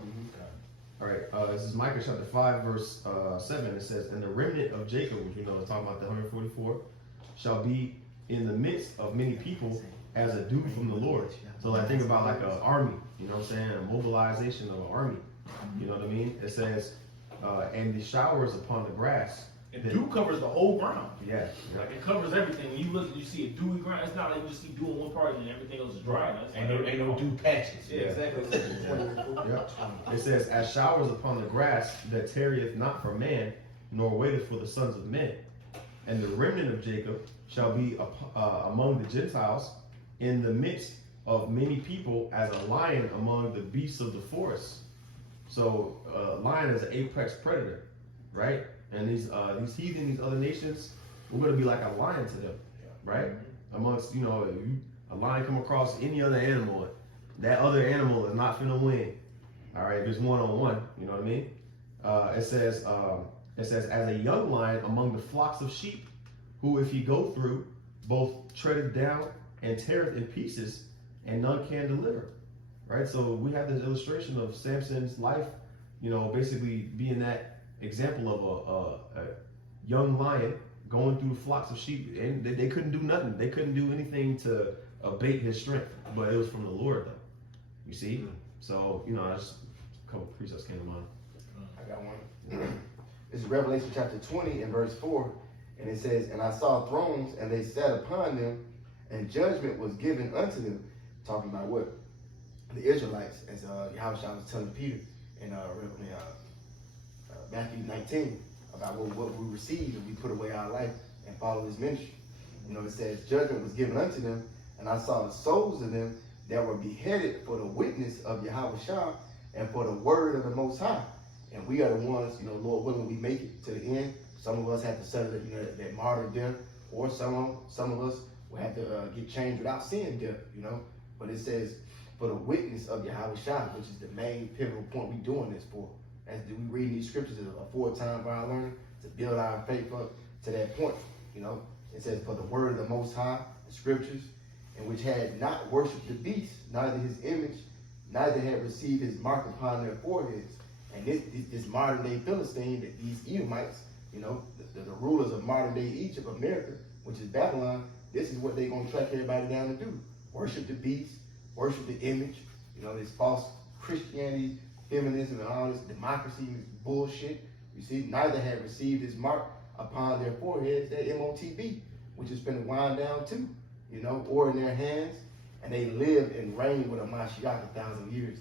All right, this is Micah chapter 5, verse 7. It says, and the remnant of Jacob, which we know is talking about the 144, shall be in the midst of many people as a dew from the Lord. So I think about like an army, you know what I'm saying? A mobilization of an army. You know what I mean? It says, and the showers upon the grass. And dew covers the whole ground. Yeah. Like it covers everything. When you look and you see a dewy ground, it's not like you just see dew on one part and everything else is dry. Ain't no dew patches. Yeah, exactly. It says, as showers upon the grass that tarrieth not for man, nor waiteth for the sons of men. And the remnant of Jacob shall be among the Gentiles in the midst of many people as a lion among the beasts of the forest. So lion is an apex predator, right? And these heathen, these other nations, we're going to be like a lion to them, right? Amongst, a lion come across any other animal, that other animal is not finna win. All right, if it's one-on-one, you know what I mean? It says, as a young lion among the flocks of sheep, who if he go through, both treadeth down and teareth in pieces, and none can deliver. Right? So we have this illustration of Samson's life, basically being that example of a young lion going through flocks of sheep, and they couldn't do nothing. They couldn't do anything to abate his strength, but it was from the Lord, though. You see? So, just a couple precepts came to mind. I got one. This is Revelation chapter 20 and verse 4. And it says, and I saw thrones, and they sat upon them, and judgment was given unto them. Talking about what? The Israelites, as Yahushua was telling Peter in Matthew 19, about what we receive if we put away our life and follow his ministry. It says, judgment was given unto them, and I saw the souls of them that were beheaded for the witness of Yahushua and for the word of the Most High. And we are the ones, Lord willing, we make it to the end. Some of us have to settle that martyrdom, or some of us will have to get changed without seeing death, But it says, for the witness of Yahushua, which is the main pivotal point we're doing this for. As we read these scriptures aforetime by our learning to build our faith up to that point, It says, for the word of the Most High, the scriptures, and which had not worshipped the beast, neither his image, neither had received his mark upon their foreheads. And this modern day Philistine, that these Edomites, the rulers of modern day Egypt, America, which is Babylon, this is what they're going to track everybody down to do. Worship the beast, worship the image, this false Christianity, feminism, and all this democracy bullshit. You see, neither had received his mark upon their foreheads, that MOTB, which is going to wind down too, or in their hands, and they lived and reigned with a Mashiach 1,000 years.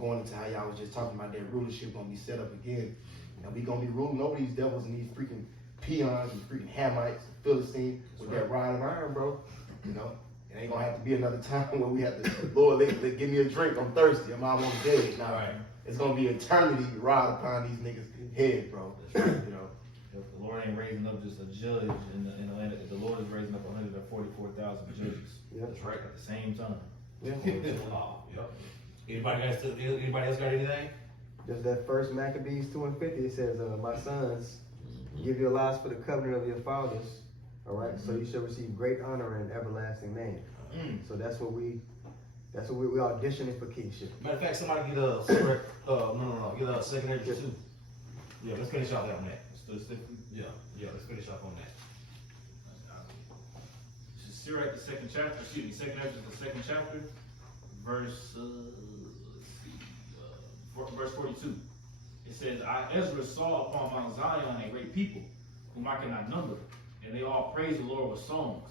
Going into how y'all was just talking about, that rulership gonna be set up again, and we gonna be ruling over these devils and these freaking peons, these freaking Hamites, Philistines with that rod of iron, bro. It ain't gonna have to be another time where we have to, Lord, give me a drink, I'm thirsty, I'm almost dead. Nah, right. It's gonna be eternity rod upon these niggas' head, bro. If the Lord ain't raising up just a judge in the land, if the Lord is raising up 144,000 judges. Yep. That's right. At the same time. Yep. Yep. Anybody else got anything? Just that first Maccabees 2:50, it says, my sons, give your lives for the covenant of your fathers. All right, so you shall receive great honor and everlasting name. So that's what we auditioning for kingship. Matter of fact, somebody get a get a second entry too. Yeah, let's finish off on that. Let's finish off on that. Sirach, the second chapter, second Ezra, the second chapter, verse 42. It says, Ezra saw upon Mount Zion a great people, whom I cannot number, and they all praised the Lord with songs.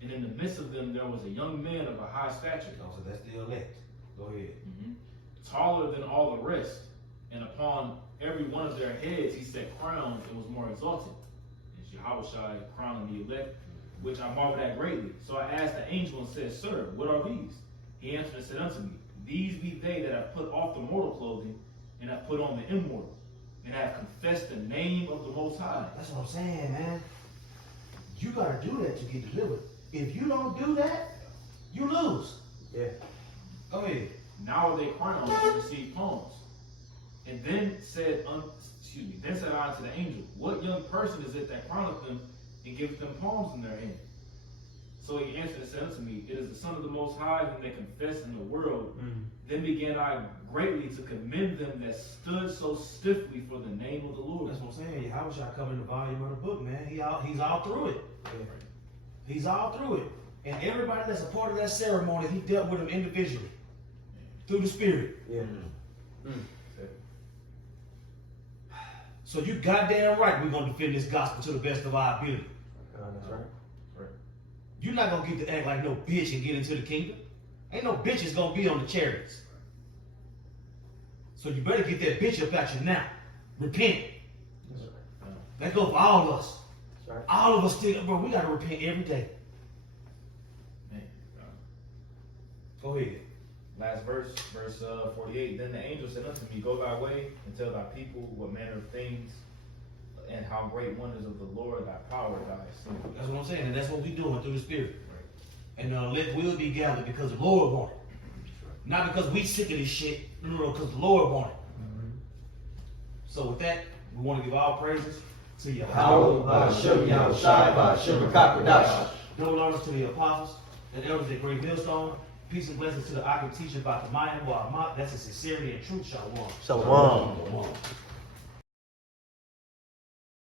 And in the midst of them there was a young man of a high stature. Oh, so that's the elect. Go ahead. Taller than all the rest, and upon every one of their heads he set crowns and was more exalted. And Yahushua crowned the elect, which I marveled at greatly. So I asked the angel and said, Sir, what are these? He answered and said unto me, These be they that have put off the mortal clothing, and have put on the immortal, and have confessed the name of the Most High. That's what I'm saying, man. You gotta do that to get delivered. If you don't do that, you lose. Yeah. Go ahead. Now are they crowned and receive palms. And then said I unto the angel, What young person is it that crowneth them and giveth them palms in their hand? So he answered and said unto me, It is the Son of the Most High whom they confess in the world. Then began I greatly to commend them that stood so stiffly for the name of the Lord. That's what I'm saying. How should I come in the volume of the book, man? He's all through it. He's all through it. And everybody that's a part of that ceremony, he dealt with them individually. Through the Spirit. Yeah. So you goddamn right we're going to defend this gospel to the best of our ability. That's right. You're not going to get to act like no bitch and get into the kingdom. Ain't no bitches going to be on the chariots. So you better get that bitch up at you now. Repent. That goes for all of us. Right. All of us still, bro, we got to repent every day. Man. Go ahead. Last verse 48. Then the angel said unto me, Go thy way and tell thy people what manner of things and how great wonders of the Lord thy power thou hast seen. That's what I'm saying, and that's what we're doing through the Spirit. Right. And let will be gathered because the Lord wanted it. Not because we sick of this shit, no, because the Lord wanted it. So with that, we want to give all praises to Yahweh, Ba'ashem Yahushai, Ba'ashem HaKadosh. Double honors to the apostles and elders at Great Millstone. Peace and blessings to the Akim teacher about the mind. That's a sincerity and truth. Shalom. Shalom.